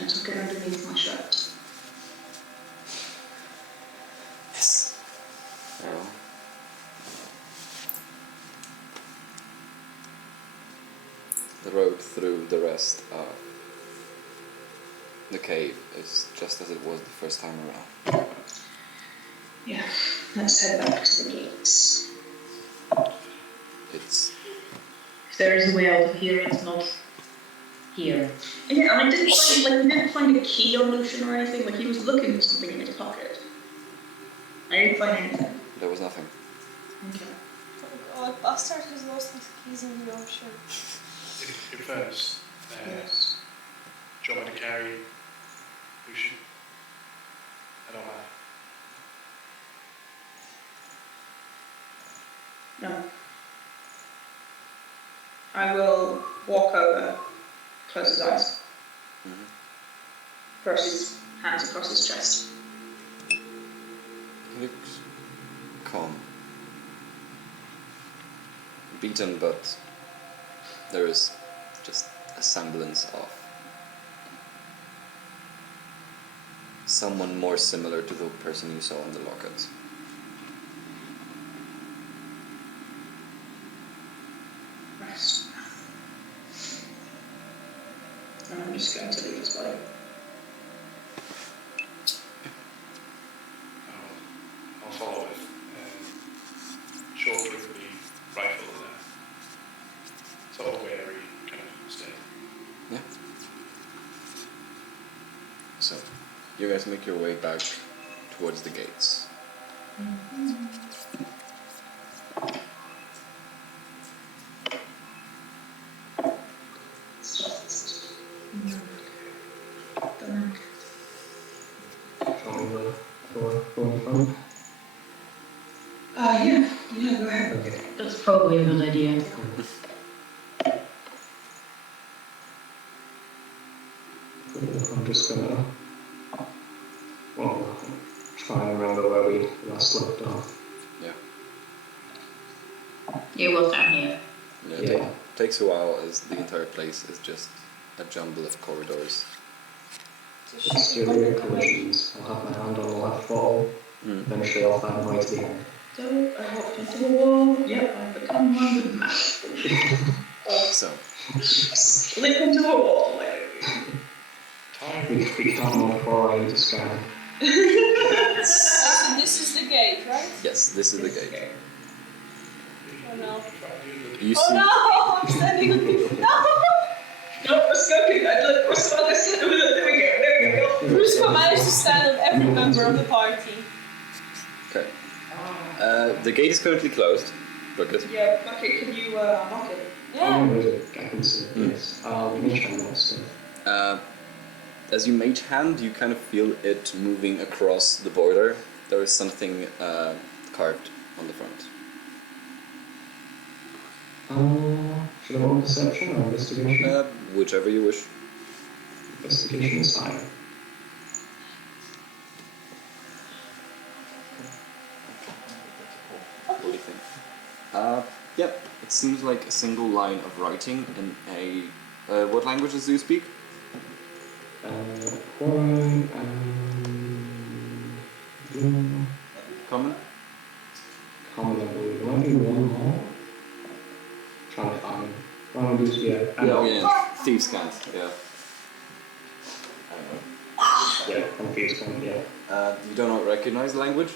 and tuck it underneath my shirt. Yes. Well. The road through the rest of the cave is just as it was the first time around. Yeah, let's head back to the gates. It's If there is a way out of here, it's not here. Yeah, and I didn't find a key on Lucian or anything. Like he was looking for something in his pocket. I didn't find anything. There was nothing. Okay. Oh god, bastard has lost his keys in the ocean. In fairness, Yes. do you want me to carry Lucian? I don't mind. No. I will walk over, close his eyes, cross his hands across his chest. He looks calm. Beaten, but there is just a semblance of someone more similar to the person you saw in the locket. Rest. And I'm just going to leave his body. I'll follow with shoulder the rifle in a sort of wary kind of state. Yeah. So, you guys make your way back towards the gates. Yeah, go ahead. Okay. That's probably a good idea. I'm just gonna, well, try and remember where we last left off. Yeah. It was down here. Yeah, Yeah. It takes a while as the entire place is just a jumble of corridors. Exterior collisions. I'll have my hand on the left wall. Eventually I'll find my way to the end. So I walked into the wall. Yep, I've become one with the map. So, Slip into the wall. We can't move forward into sky. So this is the gate, right? yes, this is the gate. Oh no. You Oh see, no! I'm standing on the... No! No, we're scoping. We're so there we go. Brusco managed to stand on every member of the party. okay. The gate is currently closed. Bucket. Yeah, Bucket, can you unlock it? Yeah. I can see it, yes. I'll make sure that stuff. As you mage hand, you kind of feel it moving across the border. There is something carved on the front. Should I roll perception or investigation? Whichever you wish. Investigation is higher. What do you think? Yep, it seems like a single line of writing in a... what languages do you speak? Common, Common? common, I believe. Might be one more. Trying to find. Languages, yeah. Yeah, Thieves' Cant, yeah. Yeah, confused one, yeah. You do not recognize the language?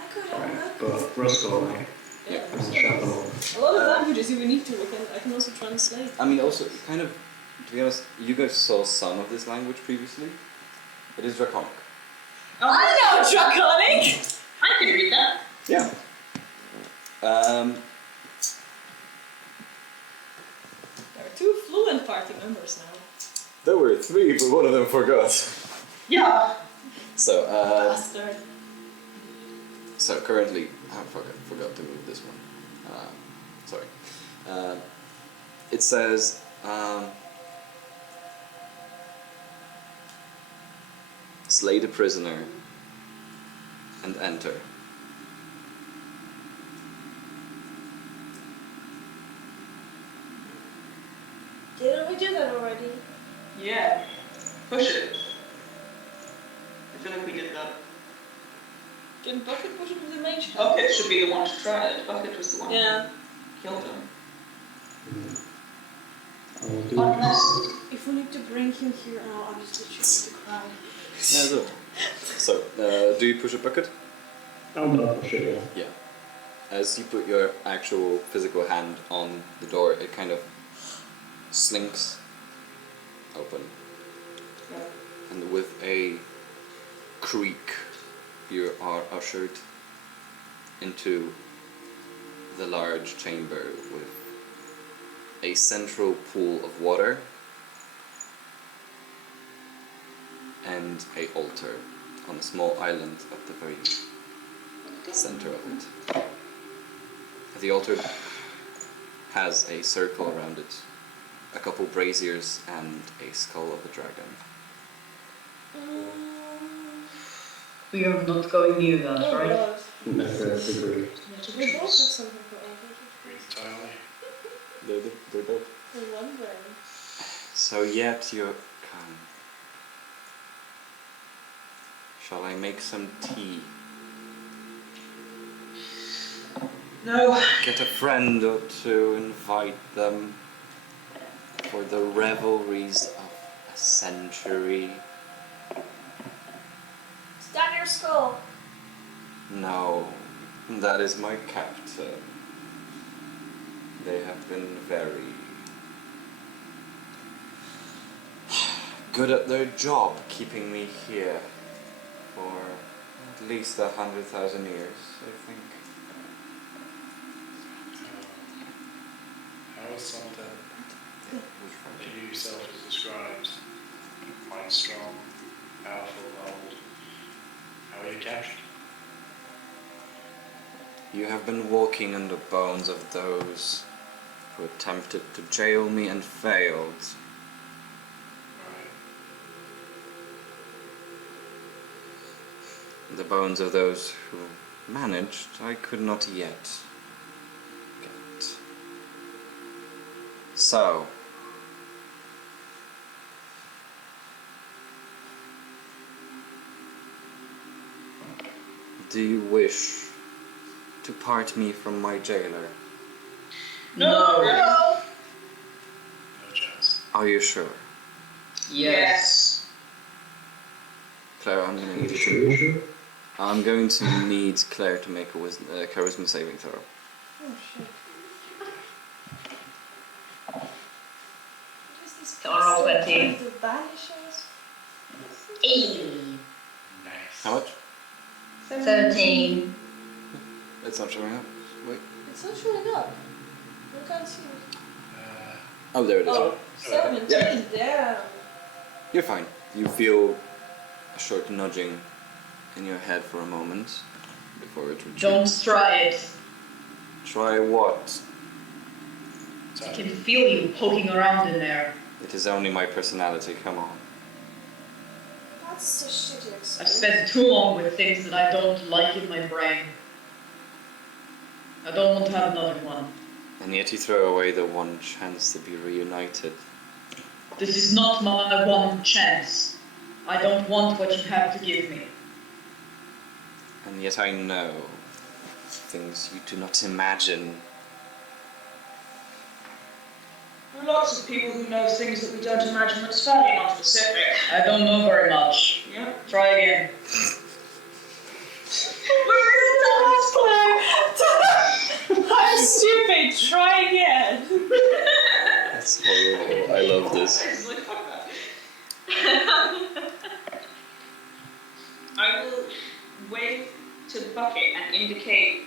I could have Right, looked. but Brusco, right? Yeah. And Shuffle. A lot of languages you would need to look at. I can also translate. I mean, also, kind of, to be honest, you guys saw some of this language previously. It is Draconic. I know Draconic! I can read that. Yeah. There are 2 fluent party members now. There were 3, but one of them forgot. Yeah. So, Bastard. so currently, I forgot to move this one. Sorry. It says, slay the prisoner and enter. Didn't we do that already? Yeah. Push it. I feel like we did that. Didn't Bucket push it with the mage hand? Bucket should be the one to try it. Bucket was the one Yeah. who killed him. I will do Unless... If we need to bring him here now, I'm just literally going to cry. Yeah, so. So, do you push a bucket? I'm gonna push it, yeah. Yeah. As you put your actual physical hand on the door, it kind of slinks open. Yeah. And with a creak, you are ushered into the large chamber with a central pool of water and a altar on a small island at the very center of it. The altar has a circle around it, a couple braziers and a skull of a dragon. We are not going near that, Oh right? god. Never agree. We both have something for altars. Entirely. They're dead. I'm wondering. So yet you come. Shall I make some tea? No. Get a friend or two, invite them for the revelries of a century? Stand your skull. No, that is my captain. They have been very good at their job, keeping me here for at least 100,000 years, I think. How is something that you yourself has described quite strong, powerful, old? How are you captured? You have been walking on the bones of those who attempted to jail me and failed. Right. The bones of those who managed, I could not yet get. So, do you wish to part me from my jailer? No. No chance. Are you sure? Yes. Claire, I'm going to need you Sure, to... sure. I'm going to need Claire to make a charisma saving throw. Oh shit. What is this Come on, roll bastard 20. trying to banish us? Nice. How much? 17. It's not showing up. Wait. It's not showing up. I can't see it. Oh, there it is. Oh, 17, damn. You're fine. You feel a short nudging in your head for a moment before it retreats. Don't try it. Try what? I can feel you poking around in there. It is only my personality, come on. That's a shitty excuse. I've spent too long with things that I don't like in my brain. I don't want to have another one. And yet you throw away the one chance to be reunited. This is not my one chance. I don't want what you have to give me. And yet I know things you do not imagine. There are lots of people who know things that we don't imagine that's fairly non-specific. I don't know very much. Yeah. Try again. I'm stupid, try again. That's horrible. I love this. I will wave to Bucket and indicate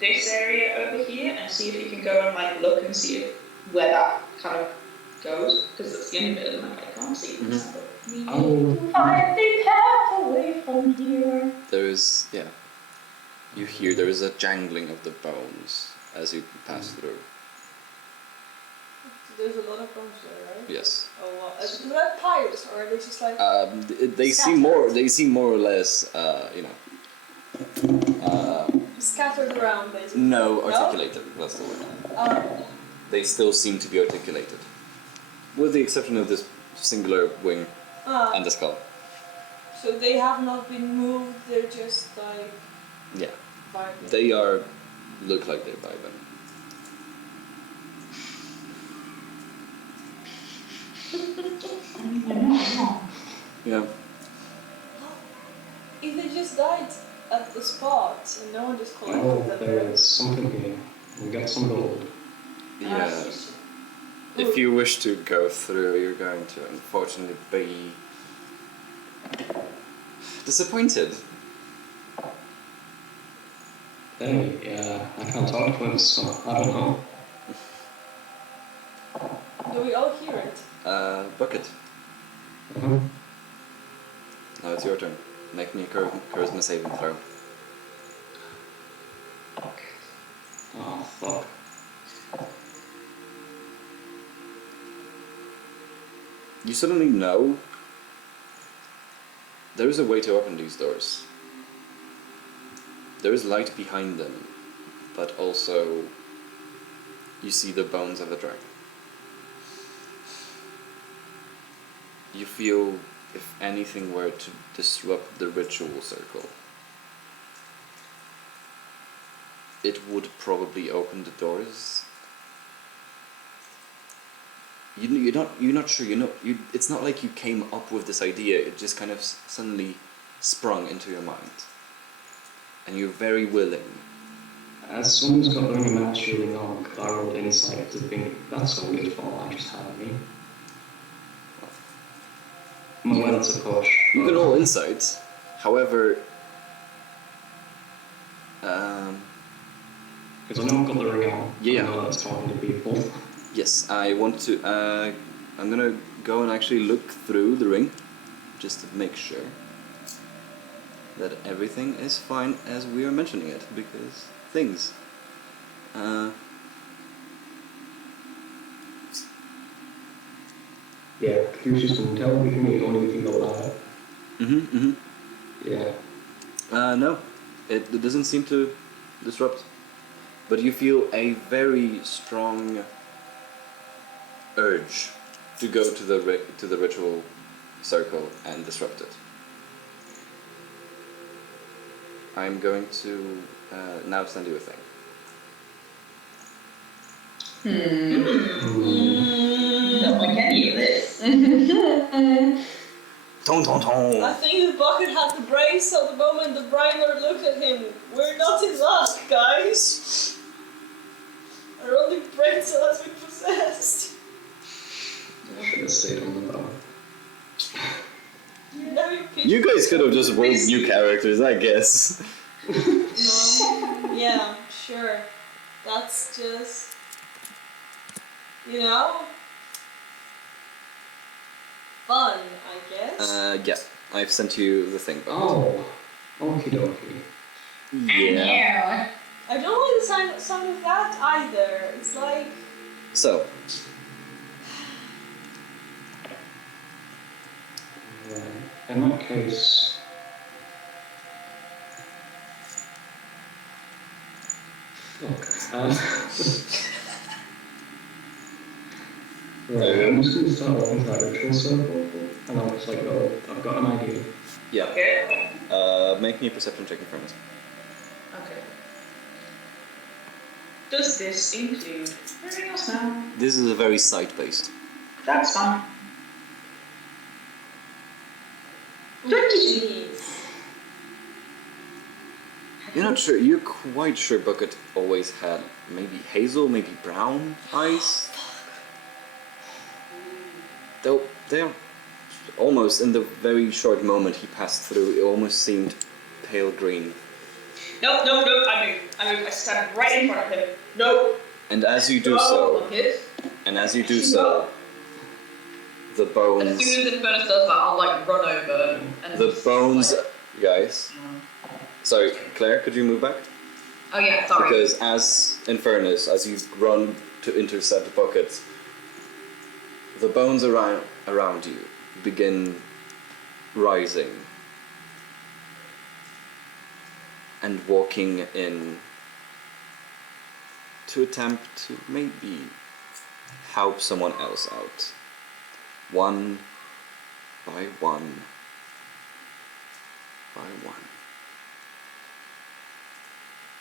this area over here and see if he can go and like look and see if where that kind of goes, because that's the only bit of the map I can't see. Oh, Find the path away from here. There is, yeah. You hear there is a jangling of the bones as you pass through. There's a lot of bones there, right? Yes. Oh, wow. Are they piles or are they just like... They seem more. They seem more or less, scattered around, basically? no, articulated. That's the word. They still seem to be articulated, with the exception of this singular wing and the skull. So they have not been moved. They're just like Yeah, vibing. they look like they're vibing. Yeah. If they just died at the spot and no one just collected oh, them, there is something here. We got some gold. Yeah. If you wish to go through, you're going to unfortunately be disappointed. Hey, I can't talk to him, so I don't know. Do we all hear it? Bucket. Uh-huh. Now it's your turn. Make me a charisma saving throw. Oh, fuck. You suddenly know there is a way to open these doors. There is light behind them, but also you see the bones of a dragon. You feel if anything were to disrupt the ritual circle, it would probably open the doors. You're not sure. It's not like you came up with this idea. It just kind of suddenly sprung into your mind, and you're very willing. As someone who's got only naturally on, could I roll insight to think that's a weird fall I just had me? I'm willing to push. You can roll insight, however, because I know I've got the ring on. Yeah. I know that's talking to people. yes, I want to. I'm gonna go and actually look through the ring, just to make sure that everything is fine as we are mentioning it, because things. Yeah, Lucius can tell we can the only thing about that. Yeah. No, it doesn't seem to disrupt, but you feel a very strong urge to go to the ritual circle and disrupt it. I'm going to now send you a thing. Not like any of this. I think the bucket had the brains, so the moment the Brine Lord looked at him, we're not in luck, guys. Our only brain cell has been possessed. I should have stayed on the boat. You guys could have just rolled new characters, I guess. No. Yeah, sure. That's just, fun, I guess. Yeah, I've sent you the thing. Oh, okie dokie. Yeah. I don't like the sound of that either. It's like... So, In that case, right, I'm just going to start walking that ritual circle, and I'll just like, oh, I've got an idea. yeah. Okay. Make me a perception check in front of us. Okay. Does this include anything else now? This is a very sight-based. That's fine. 22. You're not sure. You're quite sure Bucket always had maybe hazel, maybe brown eyes. Though they're almost in the very short moment he passed through, it almost seemed pale green. No, I move. I stand right in front of him. No. And as you do Oh, so, bucket. the bones. As soon as Infernus does that, I'll like run over and The just, bones, like- guys. Sorry, Claire, could you move back? Oh yeah, sorry. Because as Infernus, as you run to intercept Bucket, the bones around you begin rising and walking in to attempt to maybe help someone else out. One by one by one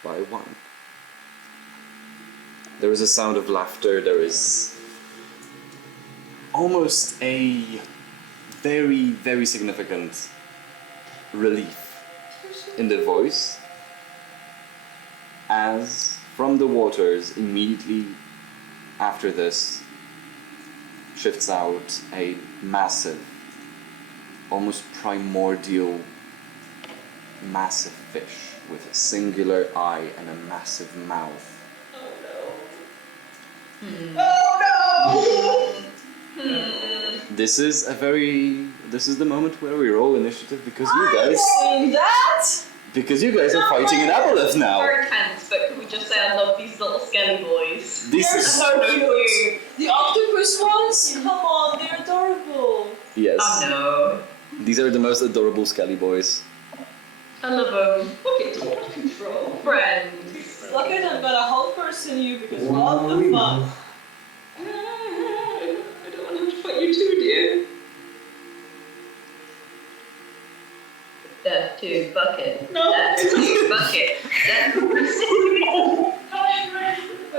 by one. There is a sound of laughter, there is almost a very, very significant relief in the voice as from the waters immediately after this shifts out a massive, almost primordial, massive fish with a singular eye and a massive mouth. Oh no! This is the moment where we roll initiative because you guys are fighting an aboleth now. Very tense, but can we just say I love these little skelly boys? This They're is so cute. The octopus ones? Come on, they're adorable. yes. I know. These are the most adorable skelly boys. I love them. Okay, take out control. Friends. Look at them, got a whole person you because what the fuck? I don't want to have to fight you too, dear. Death to bucket. No. Death to bucket. Death to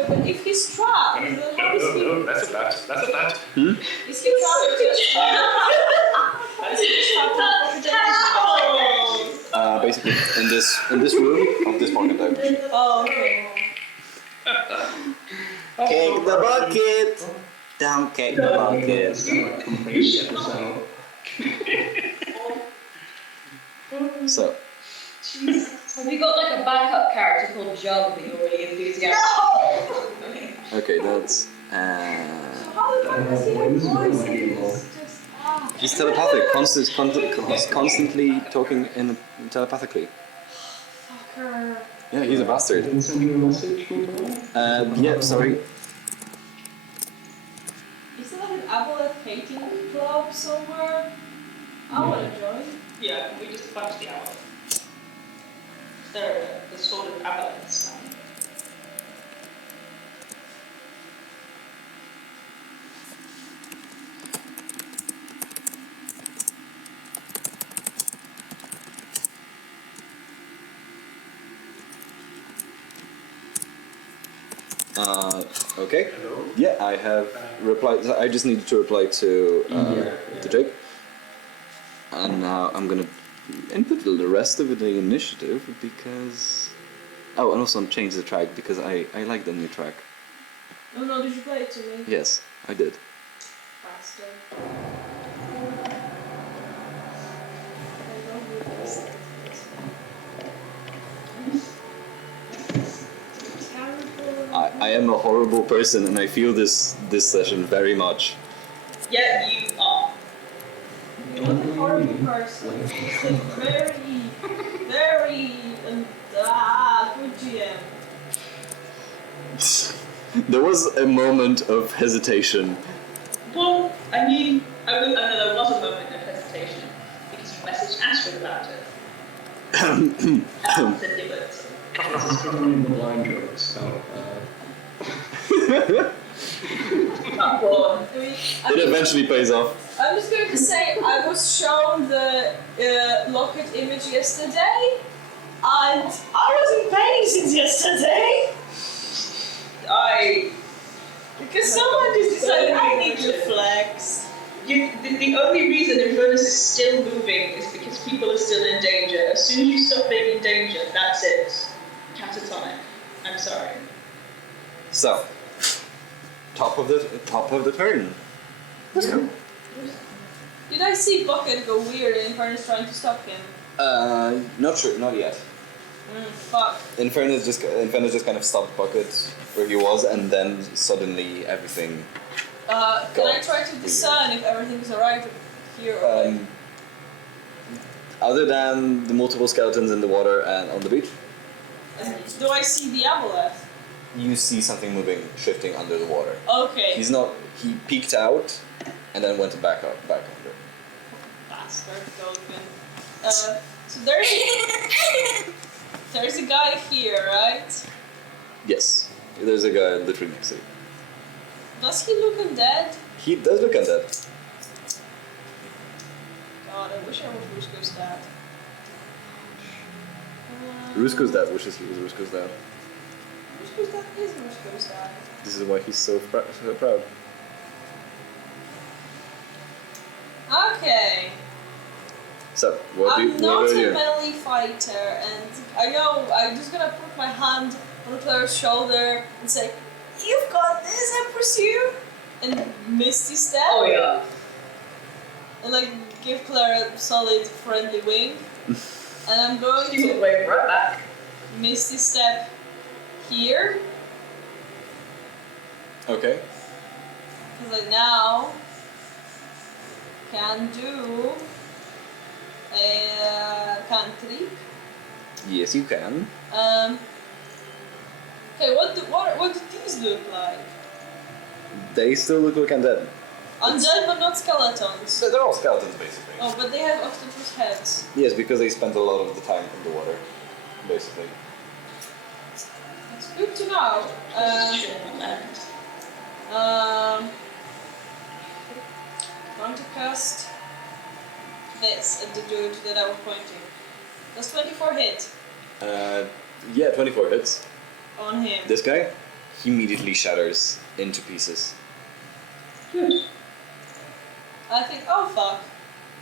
But if he's trapped, then how is he? No, that's a bat. That's a bat. Is he trapped just? How is he just trapped in the terrible. Basically, in this room of this pocket dimension. Oh, okay. Kick the bucket. Don't kick the bucket. So, Have you got like a backup character called Jug that you're really enthusiastic about? okay, that's How the fuck does he have voices? Just he's telepathic, constantly talking telepathically. fucker. Yeah, he's a bastard. Didn't send you a message from that? Yeah, sorry. Is there like an aboleth hating club somewhere? I want to join. Yeah, we just punched the owl. They're the sort of aboleths. Okay. Yeah, I have replied. I just needed to reply to Jake. And now I'm gonna input the rest of the initiative because. Oh, and also change the track because I like the new track. Oh no, did you play it to me? Yes, I did. Bastard. I love you, bastard. Terrible. I am a horrible person and I feel this session very much. Yeah, you are. You're not a horrible person. It's like very, good GM. There was a moment of hesitation. Well, I mean, I know there was a moment of hesitation because you messaged Astrid about it. And said do it. This is covering the blind jokes about Not born. I mean, It eventually pays off. I'm just going to say I was shown the locket image yesterday, and I wasn't paying since yesterday. Because someone just decided I need to flex. The only reason Inverness is still moving is because people are still in danger. As soon as you stop being in danger, that's it. Catatonic. I'm sorry. So, top of the turn. Let's go. Did I see Bucket go weird and Infernus trying to stop him? Not sure, not yet. Fuck. Infernus just kind of stopped Bucket where he was, and then suddenly everything. Can I try to discern if everything is alright here or like? Other than the multiple skeletons in the water and on the beach, Do I see the aboleth? you see something moving, shifting under the water. Okay. He peeked out, and then went back under. Bastard Dolphin. So there's a guy here, right? Yes, there's a guy literally next to you. Does he look undead? He does look undead. God, I wish I was Rusko's dad. Rusko's dad wishes he was Rusko's dad. Rusko's dad is Rusko's dad. This is why he's so proud. Okay. So, what I'm do not a you do? melee fighter, and I know I'm just gonna put my hand on the player's shoulder and say, "You've got this, I presume." and Misty Step. Oh yeah. And like give Claire a solid friendly wing. And I'm going She will to wave right back. Misty Step here. Okay. Because I now can do a cantrip. Yes, you can. Okay, what do these look like? They still look like undead. Undead but not skeletons. So they're all skeletons, basically. Oh, but they have octopus heads. Yes, because they spent a lot of the time in the water, basically. It's good to know. Going to cast this at the dude that I was pointing. Does 24 hit Yeah, 24 hits. on him? This guy, he immediately shatters into pieces. I think, oh fuck,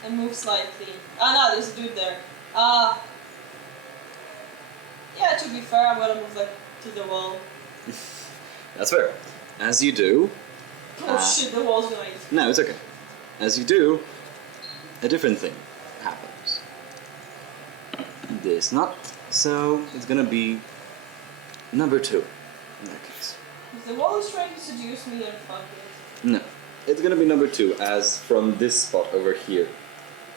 and move slightly. Ah no, there's a dude there. Yeah, to be fair, I'm gonna move like to the wall. That's fair. As you do... Oh shit, the wall's going. No, it's okay. As you do, a different thing happens. This not. So, it's gonna be number 2 in that case. If the wall is trying to seduce me, then fuck it. No. It's gonna be number 2, as from this spot over here,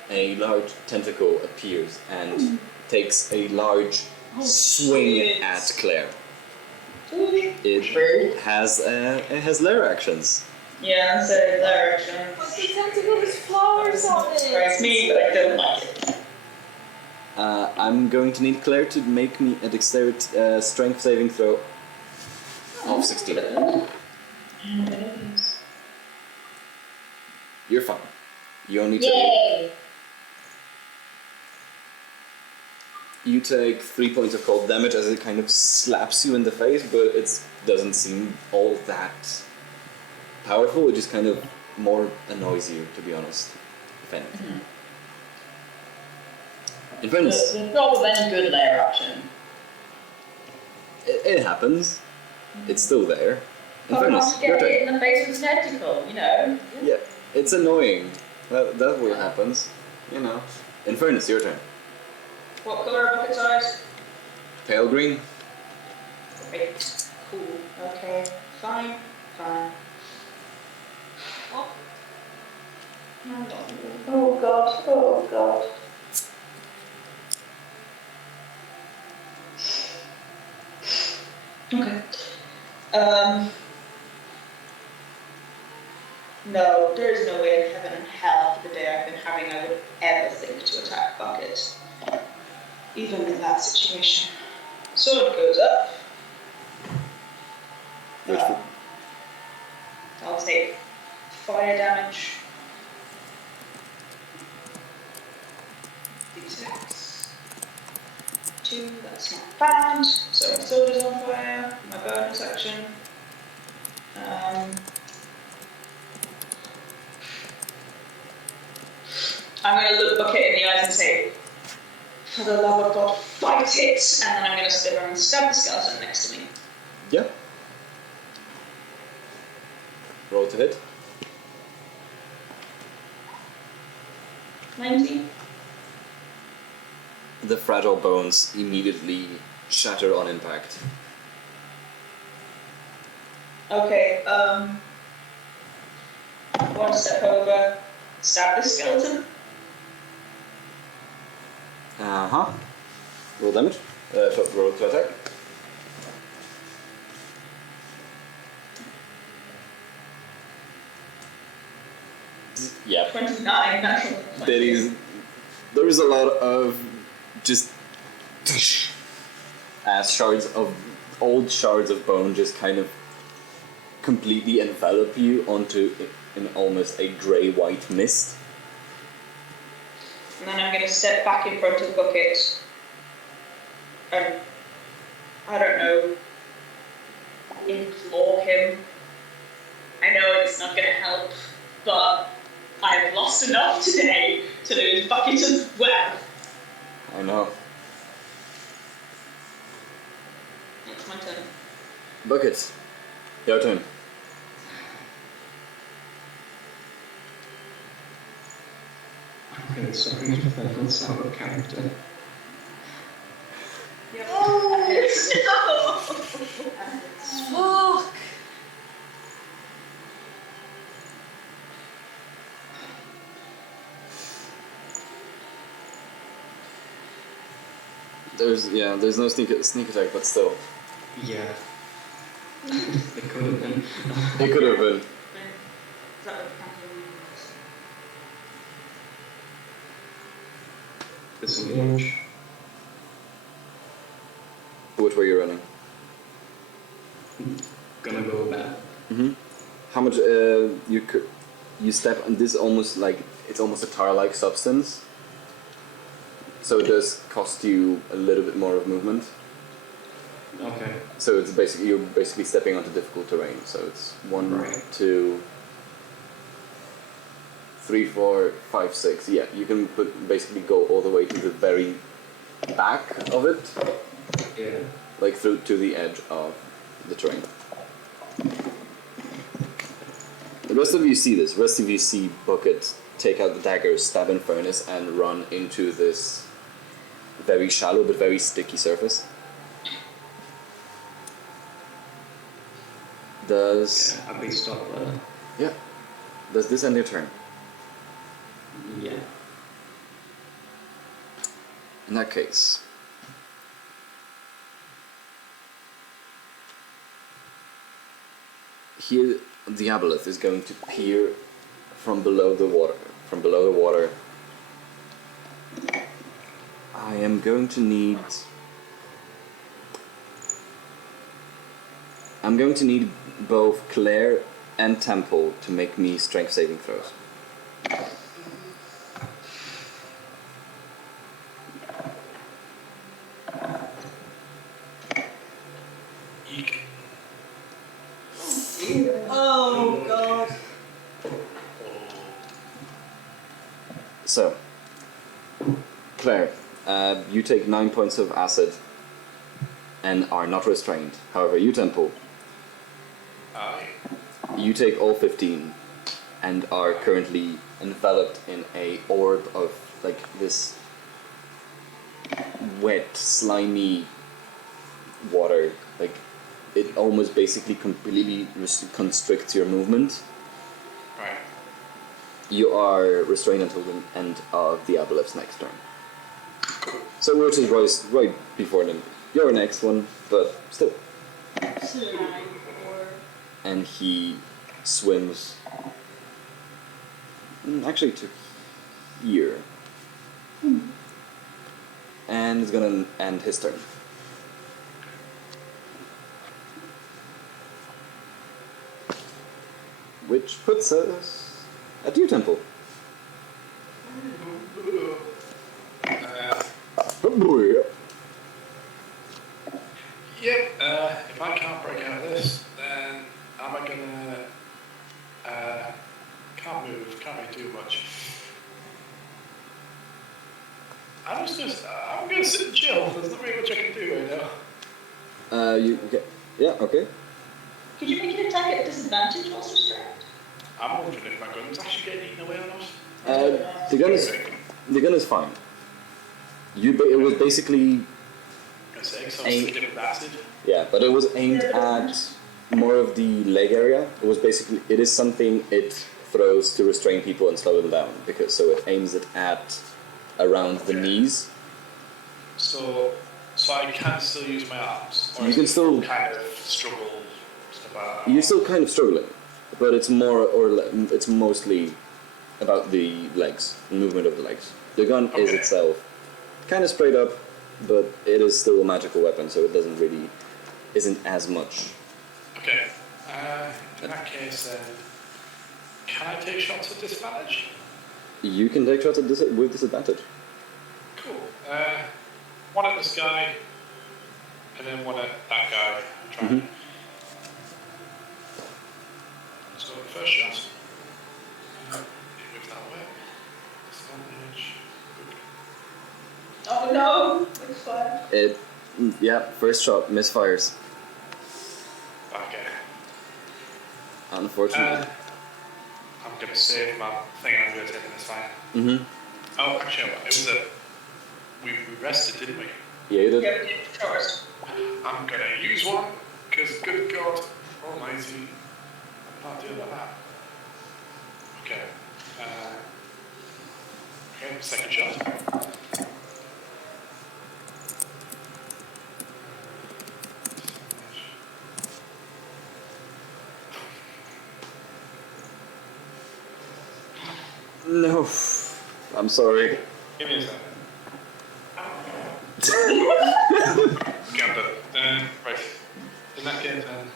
a large tentacle appears and takes a large swing shit. at Claire. It has lair actions. Yeah, so direction. But the tentacle has flowers on it! Surprised me, but I don't like it. I'm going to need Claire to make me a dexterity strength saving throw of 16. You're fine. You only take... Yay! You take 3 points of cold damage as it kind of slaps you in the face, but it doesn't seem all that powerful. It just kind of more annoys you, to be honest. If anything. In fairness, There's not with any good layer action. it happens. It's still there. In But fairness, not your get hit turn. in the face with a tentacle, you know? Yeah, it's annoying. That's what happens. You know. In fairness, your turn. What colour are bucket's eyes? Pale green. Okay, cool. Okay, fine. Oh, Oh god, oh god. Okay. No, there is no way in heaven and hell for the day I've been having I would ever think to attack Bucket. Even in that situation. Sword goes up. Which I'll take fire damage. D6. 2, that's not bad. So my sword is on fire, my bonus action. I'm going to look Bucket in the eyes and say, for the love of God, fight it! And then I'm going to sit around and stab the skeleton next to me. Yeah. Roll to hit. 19. The fragile bones immediately shatter on impact. Okay, one step over, stab the skeleton. Uh-huh. Roll damage. So roll to attack. Yeah. 29, natural. There is a lot of just as old shards of bone just kind of completely envelop you onto in almost a grey-white mist. And then I'm going to step back in front of the Bucket and, I don't know, implore him. I know it's not going to help, but I've lost enough today to lose Bucket as well. I know. It's my turn. Bucket, your turn. Okay, sorry, that's out of character. Oh, Fuck! There's no sneak attack, but still, Yeah. It could have been. it could have been. Disengage. Which way you're running? Gonna go back. How much you step on this almost like it's almost a tar-like substance. So it does cost you a little bit more of movement. Okay. So it's basically you're basically stepping onto difficult terrain. So it's 1, Right. 2, 3, 4, 5, 6. Yeah, you can basically go all the way to the very back of it, Yeah. like through to the edge of the terrain. The rest of you see this. The rest of you see Bucket take out the dagger, stab in Furnace, and run into this very shallow but very sticky surface. Does At least stop there. yeah? Does this end your turn? Yeah. In that case, here the aboleth is going to peer from below the water. From below the water, I am going to need. I'm going to need both Claire and Temple to make me strength saving throws. Eek. Oh god. So, Claire, you take 9 points of acid and are not restrained. However, you, Temple, Aye. you take all 15 and are currently enveloped in a orb of like this wet, slimy water. Like it almost basically completely constricts your movement. Right. You are restrained until the end of the Aboleth's next turn. So which is right before them. Your next one, but still. Slime or And he swims actually to here. And is gonna end his turn. Which puts us at you, Temple. Yep, if I can't break out of this, then am I gonna... can't move, can't really do much. I'm gonna sit and chill, there's not really much I can do right now. You okay? Yeah, okay. Could you make an attack at disadvantage whilst restrained? I'm wondering if my gun's actually getting eaten away or not. The gun is fine. It was basically I say, so I'm sticking with acid. yeah, but it was aimed at more of the leg area. It is something it throws to restrain people and slow them down so it aims it at around the knees. So I can still use my arms? Or You is can it still- kind of struggle, stuff like that? You're still kind of struggling, but it's it's mostly about the legs, the movement of the legs. The gun is Okay. itself kind of sprayed up, but it is still a magical weapon, so it isn't as much. Okay. In that case, then, can I take shots at disadvantage? You can take shots at with disadvantage. Cool. One at this guy, and then one at that guy. I'm trying. So the first shot. Move that way. Disadvantage. Good. Oh no! It's fine. First shot misfires. Okay. Unfortunately. I'm gonna save my thing I'm gonna take in this fight. Mm-hmm. Oh, actually, it was we rested, didn't we? Yeah, you did. Yeah, we did first. I'm gonna use one, because good God almighty, I'm not doing that. Okay. Okay, second shot. No. I'm sorry. Give me a second. Got that. Right. In that case, then.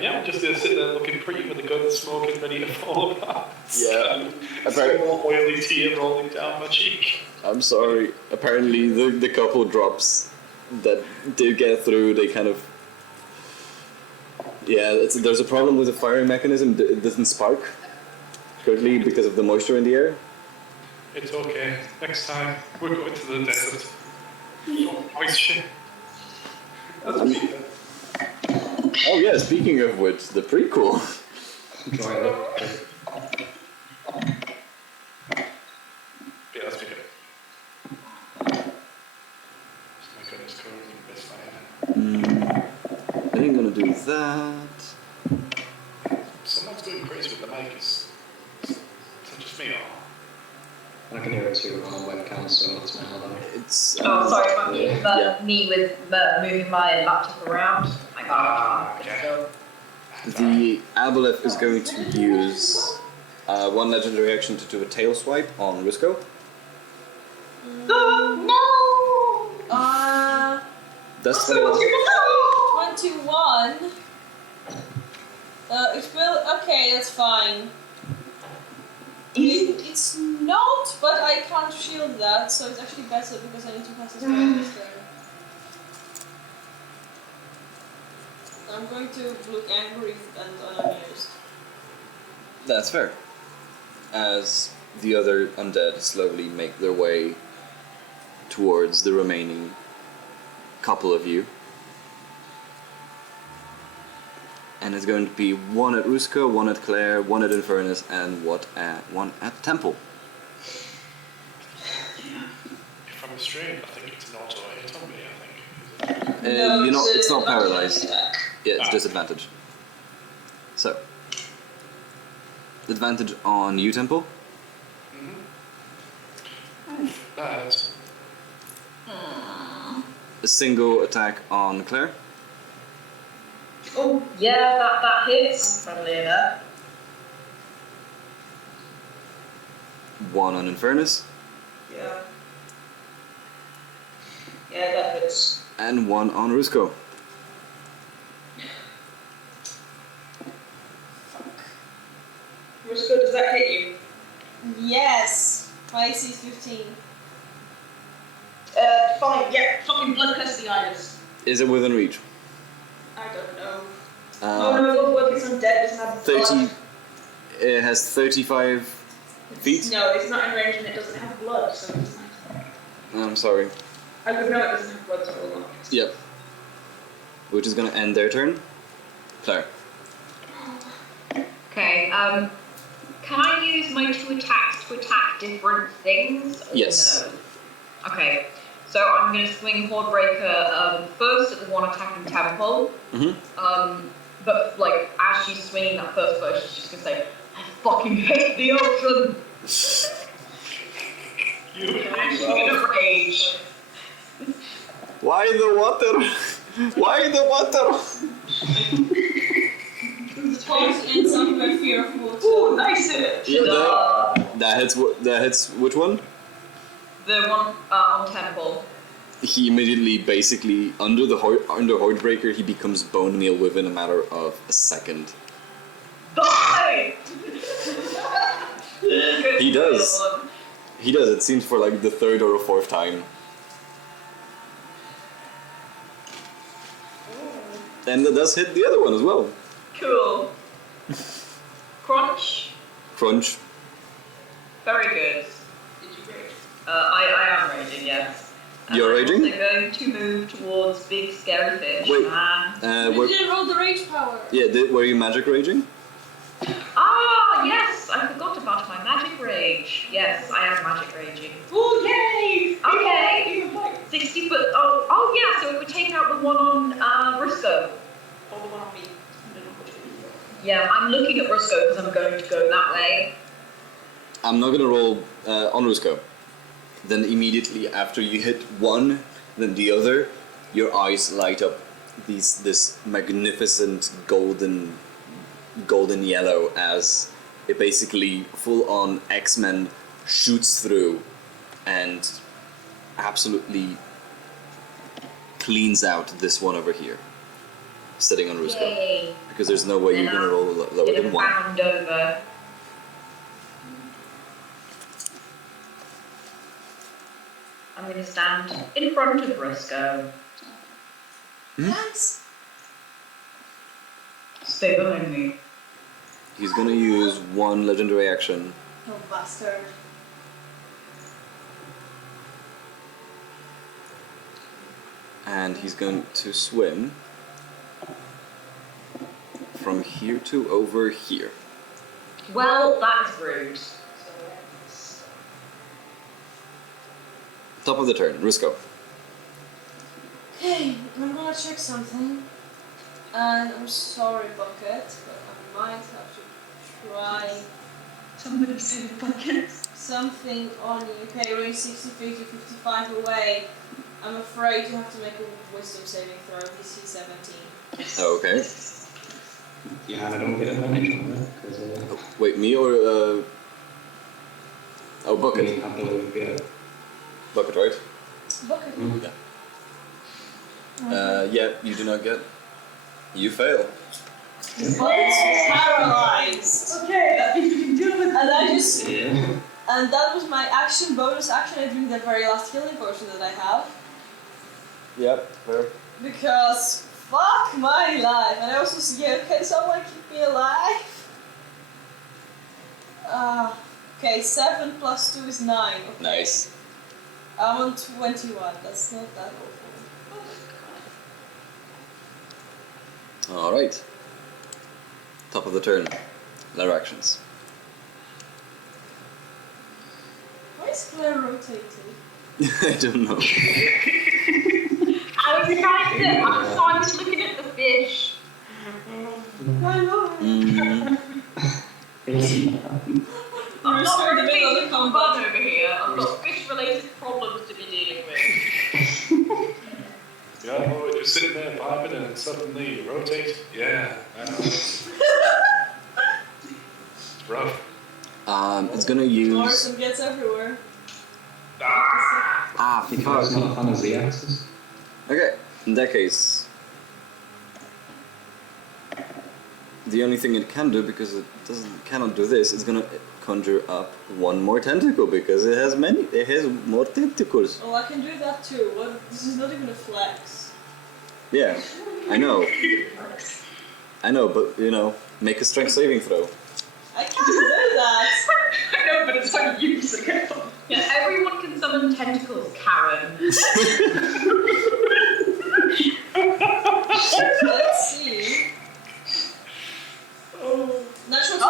Yeah, I'm just gonna sit there looking pretty with the gun smoking, ready to fall apart. Yeah. Small oily tear rolling down my cheek. I'm sorry. Apparently, the couple drops that did get through, they kind of. Yeah, there's a problem with the firing mechanism. It doesn't spark. Currently, because of the moisture in the air. It's okay. Next time, we're going to the desert. No moisture. That's me. Oh yeah, speaking of which, the prequel. Enjoy it. Yeah, that's me. My goodness, currently misfiring. I ain't gonna do that. Someone's going crazy with the mic. Is that just me or? I can hear it too on webcam, so it's my hello. It's. Oh, sorry, it's me, yeah. me with moving my laptop around. My God. Okay. The Aboleth is going to use one legendary action to do a tail swipe on Risco. No! That's So what's your 21. It will. Okay, that's fine. It's not, but I can't shield that, so it's actually better because I need to pass this bonus there. I'm going to look angry and unamused. That's fair. As the other undead slowly make their way towards the remaining couple of you. And it's going to be one at Rusco, one at Claire, one at Infernus, and one at Temple. If I'm straight, I think it's an auto hit on me, I think. It's not paralyzed. attack. Yeah, it's disadvantage. So, advantage on you, Temple. That A single attack on Claire. Oh, yeah, that hits. Funnily enough. One on Infernus. Yeah. Yeah, that hits. And one on Rusco. Risco, does that hit you? Yes! My AC is 15. Fine, yeah, fucking blood curse the eyes. Is it within reach? I don't know. Oh no, look, it's undead, doesn't have 30. blood. It has 35 feet. No, it's not in range and it doesn't have blood, so it doesn't matter. I'm sorry. I would know it doesn't have blood, so it will not. Yep. Which is gonna end their turn. Claire. Okay, can I use my 2 attacks to attack different things? Or Yes. No? Okay, so I'm going to swing Hordebreaker first at the one attacking Temple. But like, as she's swinging that first blow, she's just going to say, I fucking hate the ocean! And she's going to rage. Why the water? Why the water? Close ends up by fear of water. Ooh, nice hit! Yeah, that hits which one? The one on Temple. He immediately, basically, under Hordebreaker, he becomes bone meal within a matter of a second. Die! He does. He does. It seems for like the 3rd or 4th time. And that does hit the other one as well. Cool. Crunch. Crunch. Very good. Did you rage? I am raging, yes. You're raging? I'm also going to move towards big scary fish. Wait. Man. We didn't roll the rage power. Yeah, were you magic raging? Ah, yes! I forgot about my magic rage. Yes, I am magic raging. Oh, yay! Okay. 60 foot. Oh yeah. So if we take out the one on Rusco. Or the one on me. Yeah, I'm looking at Rusco because I'm going to go that way. I'm not gonna roll on Rusco. Then immediately after you hit one, then the other, your eyes light up this magnificent golden yellow as it basically full on X-Men shoots through and absolutely cleans out this one over here, sitting on Rusco. Yay. Because there's no way you're gonna roll lower than one. Round over. I'm going to stand in front of Rusco. Thanks. Stay behind me. He's gonna use one legendary action. Oh, bastard. And he's going to swim from here to over here. Well, that's rude. Top of the turn, Rusco. Okay, I'm gonna check something. And I'm sorry, Bucket, but I might have to try Somebody say buckets. something on you. Okay, range 60 feet to 55 away. I'm afraid you have to make a wisdom saving throw, DC 17. Okay. Yeah, I don't get advantage on that because Wait, me or oh, Bucket. I believe, yeah. Bucket, right? Bucket. Yeah, you do not get. You fail. Bucket's paralyzed. Okay, that means we can deal with And I just. Yeah. And that was my action, bonus action. I drink the very last healing potion that I have. Yep, fair. Because fuck my life. And I also see, can someone keep me alive? Okay, 7 plus 2 is 9. Okay. Nice. I'm on 21. That's not that awful. All right. Top of the turn. Lair actions. Why is Claire rotating? I don't know. I was trying to. I was looking at the fish. I know. I'm not still in the middle of the rotating for combat. fun over here. I've got fish-related problems to be dealing with. Yeah, oh, you're sitting there vibing and suddenly you rotate. Yeah, I know. It's rough. It's gonna use. Morrison gets everywhere. Ah, It's fuck. not fun as the axis. Okay, in that case, the only thing it can do, because it cannot do this, it's gonna conjure up one more tentacle because it has more tentacles. Oh, I can do that too. What? This is not even a flex. Yeah, I know, but make a strength saving throw. I can't do that. I know, but it's like years ago. Yeah, everyone can summon tentacles, Karen. Let's see. Natural 20.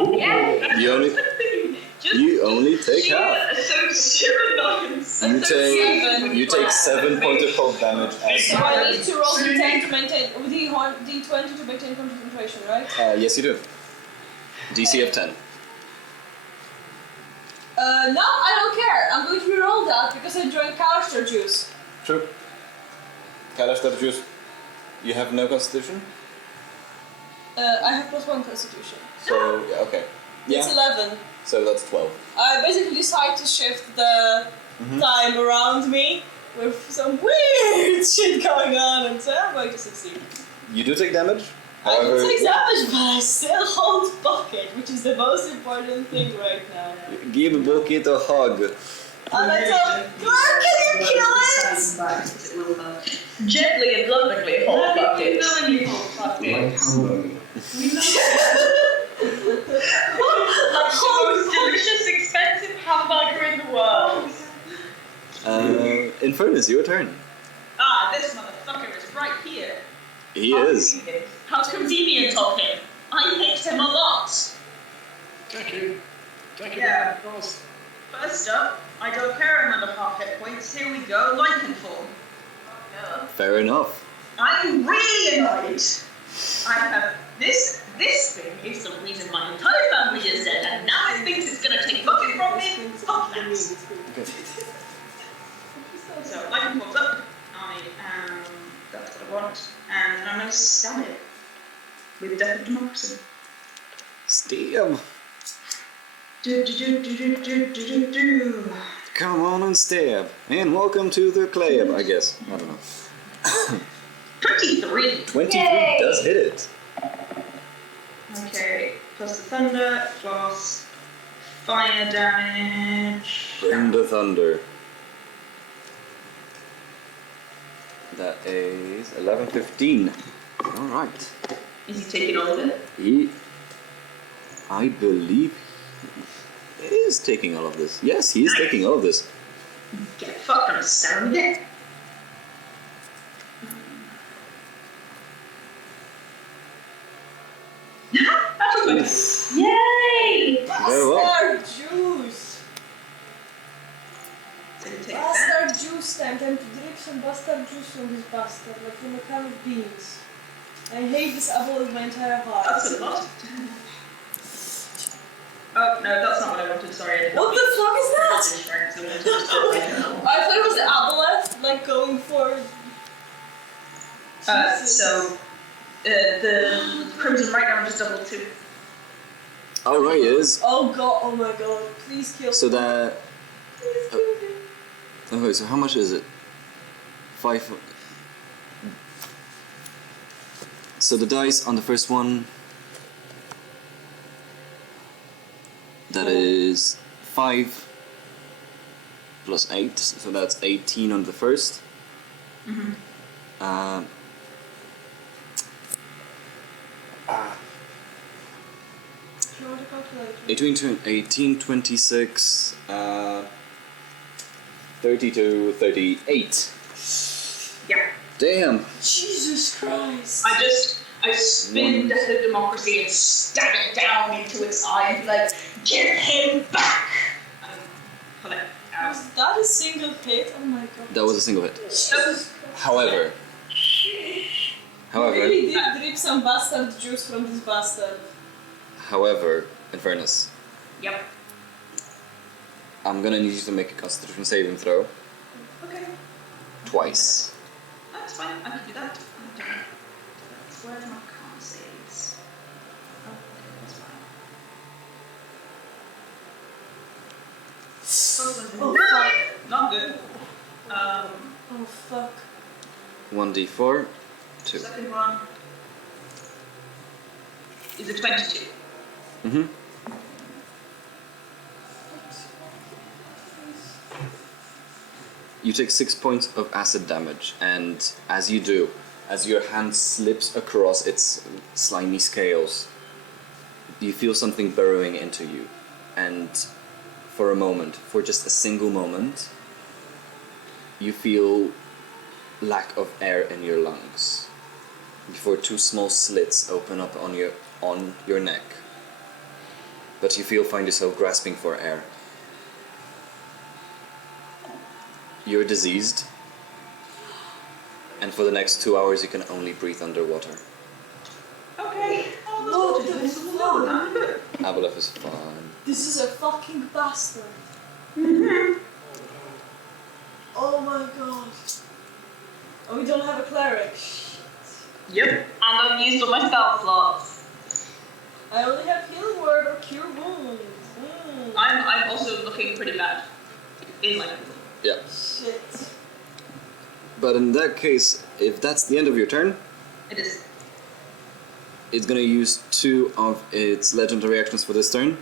Oh, yeah. You only take half. You take 7 points of cold damage as. So I need to roll D10 to maintain, D20 to maintain concentration, right? Yes, you do. DC of 10. No, I don't care. I'm going to reroll that because I drank Calister juice. True. Calister juice. You have no constitution? I have +1 constitution. So, yeah, okay. It's Yeah, 11. so that's 12. I basically decide to shift the time around me with some weird shit going on, and so I'm going to succeed. You do take damage? I can take damage, but I still hold Bucket, which is the most important thing right now. Give Bucket a hug. And I tell Clark, can you kill it? Gently and lovingly hold bucket. Like hamburger. Like the most delicious, expensive hamburger in the world. Infernus, your turn. Ah, this motherfucker is right here. He is. How convenient of him. I hate him a lot. Thank you. Take it Yeah. of course. First up, I don't care I'm under half hit points. Here we go, lichen form. Fair enough. I'm really annoyed. I have this thing is the reason my entire family is dead, and now it thinks it's gonna take bucket from me. Fuck that. So lichen form's up. That's what I want, and I'm gonna stab it with Death of Democracy. Steve, Do. come on and stab. And welcome to the club, I guess. I don't know. 23. 23 Yay! does hit it. Okay, plus the thunder, plus fire damage. Bring the thunder. That is 11, 15. Alright. Is he taking all of it? I believe he is taking all of this. Yes, he is taking all of this. Get fucked, I'm staring again. That's okay. Yay! Very well. Bastard juice! So you take that. Bastard juice time. Time to drink some bastard juice from this bastard, like from a can of beans. I hate this apple with my entire heart. That's a lot. Oh, no, that's not what I wanted, sorry. I did What not the fuck is that? Shrek, so I wanted to just do it. I thought it was Aboleth, like going for. Jesus. The Crimson right now just doubled 2. Alright, it is. Oh god, oh my god, please kill So me. that. Please kill me. Okay, so how much is it? 5. So the dice on the first one. That is 5 plus 8, so that's 18 on the first. Mm-hmm. Show the calculator. 18, 26, 32, 38. Yeah. Damn! Jesus Christ. I spin Death of Democracy and stab it down into its eye and be like, give him back! And pull it out. Was that a single hit? Oh my god. That was a single hit. Jesus. However, You really did drip some bastard juice from this bastard. however, in fairness, Yep. I'm gonna need you to make a Constitution saving throw Okay. twice. That's fine, I can do that. That's where my con saves. Oh, okay, that's fine. Oh, No! Not good. Oh fuck. 1d4, 2. Second one is a 22. Mm-hmm. You take 6 points of acid damage, and as you do, as your hand slips across its slimy scales, you feel something burrowing into you, and for a moment, for just a single moment, you feel lack of air in your lungs before 2 small slits open up on your neck, but you find yourself grasping for air. You're diseased, and for the next 2 hours you can only breathe underwater. Okay. What the fuck? Aboleth is fine. This is a fucking bastard. Oh my god. Oh, we don't have a cleric. Shit. Yep. And I've used all my spell slots. I only have healing word or cure wounds. I'm also looking pretty bad. In like Yeah. Shit. But in that case, if that's the end of your turn, it is. it's gonna use 2 of its legendary actions for this turn.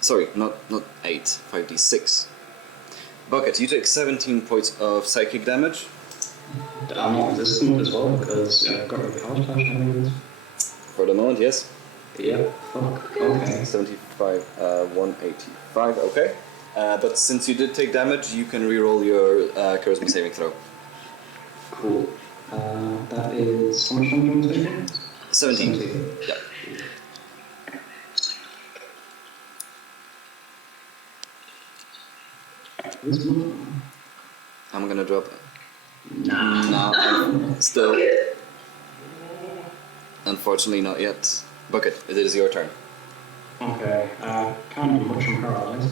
Sorry, not 8, 5d6. Bucket, you take 17 points of psychic damage. I'm not resistant as well because I've got a power slash anyways. For the moment, yes. Yeah, fuck. Okay. 75, 185, okay. But since you did take damage, you can reroll your charisma saving throw. Cool. That is how much damage was it? 17. Yeah. I'm gonna drop it. Nah. No, still. Unfortunately, not yet. Bucket, it is your turn. Okay, can't do much, I'm paralyzed.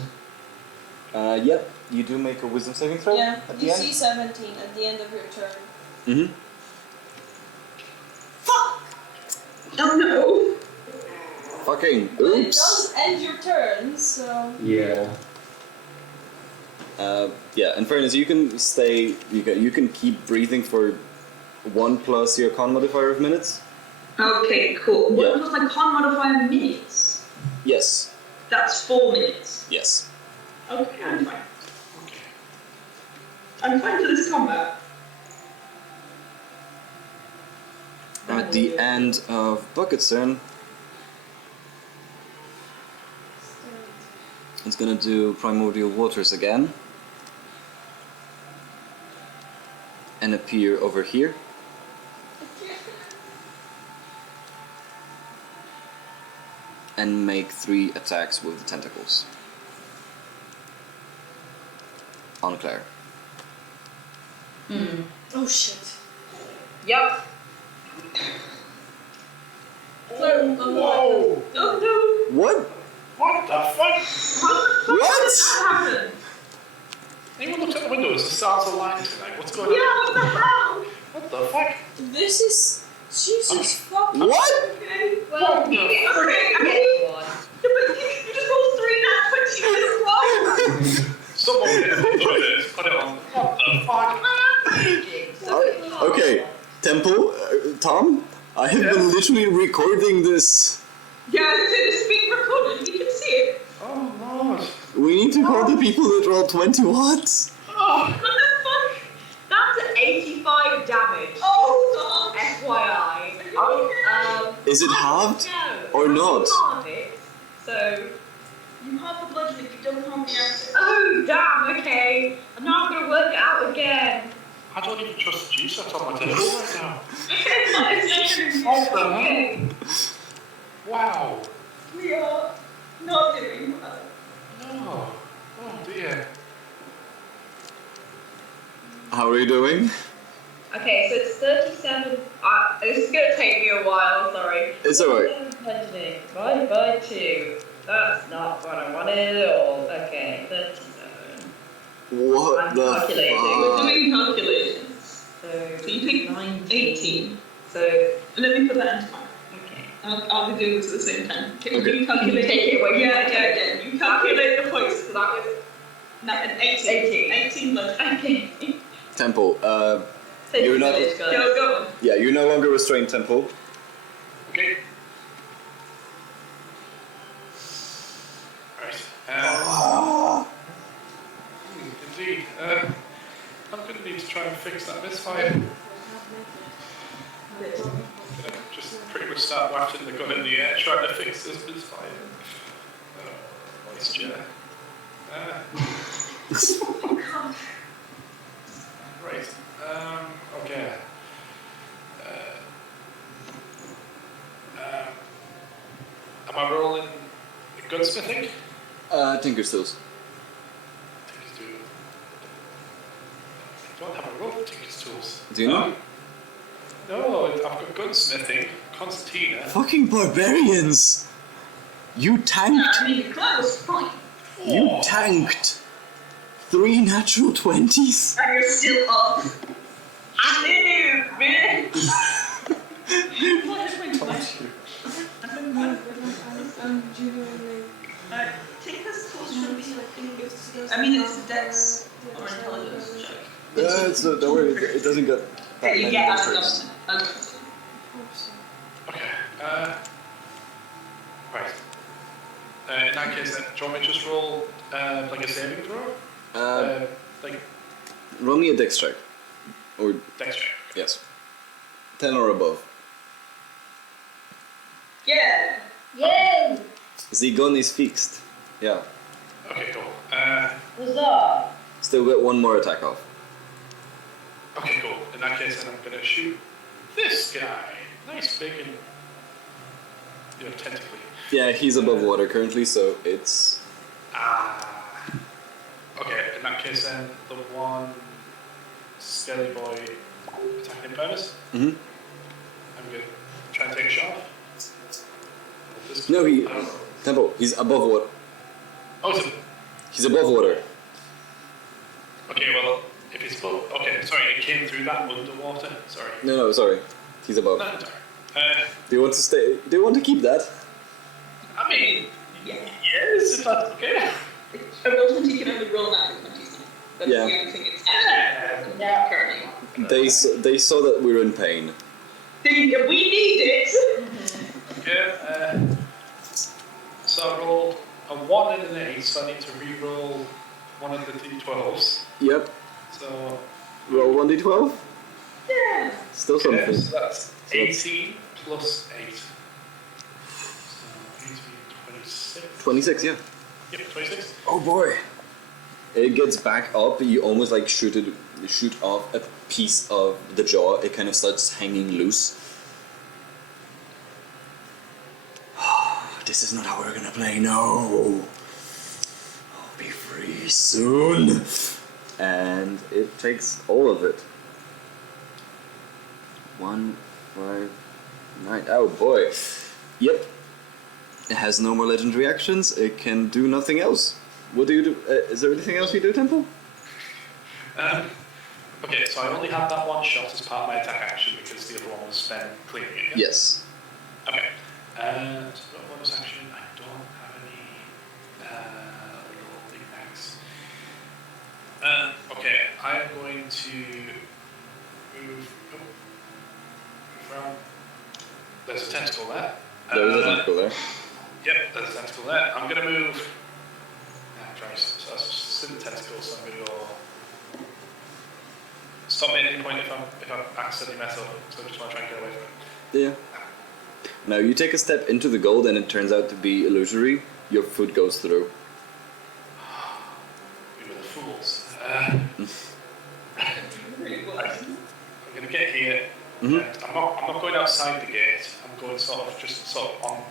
Yep, you do make a wisdom saving throw Yeah, at the you end. see 17 at the end of your turn. Mm-hmm. Fuck! Oh no! Fucking But it oops. does end your turn, so. Yeah. Yeah, in fairness, you can stay, you can keep breathing for 1 plus your con modifier of minutes. Okay, cool. Yeah. What was my con modifier minutes? Yes, That's 4 minutes. yes. Okay, I'm fine. I'm fine for this combat. At the end of Bucket's turn, it's gonna do Primordial Waters again. And appear over here. And make 3 attacks with the tentacles. On Claire. Oh shit. Yep. Claire, Whoa! Oh no! What? What the fuck? What? That happened? Anyone looked out the window? Is the stars aligned tonight? What's going on? Yeah, what the hell? What the fuck? This is. Jesus fuck. What? Okay. Well, What the maybe fuck? one. Yeah, but you just rolled 3 nat 20 in a row! Someone get a photo of this, put it on. What the fuck? Okay, Temple, Tom, I have been literally recording this. Yeah, it's being recorded, you can see it. Oh lord. We need to call the people that roll 20 watts. Oh. What the fuck? That's 85 damage. Oh god! FYI. Is it halved? No. Or not? Half it, so. You have the bludgeon if you don't harm the acid. Oh, damn, okay. And now I'm going to work it out again. I don't even trust the juice that's on my table right now. It's What the hell? Wow. We are not doing well. No. Oh dear. How are you doing? Okay, so it's 37. This is going to take me a while, sorry. It's alright. 37 divided by 2. That's not what I wanted at all. Okay, 37. What I'm the calculating. We're fuck? doing calculations. So So you pick 19. 18. So, Let me put that into mine. okay. I'll be doing this at the same time. Can Okay. you calculate? Take it away from Yeah, my yeah, yeah. You calculate the points. So that was. No, an 18. 18. 18 left. Okay. Temple, Take You're not- advantage, guys. Go on. yeah, you're no longer restrained, Temple. Okay. Right. Indeed. I'm going to need to try and fix that misfire. I'm going to just pretty much start wafting the gun in the air, trying to fix this misfire. Moisture. Right. Okay. Am I rolling gunsmithing? Tinker's Tools. Tinker's Tools. I don't have a roll for Tinker's Tools. Do you not? No, I've got gunsmithing, concertina. Fucking barbarians! You tanked. I mean, close. Fine. You tanked 3 natural 20s? And you're still up. I knew, man. Tinker's Tools should be I mean, it's dex or intelligence check. Don't worry, it doesn't get that You many get numbers. Okay. Right. In that case, then, do you want me to just roll like a saving throw? Like Roll me a dex check. Or, dex check. yes. 10 or above. Yeah. Yay! The gun is fixed. Yeah. Okay, cool. Huzzah! Still get 1 more attack off. Okay, cool. In that case, then I'm going to shoot this guy. Nice big and tentacly. Yeah, he's above water currently, so it's... Okay, in that case, then the one skelly boy attacking Infernus. Mm-hmm. I'm going to try and take a shot off. No, Temple, he's above water. Oh, so, He's above water. okay, well, if he's above... Okay, sorry, it came through that underwater. Sorry. No, sorry. He's above. No, sorry. Do you want to stay? Do you want to keep that? I mean, yes, if that's okay. A roll 20 can only roll that with 20. That's Yeah. the only thing it's currently. They saw that we were in pain. We need it! Yeah, so I rolled a 1 and an 8, so I need to re-roll one of the d12s. Yep. So, Roll 1d12. Yeah. Still something. okay, so that's 18 plus 8. So 18, 26. 26, yeah. Yep, 26. Oh boy. It gets back up. You almost like shoot off a piece of the jaw. It kind of starts hanging loose. This is not how we're gonna play. No. I'll be free soon. And it takes all of it. 1, 5, 9. Oh boy. Yep. It has no more legendary actions. It can do nothing else. What do you do? Is there anything else you do, Temple? Okay, so I only had that one shot as part of my attack action because the other one was spent cleaning it. Yeah? Yes. Okay. And what bonus action? I don't have any little impacts. Okay, I am going to move around. There's a tentacle there. There is a tentacle there. Yep, there's a tentacle there. I'm going to move. Christ. So that's still the tentacle, so I'm going to go. Stop me at any point if I'm accidentally mess up, so I just want to try and get away from it. Yeah. Now you take a step into the gold and it turns out to be illusory. Your foot goes through. We were the fools. I'm going to get here. Mm-hmm. And I'm not going outside the gate. I'm going sort of on,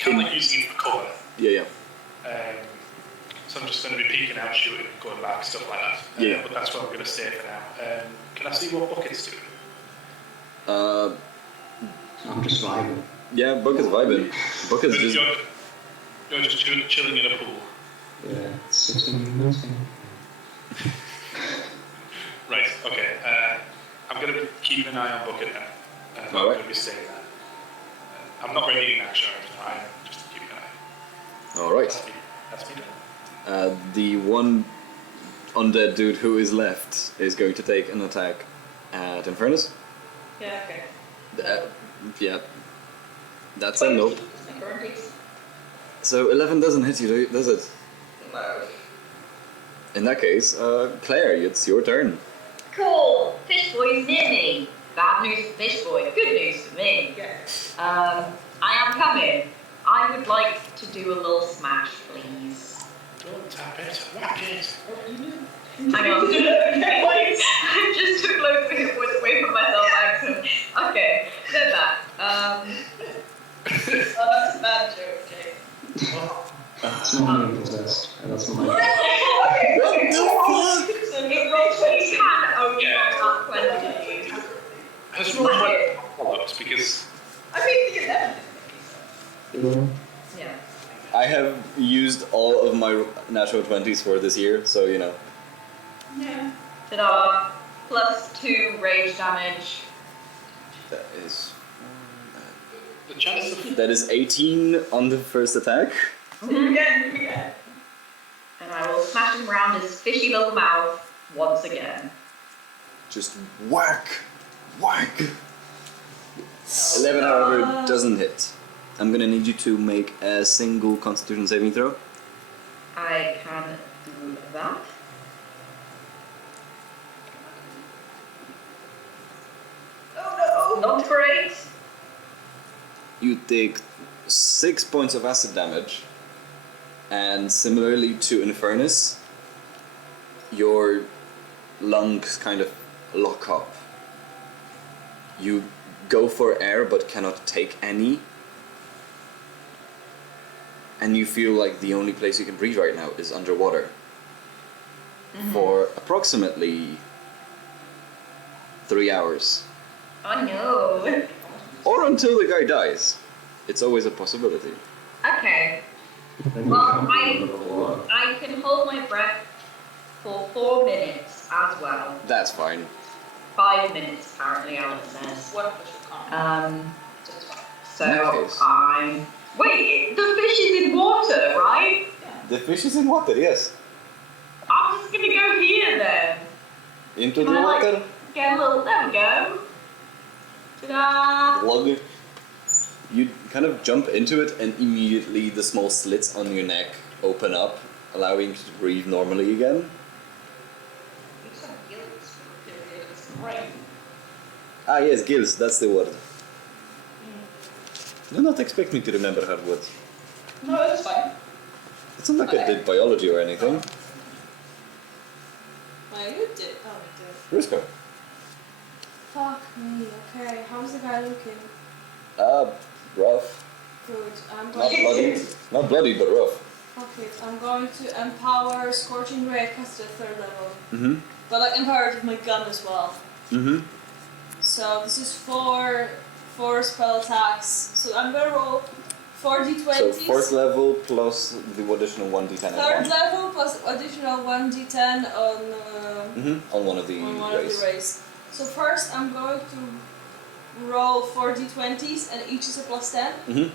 kind of like using it for cover. Yeah. So I'm just going to be peeking out, shooting, going back, stuff like that. Yeah. But that's where I'm going to stay for now. Can I see what Bucket's doing? I'm just vibing. Yeah, Bucket's vibing. Bucket's just... You're just chilling in a pool. Yeah, sitting, nothing. Right, okay. I'm going to keep an eye on Bucket now. I'm Alright. going to be staying there. I'm not ready in action or anything. I'm just keeping an eye. Alright. That's me done. The one undead dude who is left is going to take an attack at Infernus. Yeah, okay. Yeah. That's a nope. So 11 doesn't hit you, does it? No. In that case, Claire, it's your turn. Cool. Fish boy's near me. Bad news for Fish boy. Good news for me. Yes. I am coming. I would like to do a little smash, please. Don't tap it, whack it. Hang on. I just took loads of hit points away from myself accent. Okay, said that. Oh, that's a bad joke, Jake. It's not me possessed. That's my. What the He can only roll that 20. Has rolled my follow-ups because I mean, the 11 didn't make Yeah. I have used all of my natural 20s for this year, so you know. Yeah. Ta-da. +2 rage damage. That is... the chance of That is 18 on the first attack. Again. And I will smash him around his fishy little mouth once again. Just whack! Whack! 11, however, doesn't hit. I'm gonna need you to make a single Constitution saving throw. I can do that. Oh no! Not great. You take 6 points of acid damage, and similarly to Infernus, your lungs kind of lock up. You go for air but cannot take any, and you feel like the only place you can breathe right now is underwater. for approximately 3 hours. Oh no. Or until the guy dies. It's always a possibility. Okay. Then you Well, can't do a lot. I can hold my breath for 4 minutes as well. That's fine. 5 minutes apparently, Alan says. What if you can't? So In that case. I'm. Wait, the fish is in water, right? The fish is in water, yes. I'm just gonna go here then. Into the Can I, like, water. Get a little. There we go. Ta-da! Lug. You kind of jump into it, and immediately the small slits on your neck open up, allowing you to breathe normally again. It's some gills for a period. It's great. Ah, yes, gills, that's the word. Do not expect me to remember hard words. No, that's fine. It's not like I did biology or anything. Well, you did. Oh, you did. Risco. Fuck me. Okay, how's the guy looking? Rough. Good. I'm Not going. bloody. Not bloody, but rough. Fuck it. I'm going to empower Scorching Ray. Cast it at 3rd level. Mm-hmm. But like empower it with my gun as well. Mm-hmm. So this is four spell attacks. So I'm gonna roll 4d20s. So 4th level plus the additional 1d10. 3rd level plus additional 1d10 on On one of the on one of rays. the rays. So first I'm going to roll 4d20s and each is a plus 10. Mm-hmm.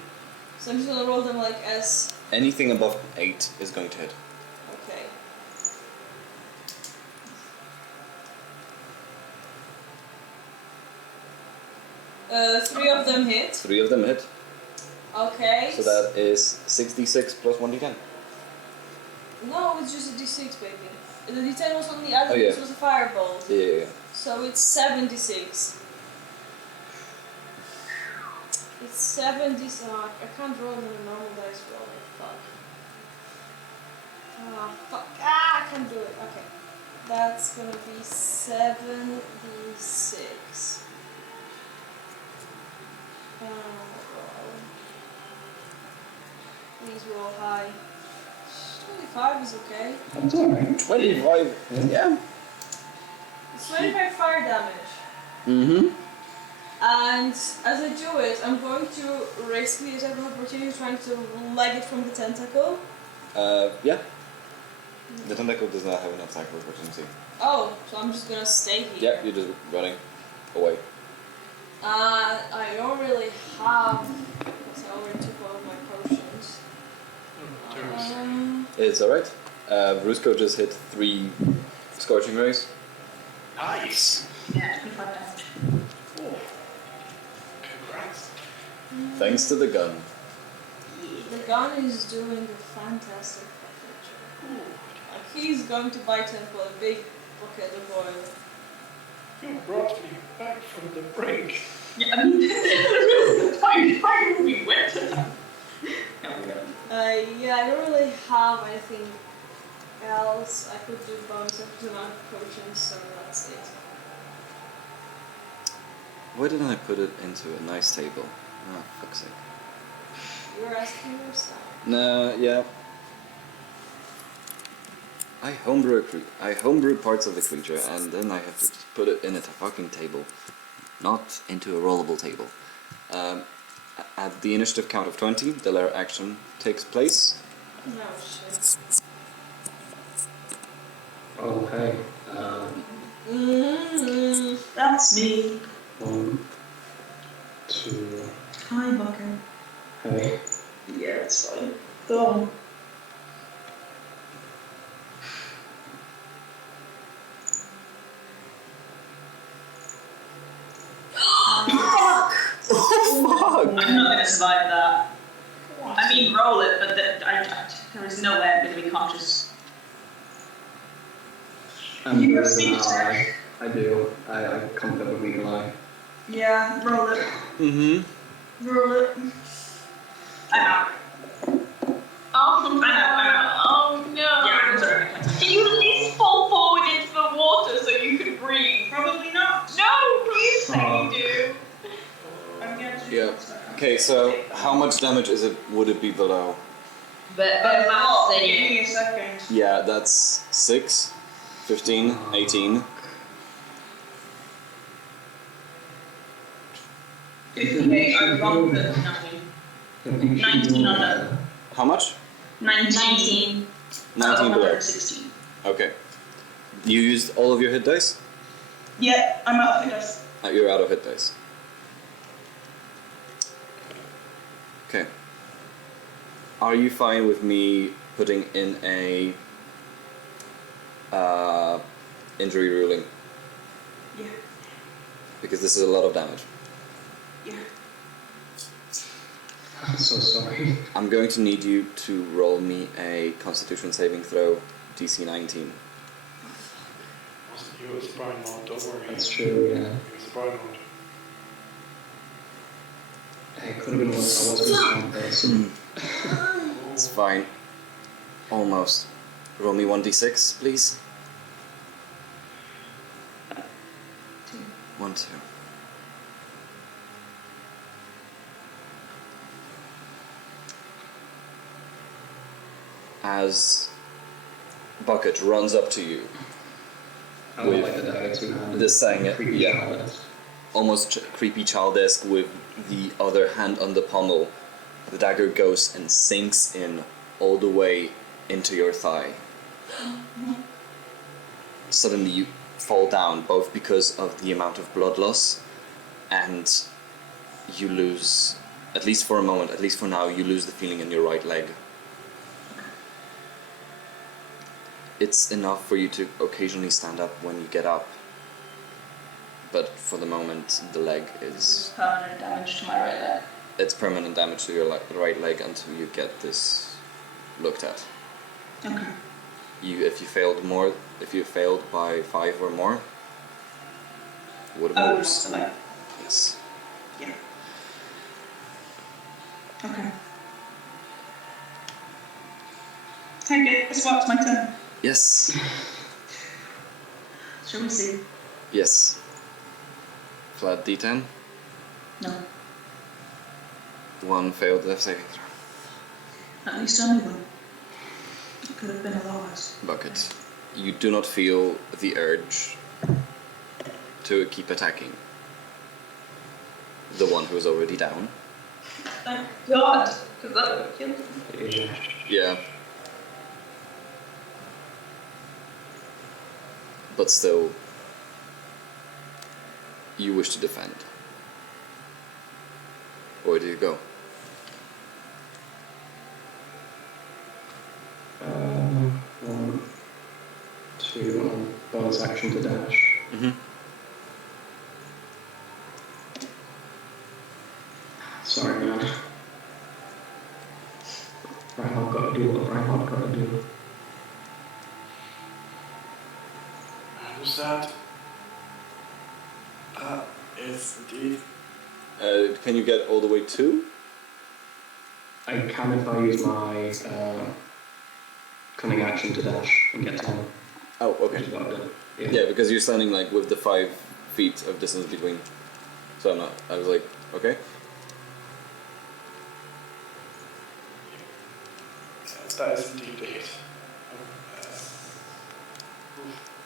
So I'm just gonna roll them like as Anything above 8 is going to hit. okay. Three of them hit. 3 of them hit. Okay. So that is 6d6 plus 1d10. No, it's just a d6, baby. The d10 was on the other. Oh, yeah. This was a fireball. Yeah. So it's 76. It's 70. Oh, I can't roll in a normal dice roll. Fuck. Ah, fuck. Ah, I can't do it. Okay. That's gonna be 76. Roll. Please roll high. 25 is okay. That's alright. 25. Yeah. It's 25 fire damage. Mm-hmm. And as I do it, I'm going to risk the attack of opportunity trying to leg it from the tentacle. Yeah. The tentacle does not have an attack of opportunity. Oh, so I'm just gonna stay here. Yeah, you're just running away. I don't really have, because I already took all of my potions. It's alright. Rusco just hit 3 scorching rays. Nice. Yeah, 25 damage. Oh. Congrats. Thanks to the gun. The gun is doing a fantastic fucking job. Like he's going to bite him for a big bucket of oil. You brought me back from the brink. Yeah, I mean, why we went to them? No, we don't. Yeah, I don't really have anything else. I could do bonus to amount of potions, so that's it. Why didn't I put it into a nice table? Oh, fuck's sake. You were asking yourself. No, yeah. I homebrew parts of the creature, and then I have to just put it in a fucking table. Not into a rollable table. At the initiative count of 20, the lair action takes place. No shit. Okay. That's me. 1, 2. Hi, Bucker. Hey. Yeah, it's fine. Go on. Fuck! I'm not gonna survive that. I mean, roll it, but there is no way I'm gonna be conscious. You There have is an sneak ally. attack? I do. I can't have a weak ally. Yeah, roll it. Mm-hmm. Roll it. I'm out. Oh no! I'm out. Oh no! Yeah, I'm sorry. Can you at least fall forward into the water so you can breathe? Probably not. No, please say you do. I'm gonna do Yeah. Okay, so how much damage would it be below? But Oh, give me a second. Yeah, that's 6. 15, 18. 58, I rolled 39. 19 under. How much? 19. 19 below. 16. Okay. You used all of your hit dice? Yeah, I'm out of hit dice. You're out of hit dice. Okay. Are you fine with me putting in a injury ruling? Yeah. Because this is a lot of damage. Yeah. I'm so sorry. I'm going to need you to roll me a Constitution saving throw, DC 19. Wasn't you, it was the Brian Lord, don't worry. That's true, yeah. It was the Brian Lord. It could have been worse. I wasn't a strong person. It's fine. Almost. Roll me 1d6, please. 1, 2. As Bucket runs up to you, I don't with like the dagger two-handed. this saying, Creepy yeah, child. almost creepy childesque with the other hand on the pommel, the dagger goes and sinks in all the way into your thigh. Suddenly you fall down, both because of the amount of blood loss, and you lose, at least for a moment, at least for now, you lose the feeling in your right leg. It's enough for you to occasionally stand up when you get up, but for the moment, the leg is... Permanent damage to my right leg. It's permanent damage to your right leg until you get this looked at. Okay. If you failed by 5 or more, would have Oh, moved. lost the leg. Yes. Yeah. Okay. Okay, guess what? It's my turn. Yes. Shall we see? Yes. Flat D10. No. 1 failed death saving throw. At least only one. It could have been a lot worse. Bucket. You do not feel the urge to keep attacking the one who is already down. Thank God, because that would have killed him. Yeah. But still, you wish to defend. Where do you go? 1, 2, on bonus action to dash. Mm-hmm. Sorry, man. Reinhold got to do what Reinhold got to do. I understand. Yes, indeed. Can you get all the way to? I can if I use my cunning action to dash and get to him. Oh, Which okay. is what I've done. Yeah, because you're standing like with the 5 feet of distance between. So I'm not. I was like, okay. That is indeed a hit.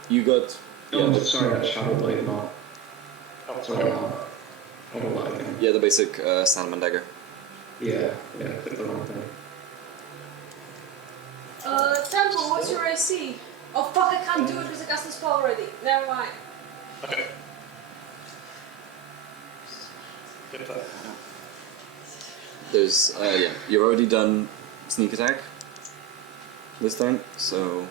You got. Oh, Yeah, sorry, that's Shadow Blade, not. Oh, Sorry, I don't like him. yeah, the basic Sandman dagger. Yeah, click the wrong thing. Temple, what's your AC? Oh fuck, I can't do it because I cast the spell already. Never mind. Okay. Get that. There's yeah, you've already done sneak attack this turn, so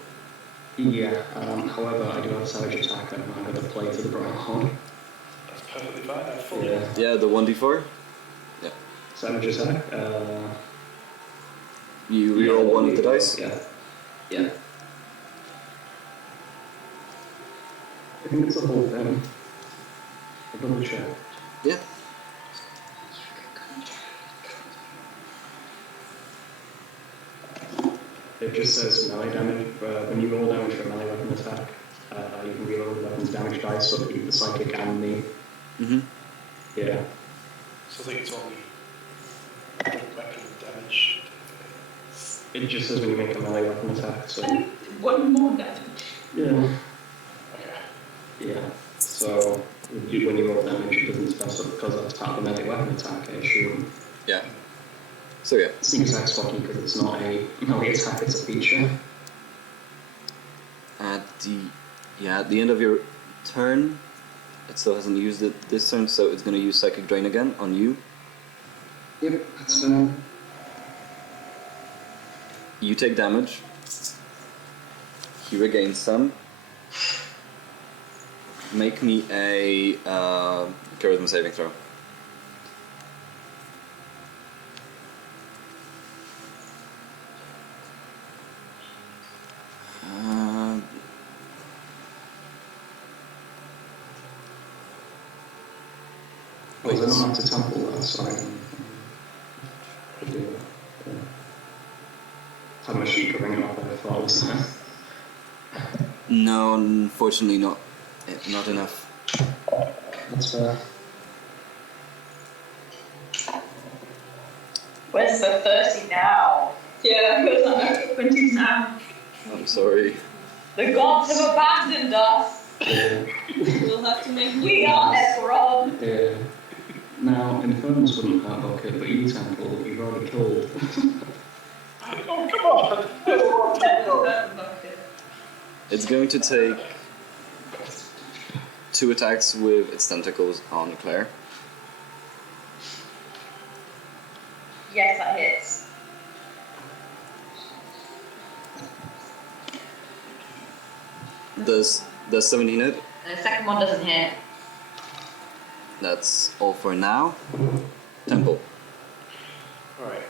Yeah, however, I do have Savage Attack and I'm going to play to the Bright Horn. That's perfectly fine. I fully. Yeah. yeah, the 1d4. Yeah, Savage Attack, you reroll one of the dice. Yeah. Yeah. I think it's the whole thing. I'll double check. Yeah. It just says melee damage. When you roll damage for a melee weapon attack, you can reroll the weapon's damage dice, so keep the psychic and the. Mm-hmm. Yeah. So I think it's only weapon damage. It just says when you make a melee weapon attack, so. One more damage. Yeah. So when you roll damage, it doesn't specify because that's part of the melee weapon attack, I assume. Yeah. So yeah. Sneak attack's funky because it's not a melee attack, it's a feature. At the end of your turn, it still hasn't used it this turn, so it's going to use Psychic Drain again on you. Yep, that's fine. You take damage. He regains some. Make me a charisma saving throw. Oh, is it not to temple that side? Had my sheet covering it up, I thought it was there. No, unfortunately not. Not enough. That's fair. Where's the 30 now? Yeah, because I'm 20 now. I'm sorry. The gods have abandoned us. Yeah. We'll have to make We are Esron. Yeah. Now, Infernals wouldn't hurt Bucket, but you Temple, you've already killed. Oh, come on! It's going to take 2 attacks with its tentacles on Claire. Yes, that hits. Does 17 hit? And the second one doesn't hit. That's all for now. Temple. Alright.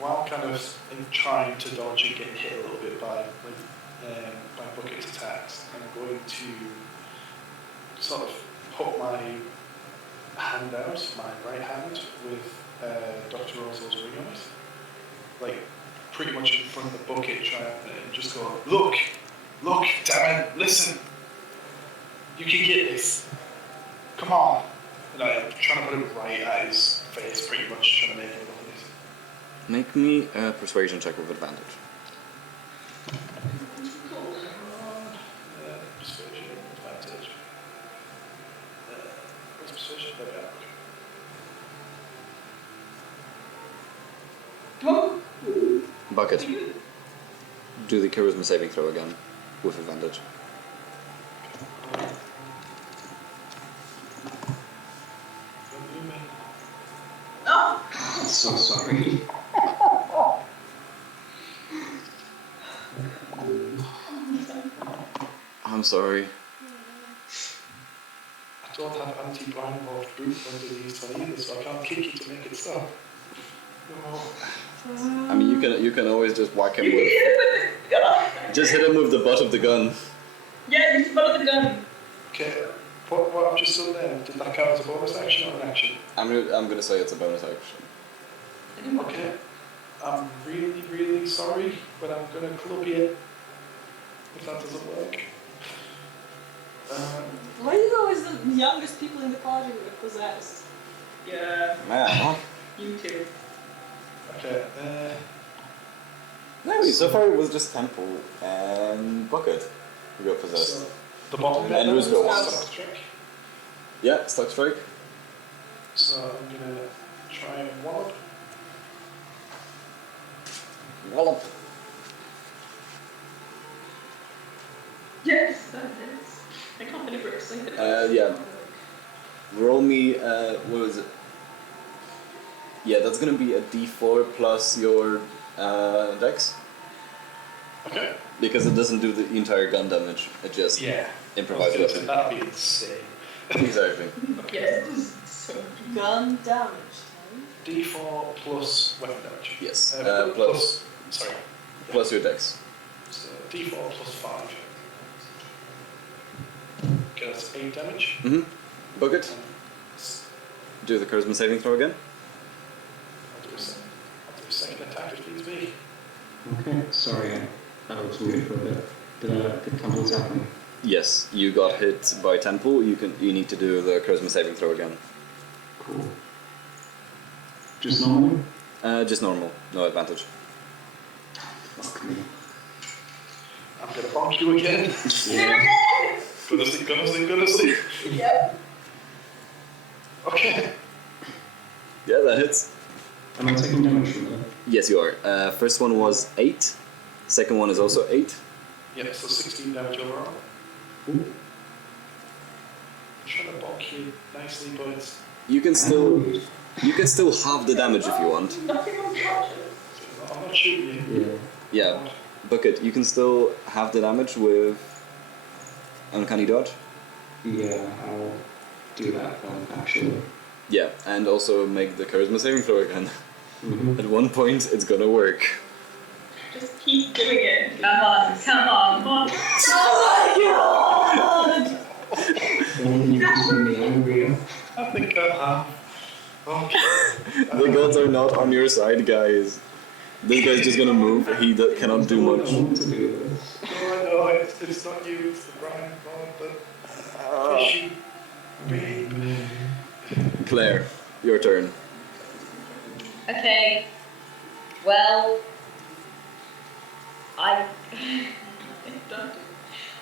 While kind of trying to dodge and get hit a little bit by Bucket's attacks, I'm going to sort of put my hand out, my right hand, with Dr. Rosel's ring on it. Like, pretty much in front of the bucket, and just go, look, damn it, listen, you can get this. Come on. And I'm trying to put it right at his face, pretty much, trying to make it look at it. Make me a persuasion check with advantage. Persuasion, advantage. What's persuasion? There we are. Bucket. Do the charisma saving throw again with advantage. Oh! I'm so sorry. I'm sorry. I don't have anti-blindfold proof under these either, so I can't kick you to make it stop. No. I mean, you can always just whack him with. Just hit him with the butt of the gun. Yeah, you follow the gun. Okay, what I've just done there, did that count as a bonus action or an action? I'm gonna say it's a bonus action. Okay. I'm really, really sorry, but I'm gonna club you if that doesn't work. Why are you always the youngest people in the party who get possessed? Yeah, Yeah. you too. Okay, No, so far it was just Temple and Bucket who got possessed. so the bottom bit And there Rusgo. is stock strike. Yeah, Stock Strike. So I'm gonna try and wallop. Wallop. Yes, that is. I can't believe we're excited. Yeah. Roll me, what was it? Yeah, that's gonna be a d4 plus your dex. Okay. Because it doesn't do the entire gun damage, it just Yeah. improvises it. That'd be insane. Exactly. Yes. So, Gun damage. D4 plus weapon damage. Yes. Plus, sorry. Plus your dex. So D4 plus 5. Okay, that's 8 damage. Mm-hmm. Bucket, do the charisma saving throw again. I'll do a second attack if needs be. Okay, sorry, I was muted for a bit. Did Temple attack me? Yes, you got hit by Temple. You need to do the charisma saving throw again. Cool. Just normal? Just normal, no advantage. Fuck me. I'm gonna bonk you again. Yeah. Go to sleep, go to sleep, go to sleep. Yep. Okay. Yeah, that hits. Am I taking damage from that? Yes, you are. First one was 8. Second one is also 8. Yeah, so 16 damage overall. Ooh. I'm trying to bulk you nicely, but it's... You can still halve the damage if you want. Nothing on charges. I'm not shooting you. Yeah. Yeah, Bucket, you can still halve the damage with Uncanny Dodge. Yeah, I'll do that then, actually. Yeah, and also make the Charisma saving throw again. Mm-hmm. At one point, it's gonna work. Just keep doing it. Come on, come on, come on. Oh my god! And you can spin me angry. I think I have. Okay. The gods are not on your side, guys. This guy's just gonna move. He cannot do I much. want to do this. No, I know, it's not you, it's the Brian God, the fishy babe. Claire, your turn. Okay. Well, I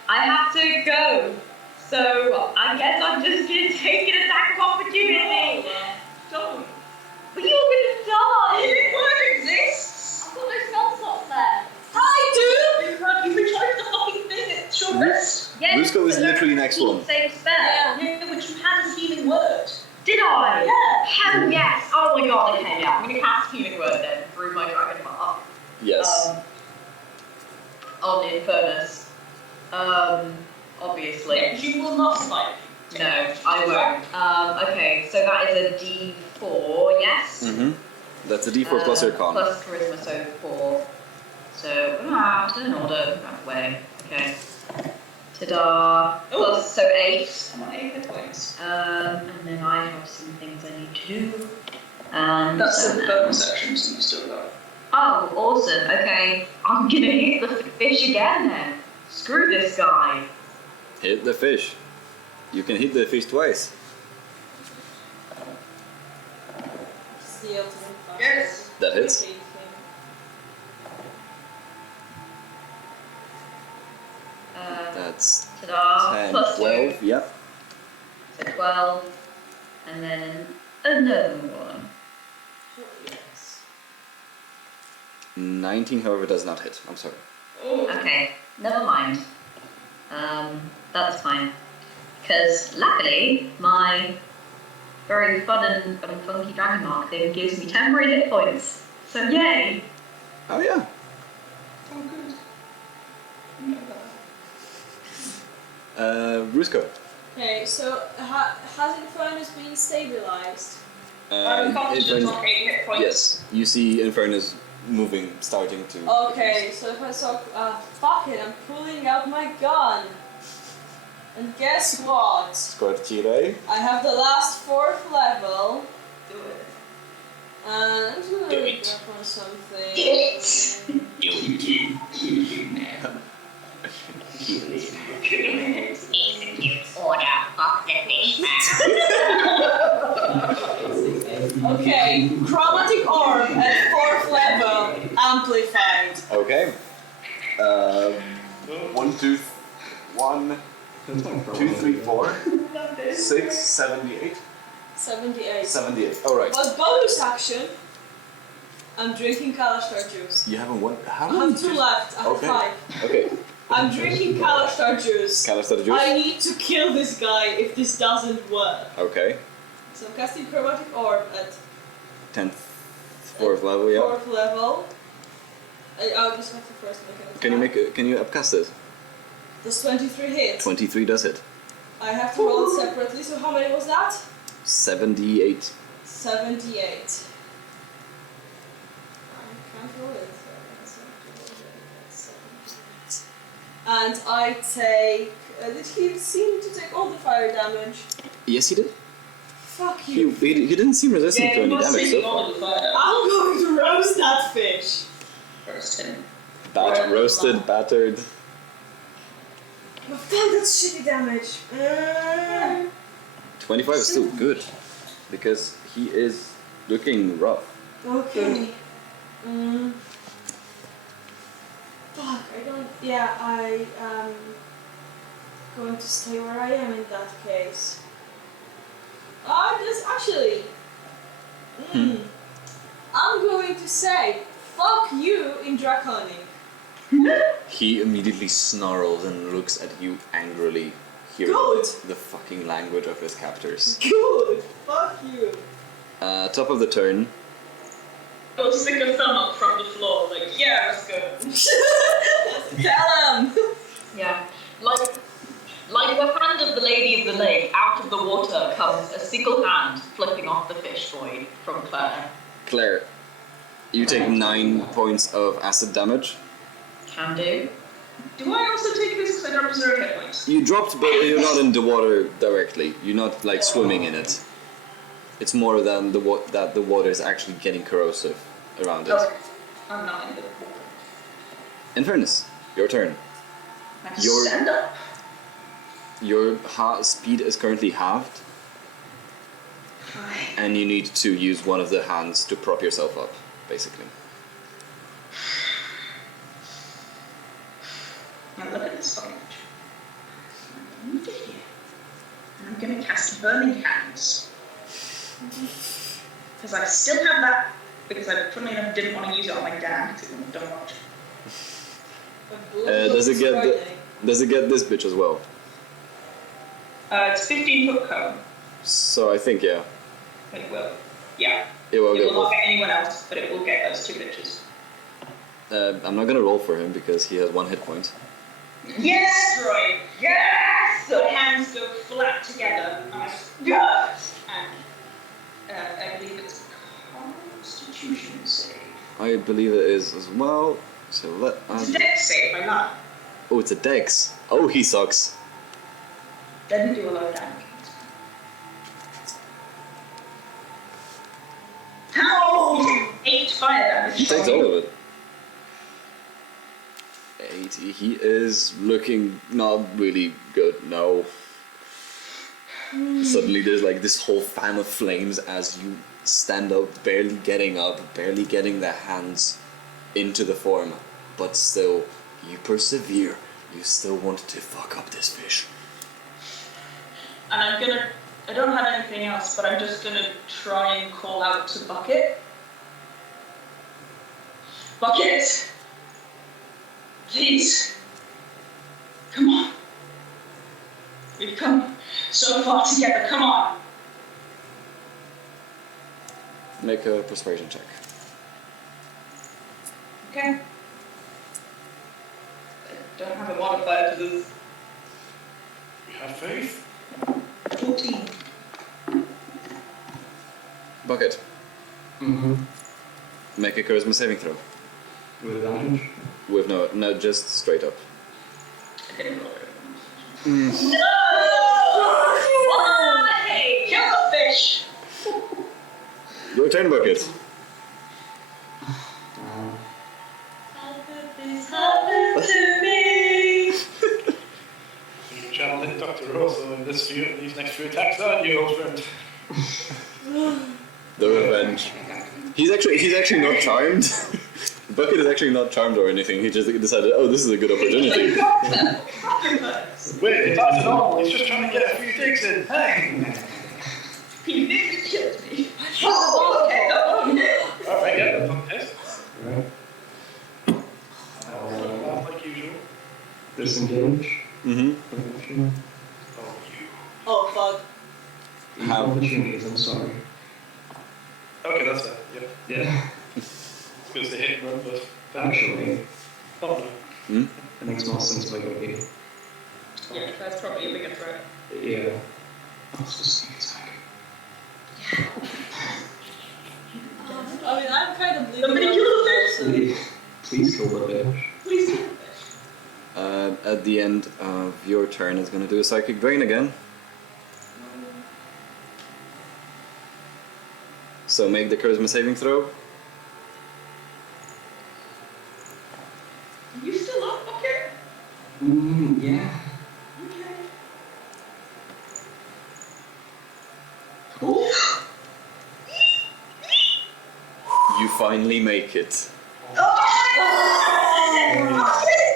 have to go. So I guess I'm just gonna take an attack of opportunity. Don't. But you're gonna die. This word exists. I've got no spell slots there. You've been trying the fucking thing at short rest. Yes, Rusco is but literally next one. Same spell. Yeah, which you had a healing word. Did I? Yeah. Hell yes. Oh my god. Okay, yeah. I'm gonna cast Healing Word then through my Dragon Mark. Yes. On Infernus. Obviously. Yeah, you will not spike. No, I won't. Okay, so that is a D4, yes? Mm-hmm. That's a D4 plus your con. Plus Charisma, so 4. So, turn order, that way. Okay. Ta-da. Plus, so 8. I'm on 8 hit points. And then I have some things I need to do. That's So the bonus section, so you still got. Oh, awesome. Okay. I'm gonna hit the fish again then. Screw this guy. Hit the fish. You can hit the fish twice. It's the ultimate class. Yes. That hits. That's Ta-da. 10, Plus 12, two. yep. So 12. And then another one. Yes. 19, however, does not hit. I'm sorry. Okay, never mind. That's fine. Because luckily, my very fun and funky Dragon Mark thing gives me temporary hit points. So yay! Oh, yeah. Oh, good. Rusco. Okay, so has Infernus been stabilized? I'm confident Infernus- on 8 hit points. Yes, you see Infernus moving, starting to. Okay, so if I saw, fuck it, I'm pulling out my gun. And guess what? Scorchire. I have the last 4th level. Do it. And I'm just gonna Do look it. up on something. Order, fuck the fish man. Okay, chromatic orb at 4th level, amplified. Okay. 1, 2, 1, That's not a 2, problem. 3, 4, 6, 78. 78. 78. Alright. But bonus action, I'm drinking Kalashtar juice. You haven't won. How I many? have 2 left, I have Okay. 5. Okay. I'm drinking Kalashtar juice. Calisthenic juice. I need to kill this guy if this doesn't work. Okay. So I'm casting chromatic orb at 10th, 4th level, yeah. 4th level. I'll just have to first make an attack. Can you make it? Can you upcast it? Does 23 hit? 23 does it. I have to roll it separately, so how many was that? 78. 78. I can't roll it. So that's 78. And I take. Did he seem to take all the fire damage? Yes, he did. Fuck He, you. he didn't seem resistant to Yeah, any you must damage see so all far. of the fire. I'm going to roast that fish. First him. Roasted, battered. But fuck, that's shitty damage. 25 is still good because he is looking rough. Okay. Fuck, I don't. Yeah, going to stay where I am in that case. Just actually. I'm going to say, fuck you in Draconic. He immediately snarls and looks at you angrily, hearing Good. the fucking language of his captors. Good. Fuck you. Top of the turn, Go stick a thumb up from the floor, like, yeah, let's go. Tell him. Yeah. Like the hand of the Lady of the Lake, out of the water comes a single hand flipping off the fish void from Claire. Claire, you take 9 points of acid damage. Can do. Do I also take this because I dropped 0 hit points? You dropped, but you're not in the water directly. You're not like swimming in it. It's more than that the water is actually getting corrosive around it. Okay. I'm not in the water. Infernus, your turn. I Your- stand up. Your speed is currently halved, Fine. and you need to use one of the hands to prop yourself up, basically. Now look at this fucking picture. I'm gonna move it here. And I'm gonna cast Burning Hands. Because I still have that, because I funnily enough didn't want to use it on my dad, because it wouldn't have done much. Does it get this bitch as well? It's 15-foot cone. So I think, yeah. It will. Yeah. It will It get will not both. get anyone else, but it will get those 2 bitches. I'm not gonna roll for him because he has 1 hit point. Yes, Roy! Yes! So hands go flat together, and I just, yes! And I believe it's a Constitution save. I believe it is as well. So let It's a dex save, I'm not. Oh, it's a dex. Oh, he sucks. Doesn't do a lot of damage. How? 8 fire damage. He takes all of it. 8. He is looking not really good. No. Suddenly, there's like this whole fan of flames as you stand up, barely getting up, barely getting the hands into the form, but still, you persevere. You still want to fuck up this fish. And I don't have anything else, but I'm just gonna try and call out to Bucket. Bucket! Please! Come on! We've come so far together, come on! Make a persuasion check. Okay? I don't have a modifier to this. We have faith. 14. Bucket, Mm-hmm. make a charisma saving throw. With advantage? With no, just straight up. I didn't roll it. Mm. Why? Kill the fish! Your turn, Bucket. How could this happen to me? You channeling Dr. Rosso in these next few attacks, aren't you, old friend? The revenge. He's actually not charmed. Bucket is actually not charmed or anything. He just decided, oh, this is a good opportunity. Wait, it's not at all. He's just trying to get a few digs in. Hey! He nearly killed me. Oh, okay, no. Alright, yeah, that's on his. Right. Like usual. Disengage. Mm-hmm. Opportunity. Oh, you. Oh fuck. How? Opportunities, I'm sorry. Okay, that's it. Yep. Yeah. It's going to say hit and run, but. Actually, Oh, no. Hmm? it makes more sense if I go here. Yeah, that's probably a bigger threat. Yeah. I'll just sneak attack. I mean, I'm kind of leaving. Somebody kill the fish! Please kill the bitch. Please kill the fish. At the end of your turn, it's gonna do a psychic drain again. So make the charisma saving throw. Are you still up, Bucket? Yeah. Okay. Cool. You finally make it. Oh!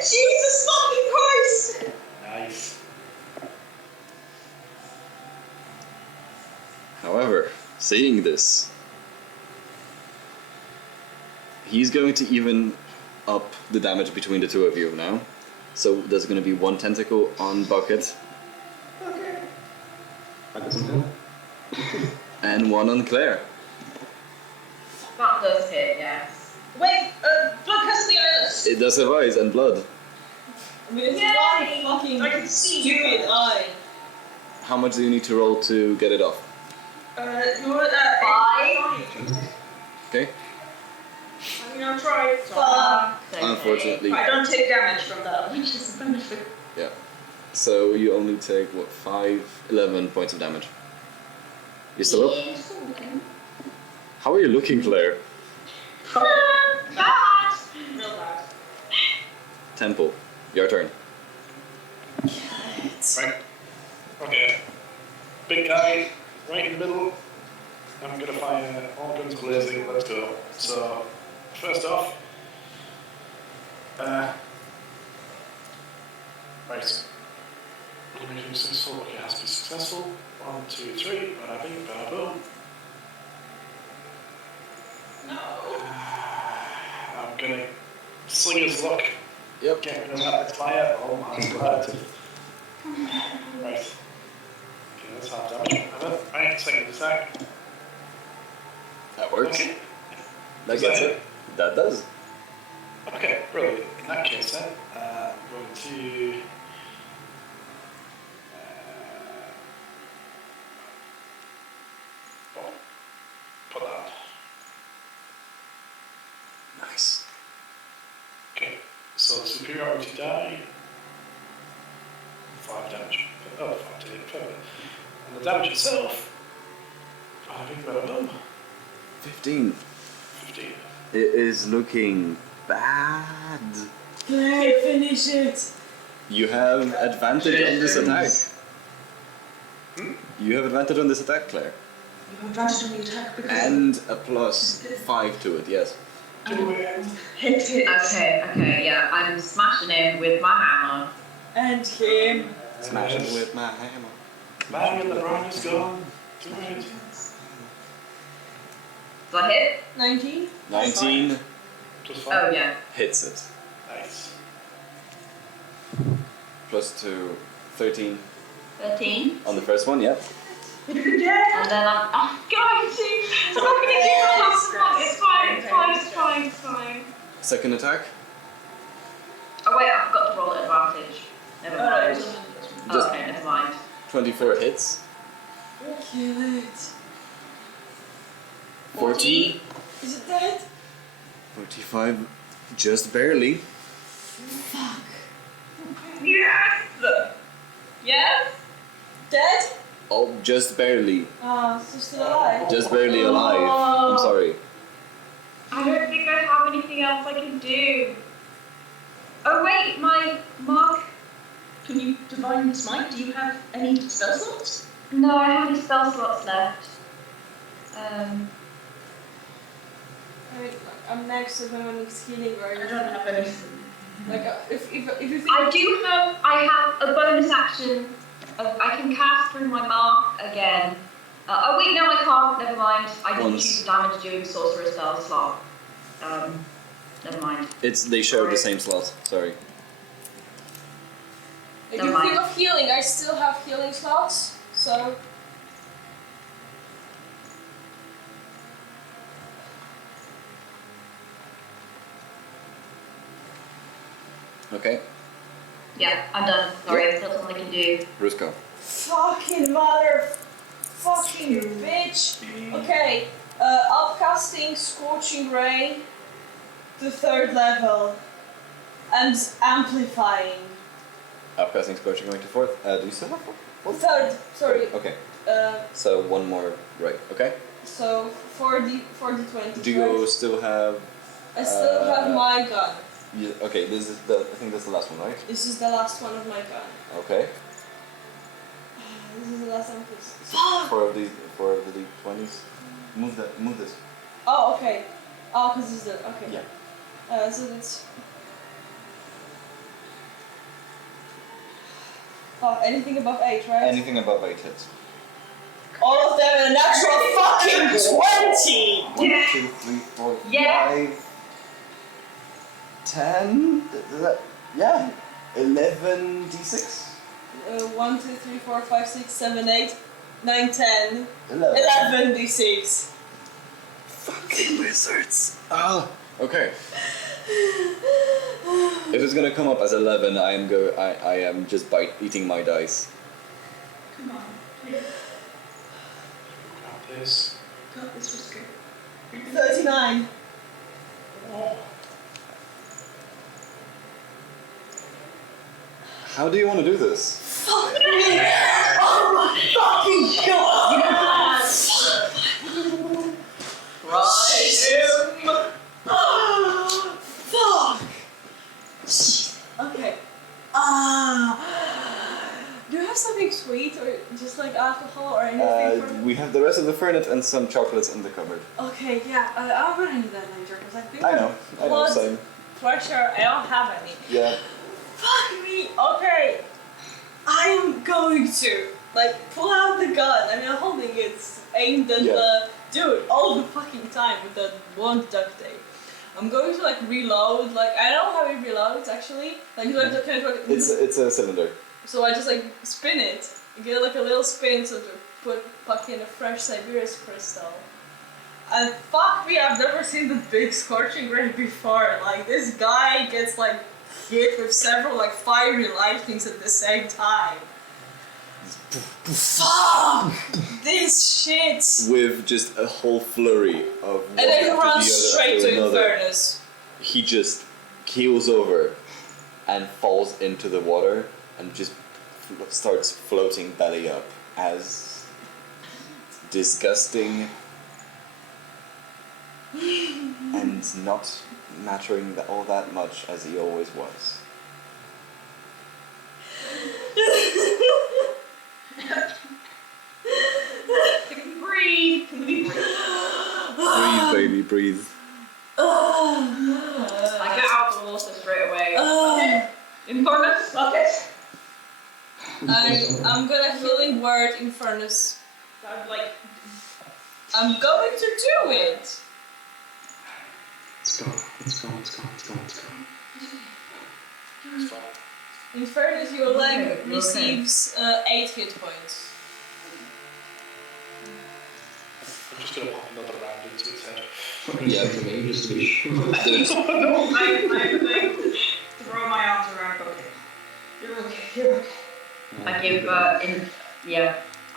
Jesus fucking Christ! Nice. Seeing this, he's going to even up the damage between the two of you now. So there's going to be 1 tentacle on Bucket That doesn't help. and 1 on Claire. That does hit, yes. Wait, blood has the eyes. It does have eyes and blood. I mean, it's Yay! one fucking I can see stupid you. eye. How much do you need to roll to get it off? You're at 5. Okay. I'm gonna try. Fuck. Unfortunately. I don't take damage from that, which is a benefit. Yeah. So you only take, what, 11 points of damage. You still up? How are you looking, Claire? Bad. Real bad. Temple, your turn. Right. Okay. Big guy, right in the middle. I'm gonna fire all guns blazing. Let's go. So, first off, right. Elimination successful. Okay, it has to be successful. 1, 2, 3. Bada bing, bada boom. No. I'm gonna sling his luck. Yep. Get rid of that fire. Oh my god. Right. Okay, that's half damage. Right, second attack. That works. Okay. That Does gets that it. That does. Okay, brilliant. In that case then, I'm going to... put that on. Nice. Okay, so the superiority die, 5 damage. Oh, 5 to 8, perfect. And the damage itself, I think better boom. 15. 15. It is looking bad. Claire, finish it. You have advantage on this attack. You have advantage on this attack, Claire. You have advantage on the attack because And a plus 5 to it, yes. Do it. hit. Okay, yeah. I'm smashing him with my hammer. And him. Smash it with my hammer. Bang and the brand is gone. Do it. Does that hit? 19. 19 Plus 5. Oh, yeah. hits it. Nice. Plus 2, 13 13. on the first one, yep. And then I'm going to. I'm not going to do that. It's fine. Second attack, Oh, wait, I forgot to roll at advantage. Never mind. Just- Okay, never mind. 24 hits. Kill it. 14. Is it dead? 45, just barely. Fuck. Yes! Yes? Dead? Oh, just barely. Ah, so still alive. Just barely alive. I'm sorry. I don't think I have anything else I can do. Oh, wait, my mark. Can you divine smite? Do you have any spell slots? No, I have any spell slots left. Alright, I'm next if anyone needs healing or I anything. don't have any. Like, if you think. I have a bonus action. I can cast through my mark again. Oh wait, no, I can't. Never mind. I didn't Once. choose the damage doing sorcerer spell slot. Never mind. They share the same slot, sorry. If Never you mind. think of healing, I still have healing slots, so. Okay, Yeah, I'm done. Sorry, that's all I can do. Rusko. Fucking mother. Fucking bitch. Okay, upcasting Scorching Ray to 3rd level and amplifying. Upcasting Scorching going to 4th. Do you still have 4th? 3rd, sorry. Okay, Uh, so one more, right, okay. so 4d20. Do you right? still have... I still have my gun. Okay, this is I think that's the last one, right? This is the last one of my gun. Okay. This is the last one, please. So 4 of the D20s. Move this. Oh, okay. Oh, because this is the. Okay. Yeah. So that's. Oh, anything above 8, right? Anything above 8 hits. All of them in a natural fucking 20! 1, 2, 3, 4, Yeah. 5, 10. Yeah. 11 d6. 1, 2, 3, 4, 5, 6, 7, 8, 9, 10, 11. 11 d6. Fucking lizards. Ah. Okay. If it's gonna come up as 11, I am just eating my dice. Come on. Got this. Got this was good. 39. How do you want to do this? Fuck me! Oh my fucking god! Right. Fuck! Okay. Do you have something sweet or just like alcohol or anything? For... We have the rest of the fernet and some chocolates in the cupboard. Okay, yeah, I'm gonna need that later because I think I know, blood same. pressure, I don't have any. Yeah. Fuck me! Okay, I am going to like pull out the gun. I mean, I'm holding it aimed at the dude all the fucking time with that one duct tape. I'm going to like reload. Like I don't know how it reloads actually. Like do I have to kind of It's a cylinder. So I just like spin it, get like a little spin so to put fucking a fresh Siberius crystal. And fuck me, I've never seen the big scorching ray before. Like this guy gets like hit with several like fiery lightnings at the same time. Fuck this shit! With just a whole flurry of one And then he after runs the other straight after to another. Infernus. He just keels over and falls into the water and just starts floating belly up as disgusting and not mattering all that much as he always was. Breathe. Can we breathe? Breathe, baby, breathe. I get out of the water straight away. Infernus, bucket. I'm gonna healing word Infernus. Like, I'm going to do it! Let's go. Let's go. Let's go. Let's go. Let's go. It's fine. Infernus, your leg Okay, receives 8 hit points. I'm just gonna pop another round into its head. Yeah. To me, just to be sure. There's, I'm going to throw my arms around Bucket. You're okay, you're okay. I give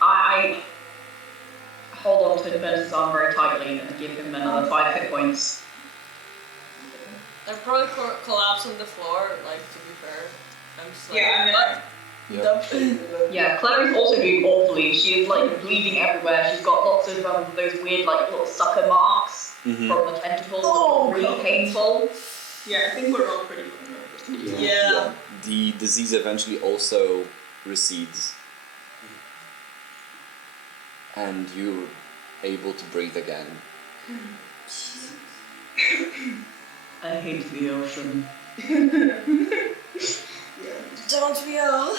I hold on to Infernus' arm very tightly and give him another 5 hit points. I probably collapse on the floor, like, to be fair. I'm just like, Yeah, Yeah, Clary's also doing awfully. She is like bleeding everywhere. She's got lots of those weird like little sucker marks from the tentacles. Oh, really God. painful. Yeah, I think we're all pretty vulnerable. Yeah. the disease eventually also recedes. And you're able to breathe again. I hate the ocean. Don't we all?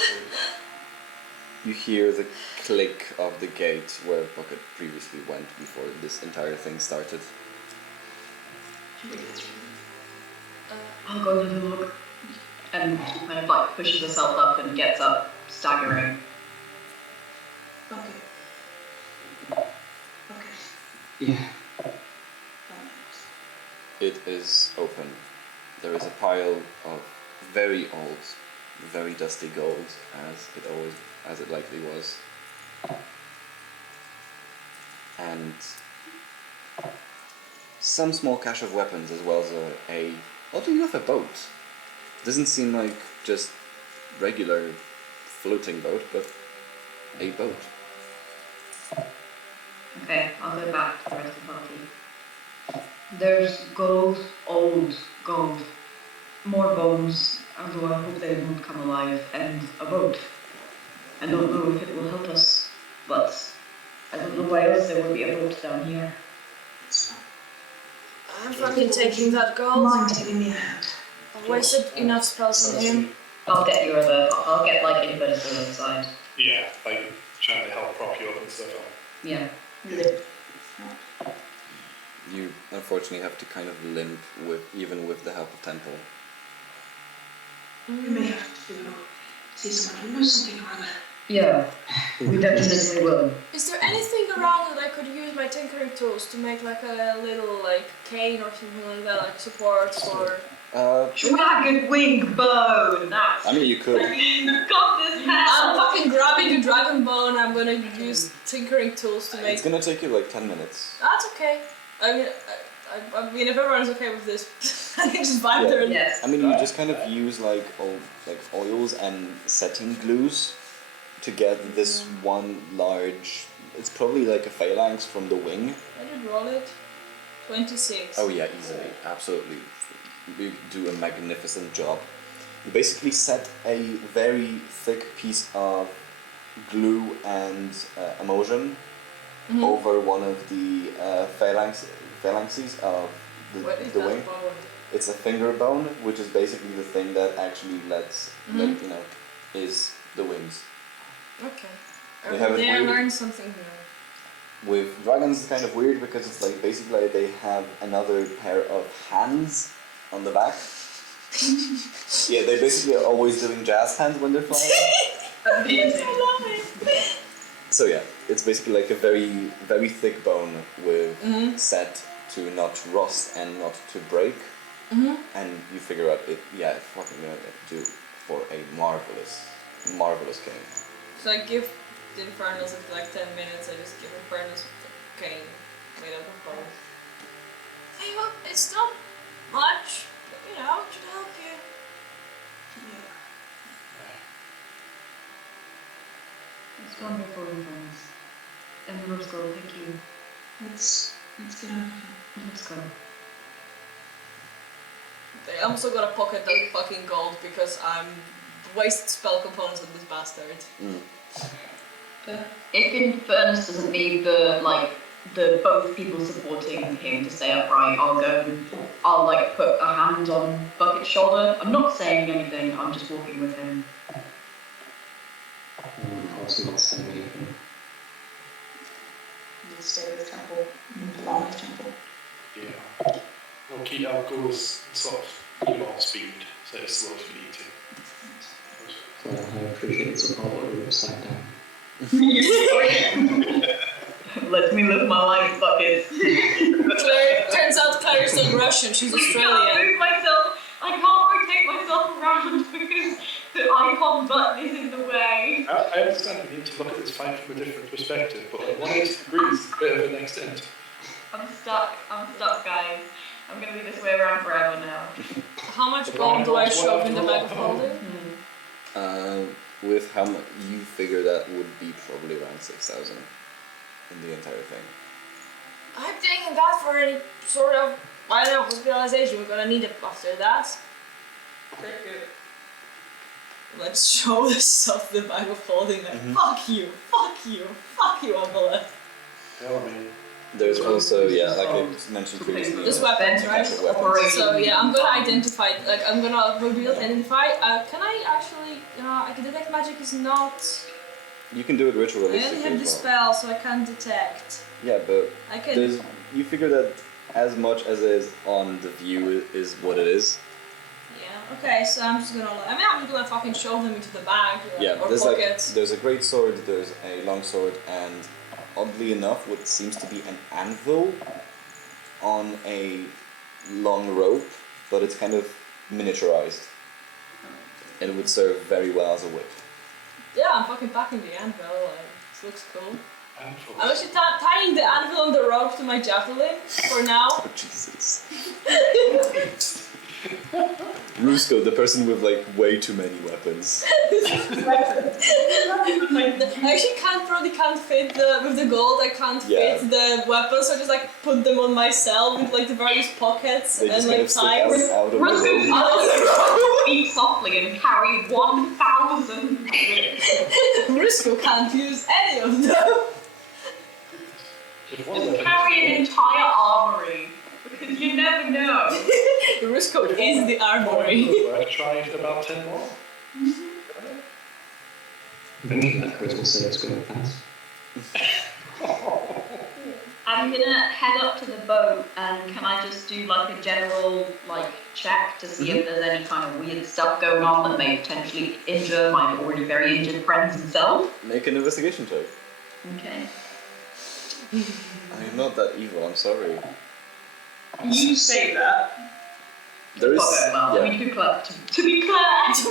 You hear the click of the gate where Bucket previously went before this entire thing started. I'll go to look. And she kind of like pushes herself up and gets up, staggering. Okay. Okay. Yeah. It is open. There is a pile of very old, very dusty gold, as it likely was, and some small cache of weapons, as well as although you have a boat. Doesn't seem like just regular floating boat, but a boat. Okay, I'll go back to the rest of the party. There's gold, old gold, more bones, although I hope they won't come alive, and a boat. I don't know if it will help us, but I don't know why else there would be a boat down here. I'm fucking taking that gold. Mind giving me a hand? I've wasted enough spells on him. I'll get like Inverness on the other side. Yeah, like trying to help prop you up and stuff. Yeah. You unfortunately have to kind of limp even with the help of Temple. We may have to see someone who knows something or other. Yeah. We definitely will. Is there anything around that I could use my tinkering tools to make like a little like cane or something like that, like support for? Dragon wing bone! That's... I mean, you could. You've got this head! I'm fucking grabbing a dragon bone. I'm gonna use tinkering tools to make. It's gonna take you like 10 minutes. That's okay. I mean, if everyone's okay with this, I can just vibe there. Yes. I mean, you just kind of use like oils and setting glues to get this one large. It's probably like a phalanx from the wing. I did roll it. 26. Oh yeah, easily, absolutely. You do a magnificent job. You basically set a very thick piece of glue and emulsion over one of the phalanxes of What is the that wing. bone? It's a finger bone, which is basically the thing that actually lets, like, is the wings. Okay. They have it There, I weird. learned something new. With dragons, it's kind of weird because it's like basically they have another pair of hands on the back. Yeah, they're basically always doing jazz hands when they're flying. Amazing. I love it. So yeah, it's basically like a very, very thick bone with set to not rust and not to break. And you figure out it, yeah, it's fucking gonna do for a marvelous, marvelous game. So I give the Infernals in like 10 minutes, I just give Infernals a cane made out of bone. Hey, well, it's not much, but you know, it should help you. It's wonderful, friends. And let's go, thank you. Let's get out of here. Let's go. I also gotta pocket that fucking gold because I'm wasted spell components on this bastard. If Infernus doesn't need the both people supporting him to stay upright, I'll like put a hand on Bucket's shoulder. I'm not saying anything, I'm just walking with him. Also not saying anything. You stay with Temple. Along with Temple. Yeah. I'll go as sort of your speed, so it's slow if you need to. So I appreciate the support we were sat down. Let me live my life, Bucket. Claire, turns out Claire's not Russian, she's I Australian. can't move myself. I can't rotate myself around because the icon button is in the way. I understand we need to look at this fight from a different perspective, but like 180 degrees is a bit of an extent. I'm stuck, guys. I'm gonna be this way around forever now. How much gold do I shove in the bag of holding? With how much you figure that would be probably around 6,000 in the entire thing. I'm taking that for any sort of, I don't know, hospitalization. We're gonna need it after that. Let's show the stuff the bag of holding. Like, fuck you, Amalek. Hell, I mean, There's also, yeah, like I mentioned previously. Just weapons, right? Weapons. So yeah, I'm gonna identify, like I'm gonna reveal and identify. Can I actually, I can detect magic is not. You can do it I ritualistically. only have the as well. spell, so I can't detect. Yeah, but I can. you figure that as much as is on the view is what it is. Yeah. Okay, so I'm just gonna. I'm just gonna fucking shove them into the bag. Yeah, or there's pockets. there's a great sword, there's a long sword, and oddly enough, what seems to be an anvil on a long rope, but it's kind of miniaturized. And it would serve very well as a whip. Yeah, I'm fucking packing the anvil. This looks cool. handful. I'm actually tying the anvil on the rope to my javelin for now. Oh, Jesus. Rusko, the person with like way too many weapons. I actually probably can't fit with the gold. I can't Yeah. fit the weapons, so I just like put them on myself with like the various pockets They and just kind like of stick out, ties. out of the Rusko's rope. not speak softly and carry 1,000. Rusko can't use any of them. If one Just weapon- carry an entire armory. Because you never know. Rusko is the armory. I tried about 10 more. Eventually that critical save's going to pass. I'm gonna head up to the boat and can I just do like a general like check to see if there's any kind of weird stuff going on that may potentially injure my already very injured friends himself? Make an investigation check. Okay. I'm not that evil, I'm sorry. You say that. There is. Well, Yeah. I mean, to be clear. I didn't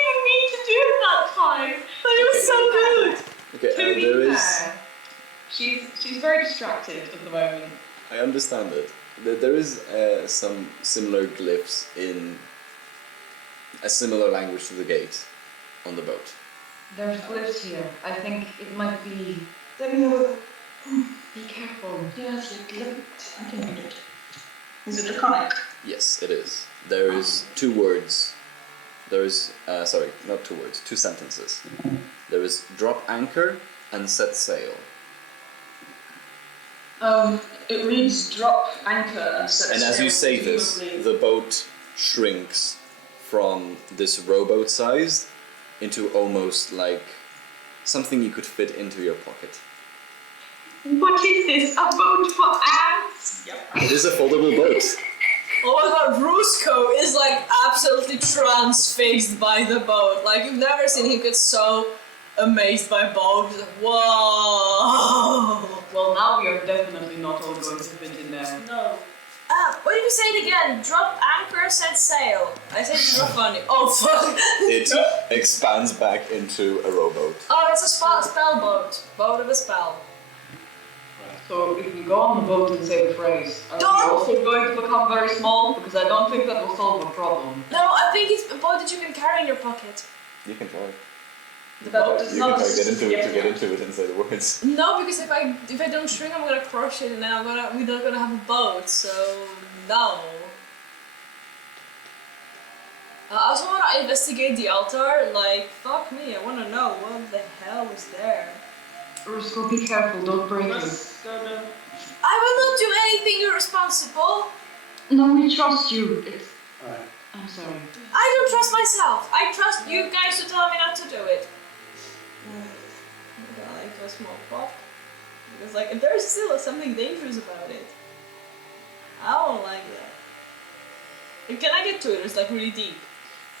even mean to do it that time. But it was so good. Okay, To be there is. fair, she's very distracted at the moment. I understand it. There is some similar glyphs in a similar language to the gate on the boat. There's glyphs here. I think it might be. Let me know. Be careful. Yes, I can read it. Is it draconic? Yes, it is. There is 2 words. There is, sorry, not 2 words, 2 sentences. There is drop anchor and set sail. It reads drop anchor and set And as you sail, say this, presumably. the boat shrinks from this rowboat size into almost like something you could fit into your pocket. What is this? A boat for ants? Yep. It is a foldable boat. Oh my god, Rusko is like absolutely transfixed by the boat. Like you've never seen him get so amazed by a boat. He's like, whoa! Well, now we are definitely not all going to fit in there. No. What did you say it again? Drop anchor, set sail. I said draconic. Oh fuck! It expands back into a rowboat. Oh, that's a spell boat. Boat of a spell. So if we go on the boat and say the phrase, are we Don't! also going to become very small? Because I don't think that will solve the problem. No, I think it's a boat that you can carry in your pocket. You can try. The boat does You not can try to get into it and say the words. No, because if I don't shrink, I'm gonna crush it, and then we're not gonna have a boat. So no. I also want to investigate the altar. Like fuck me, I want to know what the hell was there. Rusko, be careful, don't break it. Let's go to... I will not do anything irresponsible. No, we trust you. It's... Alright. I'm sorry. I don't trust myself. I trust you guys to tell me not to do it. Like a small pop. Because like there's still something dangerous about it. I don't like that. Can I get to it? It's like really deep.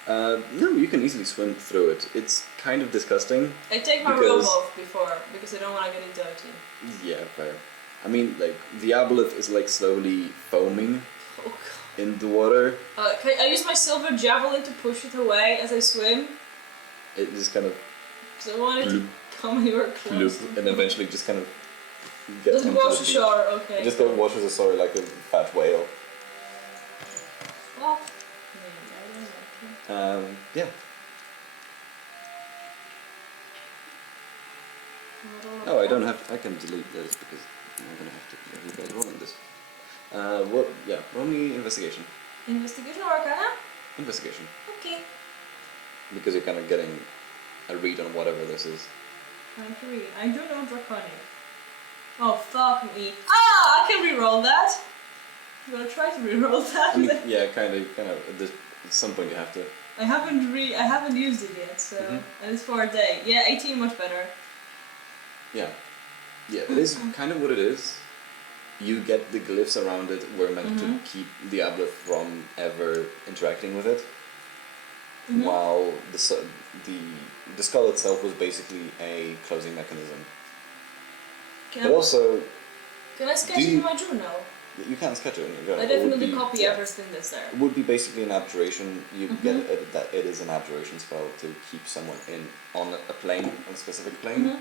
No, you can easily swim through it. It's kind of disgusting. I take my robe off before because I don't want to get it dirty. Yeah, fair. I mean, like, the aboleth is like slowly foaming Oh god. in the water. Can I use my silver javelin to push it away as I swim? It just kind of Because I want it to come anywhere close. loop and eventually just kind of gets Doesn't onto go the to beach. shore, okay. It just goes washes ashore like a fat whale. Well, I don't like it. Yeah. Oh, I don't have. I can delete this because I'm gonna have to have you guys rolling this. What? Yeah. Roll me investigation. Investigation or Arcana? Investigation. Okay. Because you're kind of getting a read on whatever this is. I agree. I do know Draconic. Oh, fuck me. Ah, I can reroll that. I'm gonna try to reroll that. I mean, yeah, kind of. At some point you have to. I haven't used it yet, so and it's for a day. Yeah, 18 much better. Yeah. Yeah, it is kind of what it is. You get the glyphs around it. We're meant to keep the aboleth from ever interacting with it. While the skull itself was basically a closing mechanism. But also, Can I sketch do it you- in my journal? you can't sketch it. I definitely copy everything that's there. It would be basically an abjuration. You get it, that it is an abjuration spell to keep someone on a plane, on a specific plane.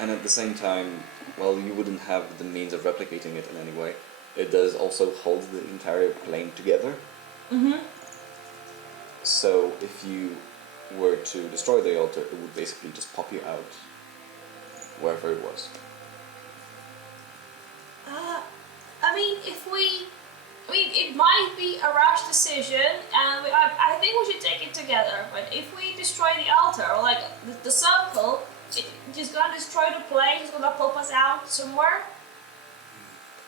And at the same time, well, you wouldn't have the means of replicating it in any way. It does also hold the entire plane together. So if you were to destroy the altar, it would basically just pop you out wherever it was. It might be a rash decision, and I think we should take it together. But if we destroy the altar, or like the circle, it's just gonna destroy the plane. It's gonna pop us out somewhere.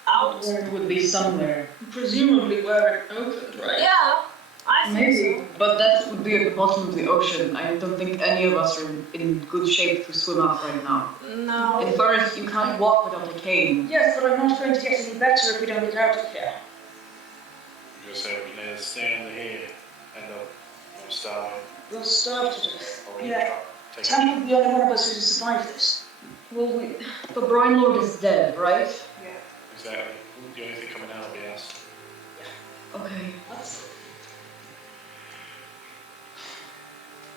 Out. Where it would be somewhere. Presumably where it opened, right? Yeah. I think Maybe, so. but that would be at the bottom of the ocean. I don't think any of us are in good shape to swim up right now. No. In forest, you can't walk without a cane. Yes, but I'm not going to get any better if we don't get out of here. You just say we can either stay in here, end up starving, We'll starve to death. or we Yeah. can take Temple will be the only one of us who will survive this. Well, the Brine Lord is dead, right? Yeah. Exactly. The only thing coming out will be us. Okay. That's...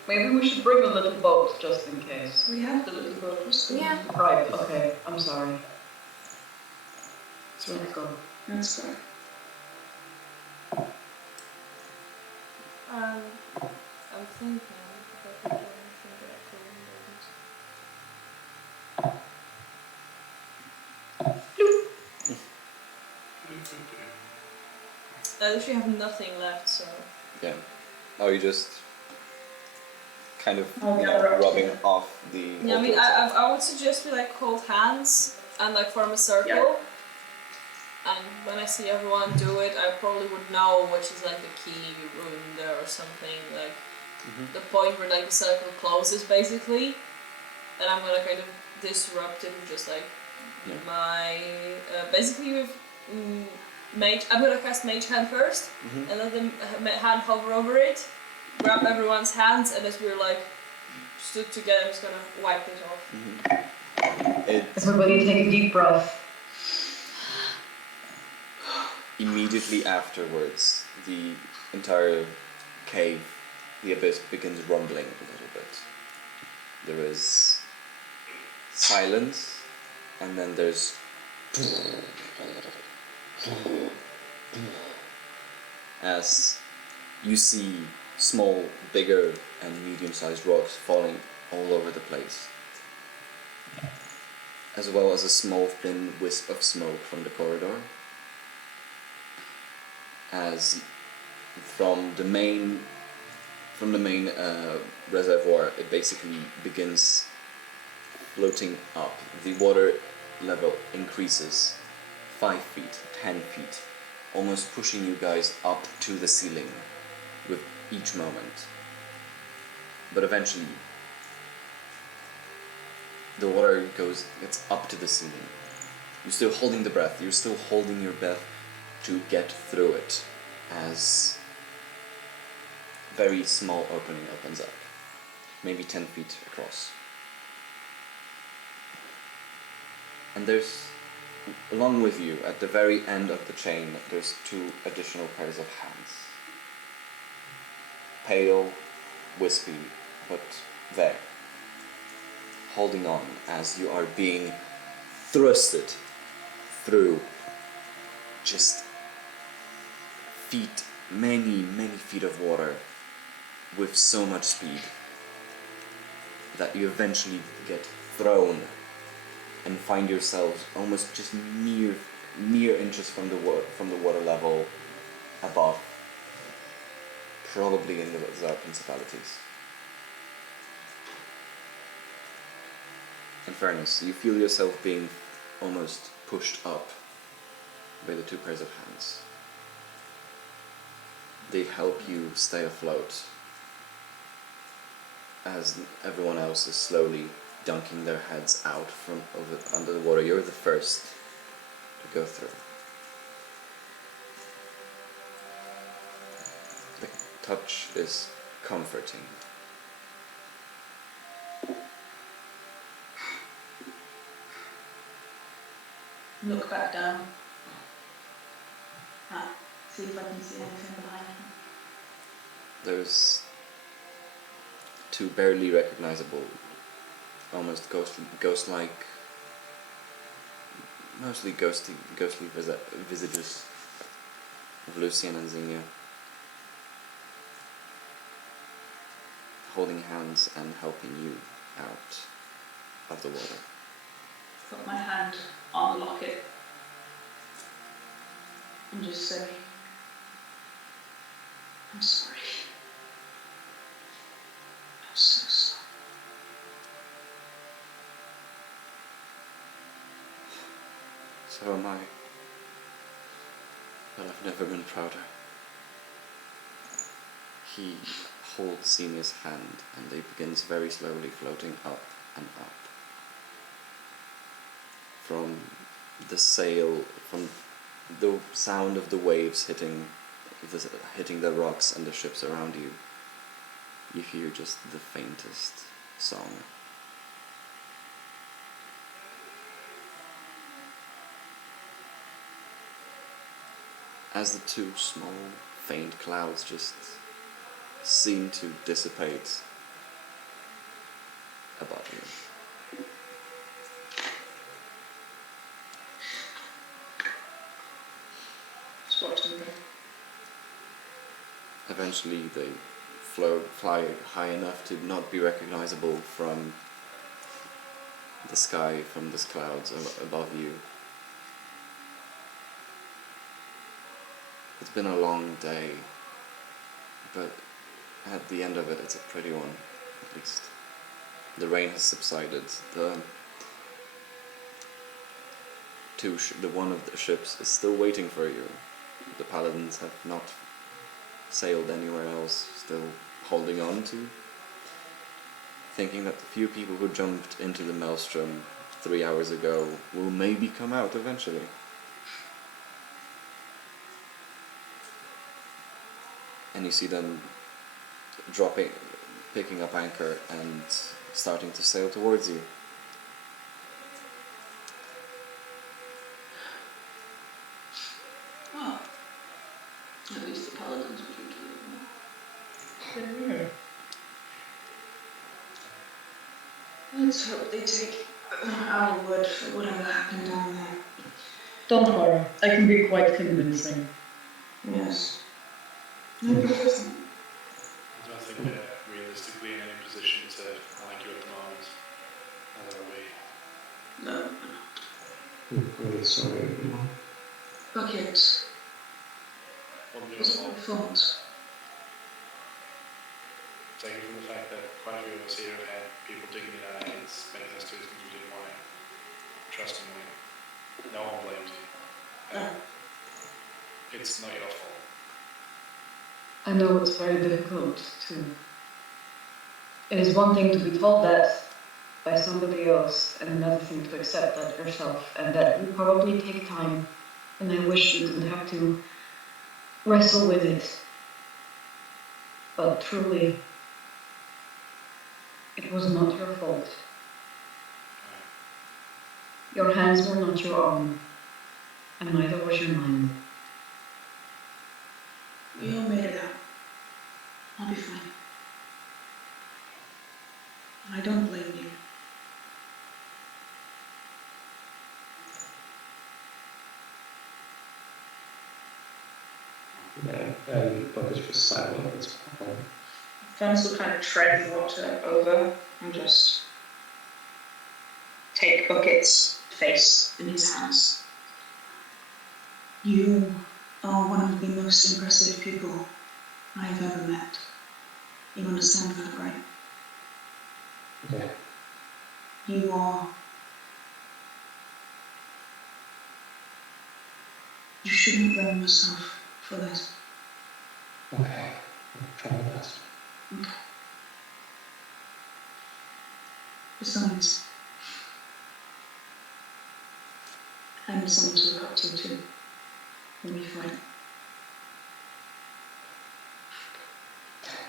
Maybe we should bring a little boat just in case. We have the little boat. Yeah. Right, okay. I'm sorry. So let's go. That's fine. I'm thinking if I could do anything that I couldn't. I literally have nothing left, so. Yeah. Oh, you just kind of I'll gather up rubbing together. off the. Yeah, I mean, altar I would suggest we like hold hands and like form a circle. Yeah. And when I see everyone do it, I probably would know which is like the key room there or something. Like the point where like the circle closes basically. And I'm gonna kind of disrupt it with just like Yeah. my basically with mage. I'm gonna cast Mage Hand first and let the hand hover over it, grab everyone's hands, and as we're like stood together, I'm just gonna wipe it off. Everybody take a deep breath. Immediately afterwards, the entire cave, the abyss, begins rumbling a little bit. There is silence, and then there's as you see small, bigger, and medium-sized rocks falling all over the place, as well as a small, thin wisp of smoke from the corridor. As from the main reservoir, it basically begins floating up. The water level increases 5 feet, 10 feet, almost pushing you guys up to the ceiling with each moment. But eventually, the water gets up to the ceiling. You're still holding the breath. You're still holding your breath to get through it, as very small opening opens up, maybe 10 feet across. And there's, along with you, at the very end of the chain, there's 2 additional pairs of hands. Pale, wispy, but there, holding on as you are being thrusted through just feet, many feet of water with so much speed that you eventually get thrown and find yourselves almost just mere inches from the water level above, probably in the Zar principalities. In fairness, you feel yourself being almost pushed up by the 2 pairs of hands. They help you stay afloat as everyone else is slowly dunking their heads out from under the water. You're the first to go through. The touch is comforting. Look back down. See if I can see anything behind him. There's 2 barely recognizable, almost ghost-like, mostly ghostly visages of Lucian and Xenia, holding hands and helping you out of the water. Put my hand on the locket and just say, I'm sorry. I'm so sorry. So am I, but I've never been prouder. He holds Senia's hand and it begins very slowly floating up and up. From the sail, from the sound of the waves hitting the rocks and the ships around you, you hear just the faintest song. As the two small, faint clouds just seem to dissipate above you. Just watching them. Eventually they fly high enough to not be recognizable from the sky, from the clouds above you. It's been a long day, but at the end of it, it's a pretty one, at least. The rain has subsided. The one of the ships is still waiting for you. The paladins have not sailed anywhere else, still holding on to, thinking that the few people who jumped into the maelstrom 3 hours ago will maybe come out eventually. And you see them picking up anchor and starting to sail towards you. Oh. At least the paladins were due to it. Let's hope they take our word for whatever happened down there. Don't worry, I can be quite convincing. Yes. I don't think we're realistically in any position to argue at the moment. Either way. No. I'm really sorry, everyone. Bucket. Wasn't your Was it fault. my fault? Taking from the fact that quite a few of us here have had people digging in our heads, making us do things we didn't want to. Trust me, no one blames you. No. It's not your fault. I know it's very difficult to... It is one thing to be told that by somebody else, and another thing to accept that yourself, and that will probably take time, and I wish you didn't have to wrestle with it. But truly, it was not your fault. Your hands were not your own, and neither was your mind. We all made it out. I'll be fine. I don't blame you. Bucket's just silent at this point. Fons will kind of tread water over and just take Bucket's face in his hands. You are one of the most impressive people I have ever met. You understand that, right? Yeah. You are... You shouldn't blame yourself for this. Okay. I'll try my best. Okay. Besides, I'm someone to look up to too, when we fight.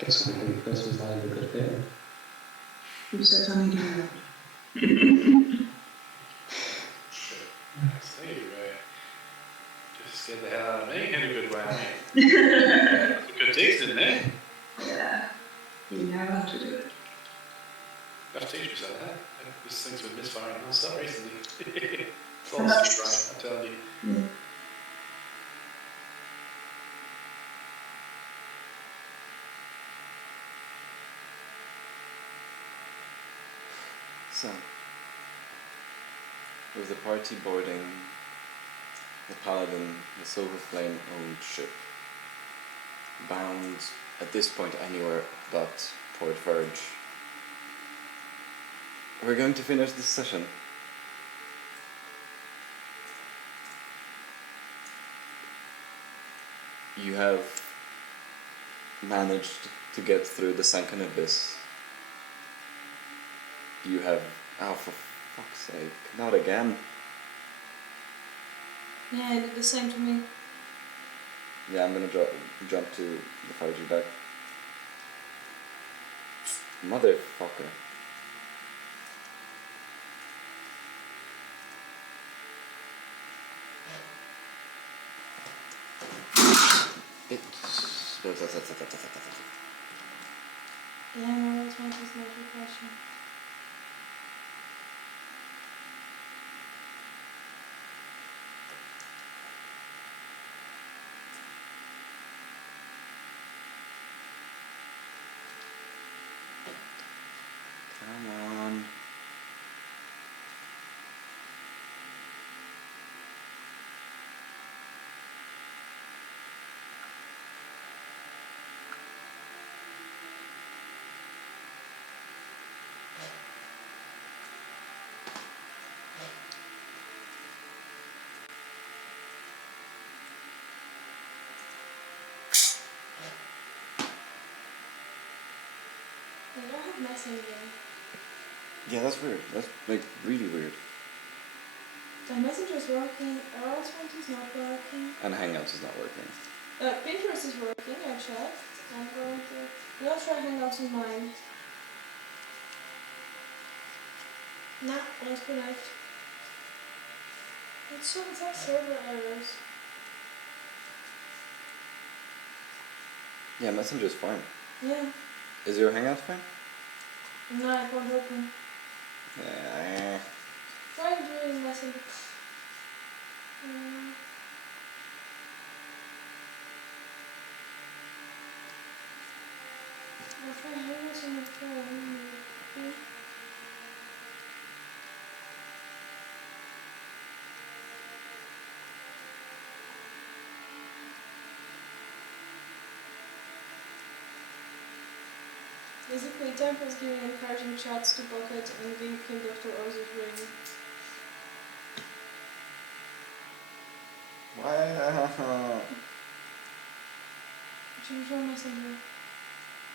Guess we think this was not a good thing. Who said I needed help? So you just scared the hell out of me in a good way. Good digs, didn't they? Yeah, you know how to do it. I have to teach myself that. This thing's been misfiring non-stop recently. It's all right, I'm telling you. Yeah. So, with the party boarding the Paladin, the Silver Flame owned ship, bound at this point anywhere but Port Verge, we're going to finish this session. You have managed to get through the Sunken Abyss, you have... Oh, for fuck's sake, not again. Yeah, he did the same to me. Yeah, I'm gonna jump to the 5G deck. Motherfucker. Yeah, no, that's one is not your question. Come on. They don't have messenger. Yeah, that's weird. That's like really weird. The messenger's working, RS20 is not working. And Hangouts is not working. Pinterest is working, I checked. I'm going to... Let's try Hangouts on mine. Nah, let's connect. It's like server errors. Yeah, Messenger's fine. Yeah. Is your Hangouts fine? No, it won't open. Yeah. Try doing messenger. I'll try Hangouts on my phone. Okay. Basically, Temple's giving encouraging chats to Bucket and giving him Dr. Oz's ring. Wow. Choose your messenger.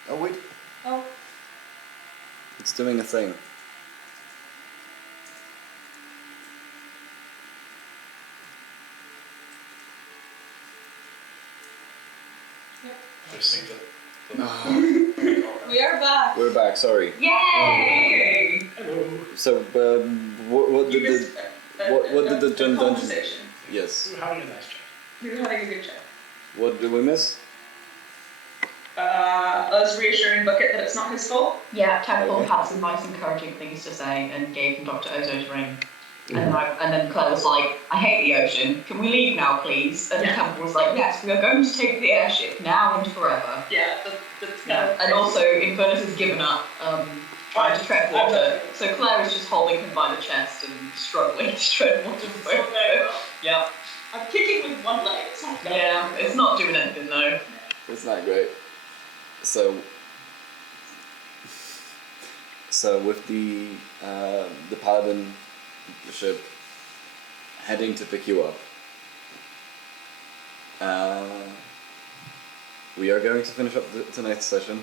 Oh wait, Oh, it's doing a thing. Just think that. we are back. We're back. Sorry. Yay! Hello. So, what did the dungeon? Conversation. Yes. We were having a nice chat. We were having a good chat. What did we miss? Us reassuring Bucket that it's not his fault. Yeah, Temple Okay. had some nice encouraging things to say and gave him Dr. Ozo's ring. And then Claire was like, I hate the ocean, can we leave now please? And Yeah. Temple was like, yes, we are going to take the airship now and forever. Yeah, that's And also, Infernus has given up trying to tread water. So Claire is just holding him by the chest and struggling to tread water. Yeah. I'm kicking with one leg. It's not going. Yeah, it's not doing anything though. It's not great. So with the paladin ship heading to pick you up, we are going to finish up tonight's session.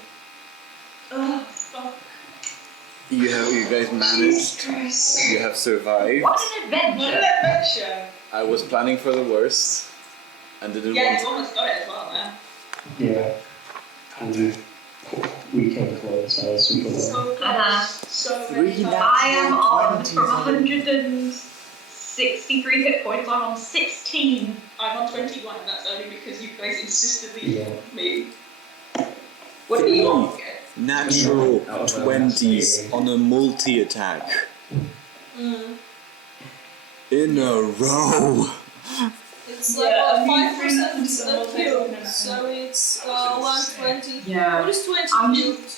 Oh, fuck. You guys managed. You have survived. What an What adventure! an adventure! I was planning for the worst, and didn't Yeah, want. you almost got it as well, man. Yeah. And we came close, I was super low. So close. Uh-huh. So Three many times. nats. I am on, 20s. from 163 hit points, I'm on 16. I'm on 21, and that's only because you guys insisted leaving Yeah. me. What are you on? Natural 20s on a multi-attack. In a row. It's Yeah, I like mean, 5% for cubed, instance, so it's 120. Yeah. What is 20 I'm cubed?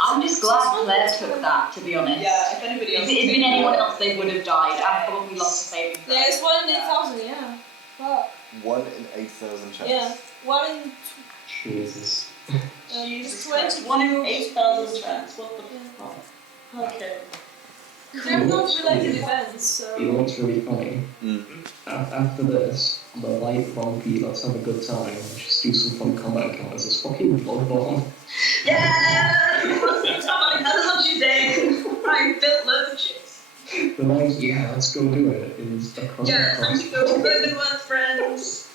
I'm just glad Claire took that, to be honest. Yeah, if anybody else If it had been anyone else, they would have died and probably lost a saving throw. Yeah, it's 1 in 8,000, yeah. Wow. 1 in 8,000 chances. Yeah. 1 in Jesus. Jesus 20 Christ, 1 in cubed. 8,000 chance. What the fuck? Okay. They're not related events, so. You know what's really funny? Mm. After this, I'm a light bumpy, let's have a good time. Just do some fun combat encounters. It's fucking Bloodborne. Yeah! That's on Tuesday. I built loads of shit. They're like, yeah, let's go do it. It's a Yeah, time to go to Ravenworth, friends.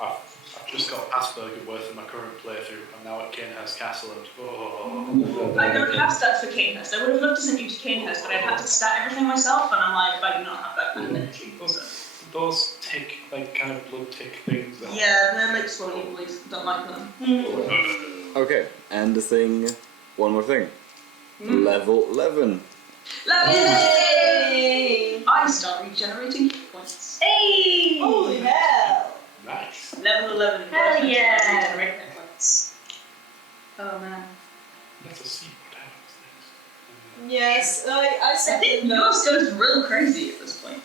I've just got Asperger-worth in my current playthrough. I'm now at Canehurst Castle and oh. I don't have stats for Canehurst. I would have loved to send you to Canehurst, but I'd have to stat everything myself, and I'm like, I do not have that kind of energy. So. Those tick, like kind of blood tick things. Yeah, they're like slowly boys. Don't like them. Okay, and the thing, one more thing. Level 11. Yay! I start regenerating hit points. Hey! Holy hell! Nice. Level 11. Hell yeah! Regenerate hit points. Oh man. Let's see what happens next. Yes, I I said think yours goes real crazy at this point.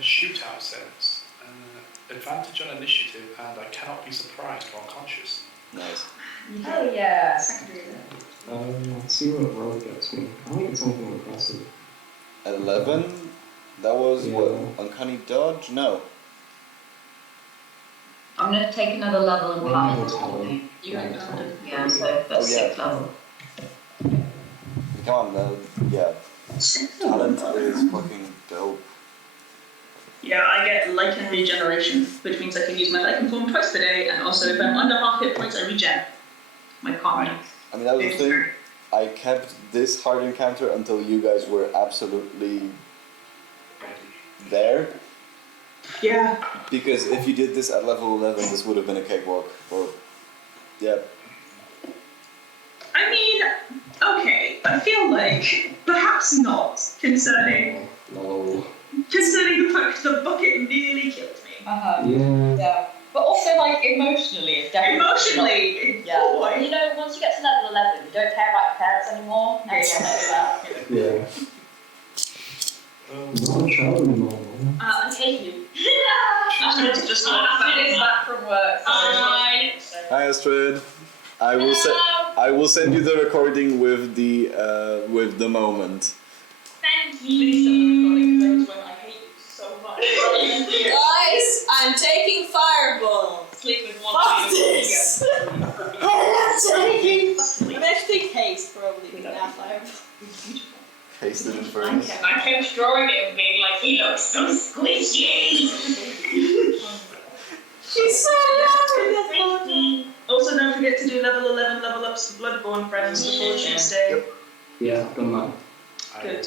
Shootout says advantage on initiative, and I cannot be surprised while conscious. Nice. Hell yeah! Secondary there. Let's see what rogue gets me. I think it's something impressive. At 11, that was Yeah. what? Uncanny dodge? No. I'm going to take another level in paladin. Talent. You got Paladin. Yeah, so that's Oh, yeah. 6th level. Come on, yeah. Talent is fucking dope. Yeah, I get lichen regeneration, which means I can use my lichen form twice per day, and also if I'm under half hit points, I regen. My calm. I mean, that was the thing. I kept this hard encounter until you guys were absolutely there. Yeah. Because if you did this at level 11, this would have been a cakewalk. Or, yeah. I mean, okay, I feel like perhaps not, concerning No. the fact the bucket nearly killed me. Yeah. Yeah. But also, like, emotionally, it definitely. Emotionally, Yeah. oh boy. You know, once you get to level 11, you don't care about your parents anymore. Yeah, Everyone knows that. Yeah. Not a child anymore. Man. I hate you. Astrid just Astrid is back from work. So Hi. Hi, Astrid. I will send you the recording with the moment. Thank you. When I hate you so much. Guys, I'm taking fireball. Sleep with one Fuck eye. this! I'm actually haste probably with that fireball. Taste it first. I kept drawing it and being like, he looks so squishy. She's so happy. Also, don't forget to do level 11 level ups for Bloodborne friends before Tuesday. Yeah, I've done that. Good.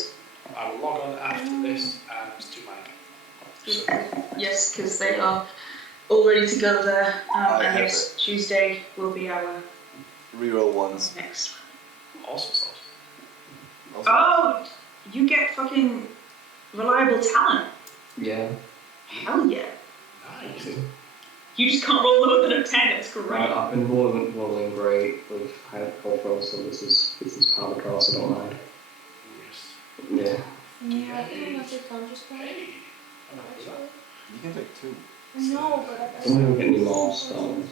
I will log on after this and do mine. Yes, because they are all ready to go there. I And have yes, Tuesday will be our Reroll ones. next one. Awesome sauce. Oh, you get fucking reliable talent. Yeah. Hell yeah. Nice. You just can't roll lower than a 10, it's great. I've been rolling great with high control, so this is part of the course, I don't mind. Yes. Yeah. Yeah, I think I'm not take conscious point. Hey. I'm happy with that. You can take 2. No, but I I'm gonna get any more stones.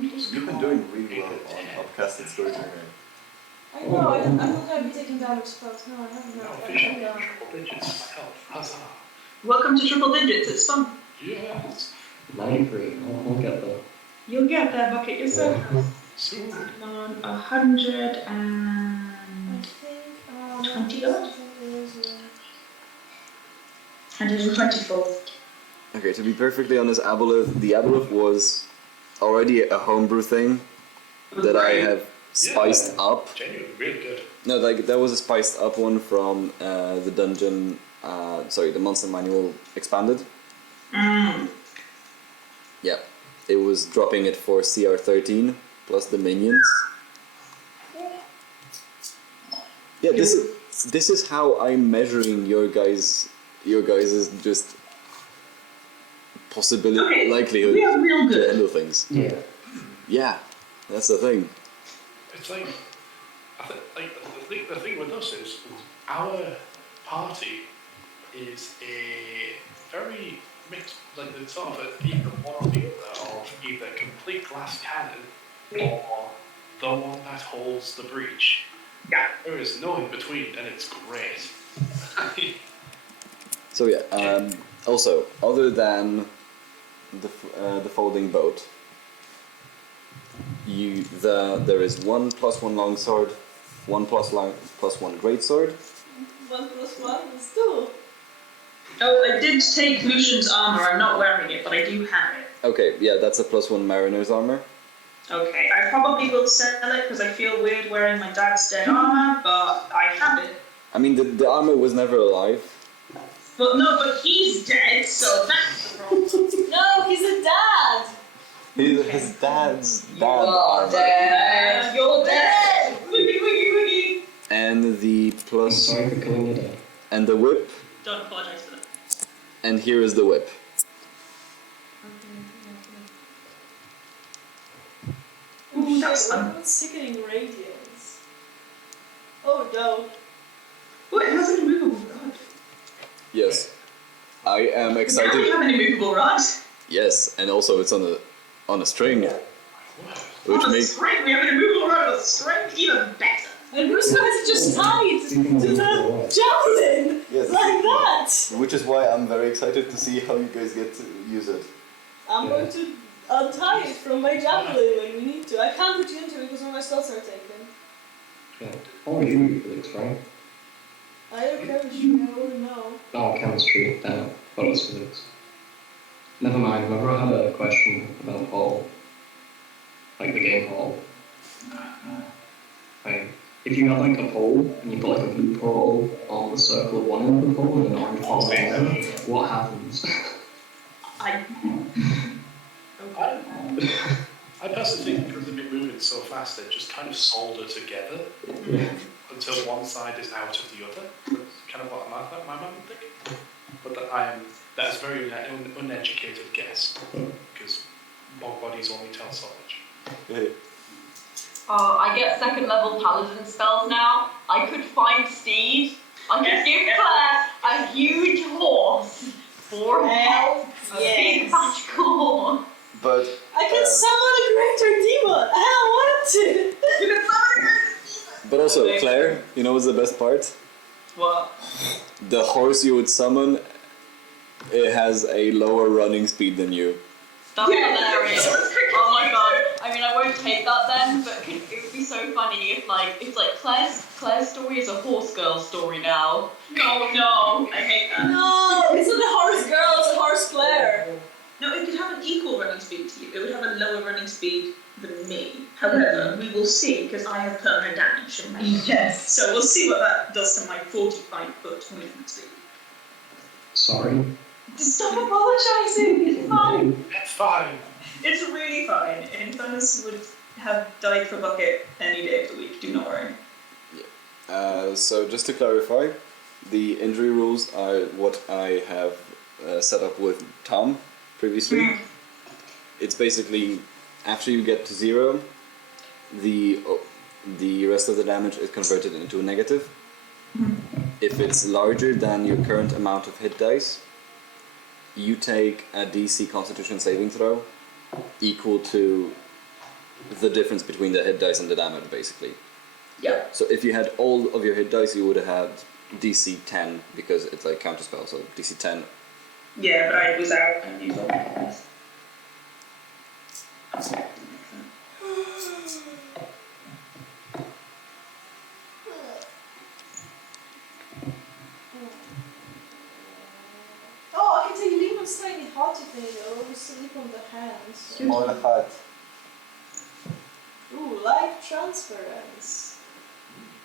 You've been doing really well on upcasted storytelling. I know, I'm not gonna be taking damage spells. No, I haven't. No, I officially think, triple digits for my health. Huzzah. Welcome to triple digits, it's fun. Yes. 93, I'll get there. You'll get there, Bucket, you're so close. Soon. On 100 I and... think, 20 odd? 124. Okay, to be perfectly honest, the Aboleth was already a homebrew thing that I have spiced up. Genuinely, really good. No, like that was a spiced up one from the dungeon, the Monster Manual Expanded. Yeah, it was dropping it for CR 13 plus the minions. Yeah, this is how I'm measuring your guys' just possibility likelihood we are real to good. handle things. Yeah. Yeah, that's the thing. It's like, I think, like the thing with us is our party is a very mixed, like it's sort of either one or the other of either complete glass cannon or the one that holds the breach. Yeah. There is no in between, and it's great. So yeah. Also, other than the folding boat. There is 1 + 1 longsword, 1 + 1 greatsword. 1 + 1 is 2. Oh, I did take Lucian's armor. I'm not wearing it, but I do have it. Okay, yeah, that's a +1 mariner's armor. Okay, I probably will sell it because I feel weird wearing my dad's dead armor, but I have it. I mean, the armor was never alive. But he's dead, so that's the problem. No, he's a dad! His dad's dad are armor. dead. You're dead. Wiggy, wiggy, wiggy. And the I'm plus sorry for killing your dad. and the whip. Don't apologize for that. And here is the whip. Ooh, that's Shit, fun. what sickening radiance. Oh no. Oh, it has an immovable rod. Yes. I am Now we excited. have an immovable rod. Yes, and also it's on a string. Which On a makes string, we have an immovable rod with a string, even better. And Rusko has it just tied to the javelin! Yes. Like that! which is why I'm very excited to see how you guys get to use it. I'm going to untie it from my javelin when we need to. I can't put you into it because all my slots are taken. Yeah. Oh, you Felix, right? I don't chemistry, I wouldn't know. Oh, chemistry. Thought it was physics. Never mind. Whenever I had a question about Hall, like the game Hall, if you have like a pole and you put like a blue pole on the circle of one end of the pole and an orange pole on the other, what happens? I personally think because they've been moving so fast, they just kind of solder together until one side is out of the other. That's kind of what my mind would think. But that's very uneducated guess, because bog bodies only tell so much. I get 2nd level paladin spells now. I could find Steed. I could give Claire a huge horse, 4 health, a big magical horse. But I can summon a greater demon! I wanted! You can summon a greater demon! but also, Claire, you know what's the best part? What? The horse you would summon, it has a lower running speed than you. That's hilarious. Oh my god. I mean, I won't take that then, but it would be so funny if Claire's story is a horse girl story now. No, I hate that. No! It's not a horse girl, it's a horse Claire! No, it could have an equal running speed to you. It would have a lower running speed than me. However, we will see because I have permanent damage from my Yes. So we'll see what that does to my 45-foot movement speed. Sorry. Stop apologizing. It's fine. It's fine. It's really fine. Infernus would have died for bucket any day of the week. Do not worry. So just to clarify, the injury rules are what I have set up with Tom previously. It's basically after you get to 0, the rest of the damage is converted into a negative. If it's larger than your current amount of hit dice, you take a DC Constitution saving throw equal to the difference between the hit dice and the damage, basically. Yeah. So if you had all of your hit dice, you would have had DC 10 because it's like counterspell, so DC 10. Yeah, but I was out and used all my dice. Oh, I can take Lemon's tiny hearty thing though, we sleep on the hands. On a hat. Ooh, life transference.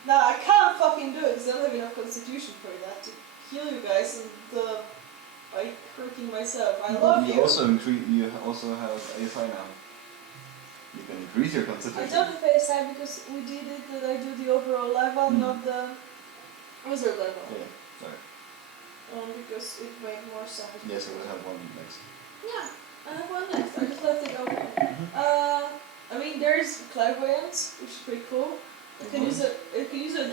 Nah, I can't fucking do it because I don't have enough constitution for that to heal you guys by hurting myself. I love you. You also have ASI now. You can increase your I constitution. don't have ASI because we did it that I do the overall level, not the wizard level. Yeah, sorry. Because it made more sense. Yes, I will have one next. Yeah, I have one next. I just left it open. I mean, there's clairvoyance, which is pretty cool. You can use it.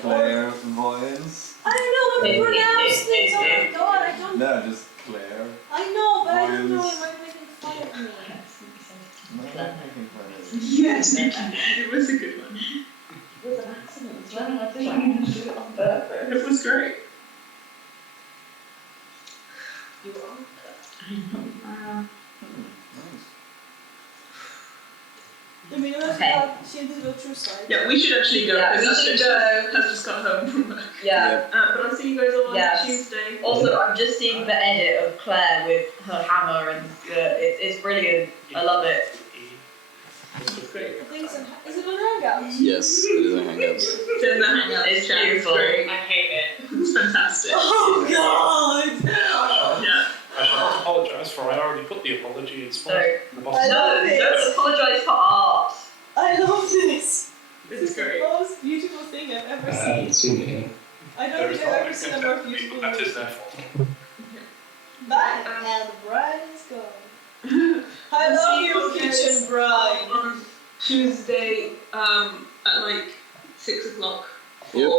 Clairvoyance? I don't know how to pronounce things. Oh my god, I don't. No, just Claire. I know, but I don't know. Voyance. It might make fun of me. No, I'm making fun of it. Yes, it was a good one. It was an accident as well. I think I didn't do it on purpose. It was great. You are. I know. suicide. Yeah, we should actually go. Yeah, we because should Astrid go. has just got home from work. Yeah. But I'll see you guys all on Yes. Tuesday. Also, I'm just seeing the edit of Claire with her hammer, and it's brilliant. I love it. It's great. I think is it on Hangouts? Yes, it is a Hangouts. It's in the Hangouts It's chat. beautiful. Great. I hate it. It's fantastic. Oh god! Yeah. I shall not apologise for I already put the apology in small No. in the bottom. I No, love it. don't apologise for art. I love this! This is great. the most beautiful thing I've ever I haven't seen. seen it. I don't There is think I've not ever seen a a more content, beautiful that movie. is their fault. Bang! And the bride is gone. I I'll love see your you guys kitchen bride. on Tuesday at like 6 o'clock. Yep.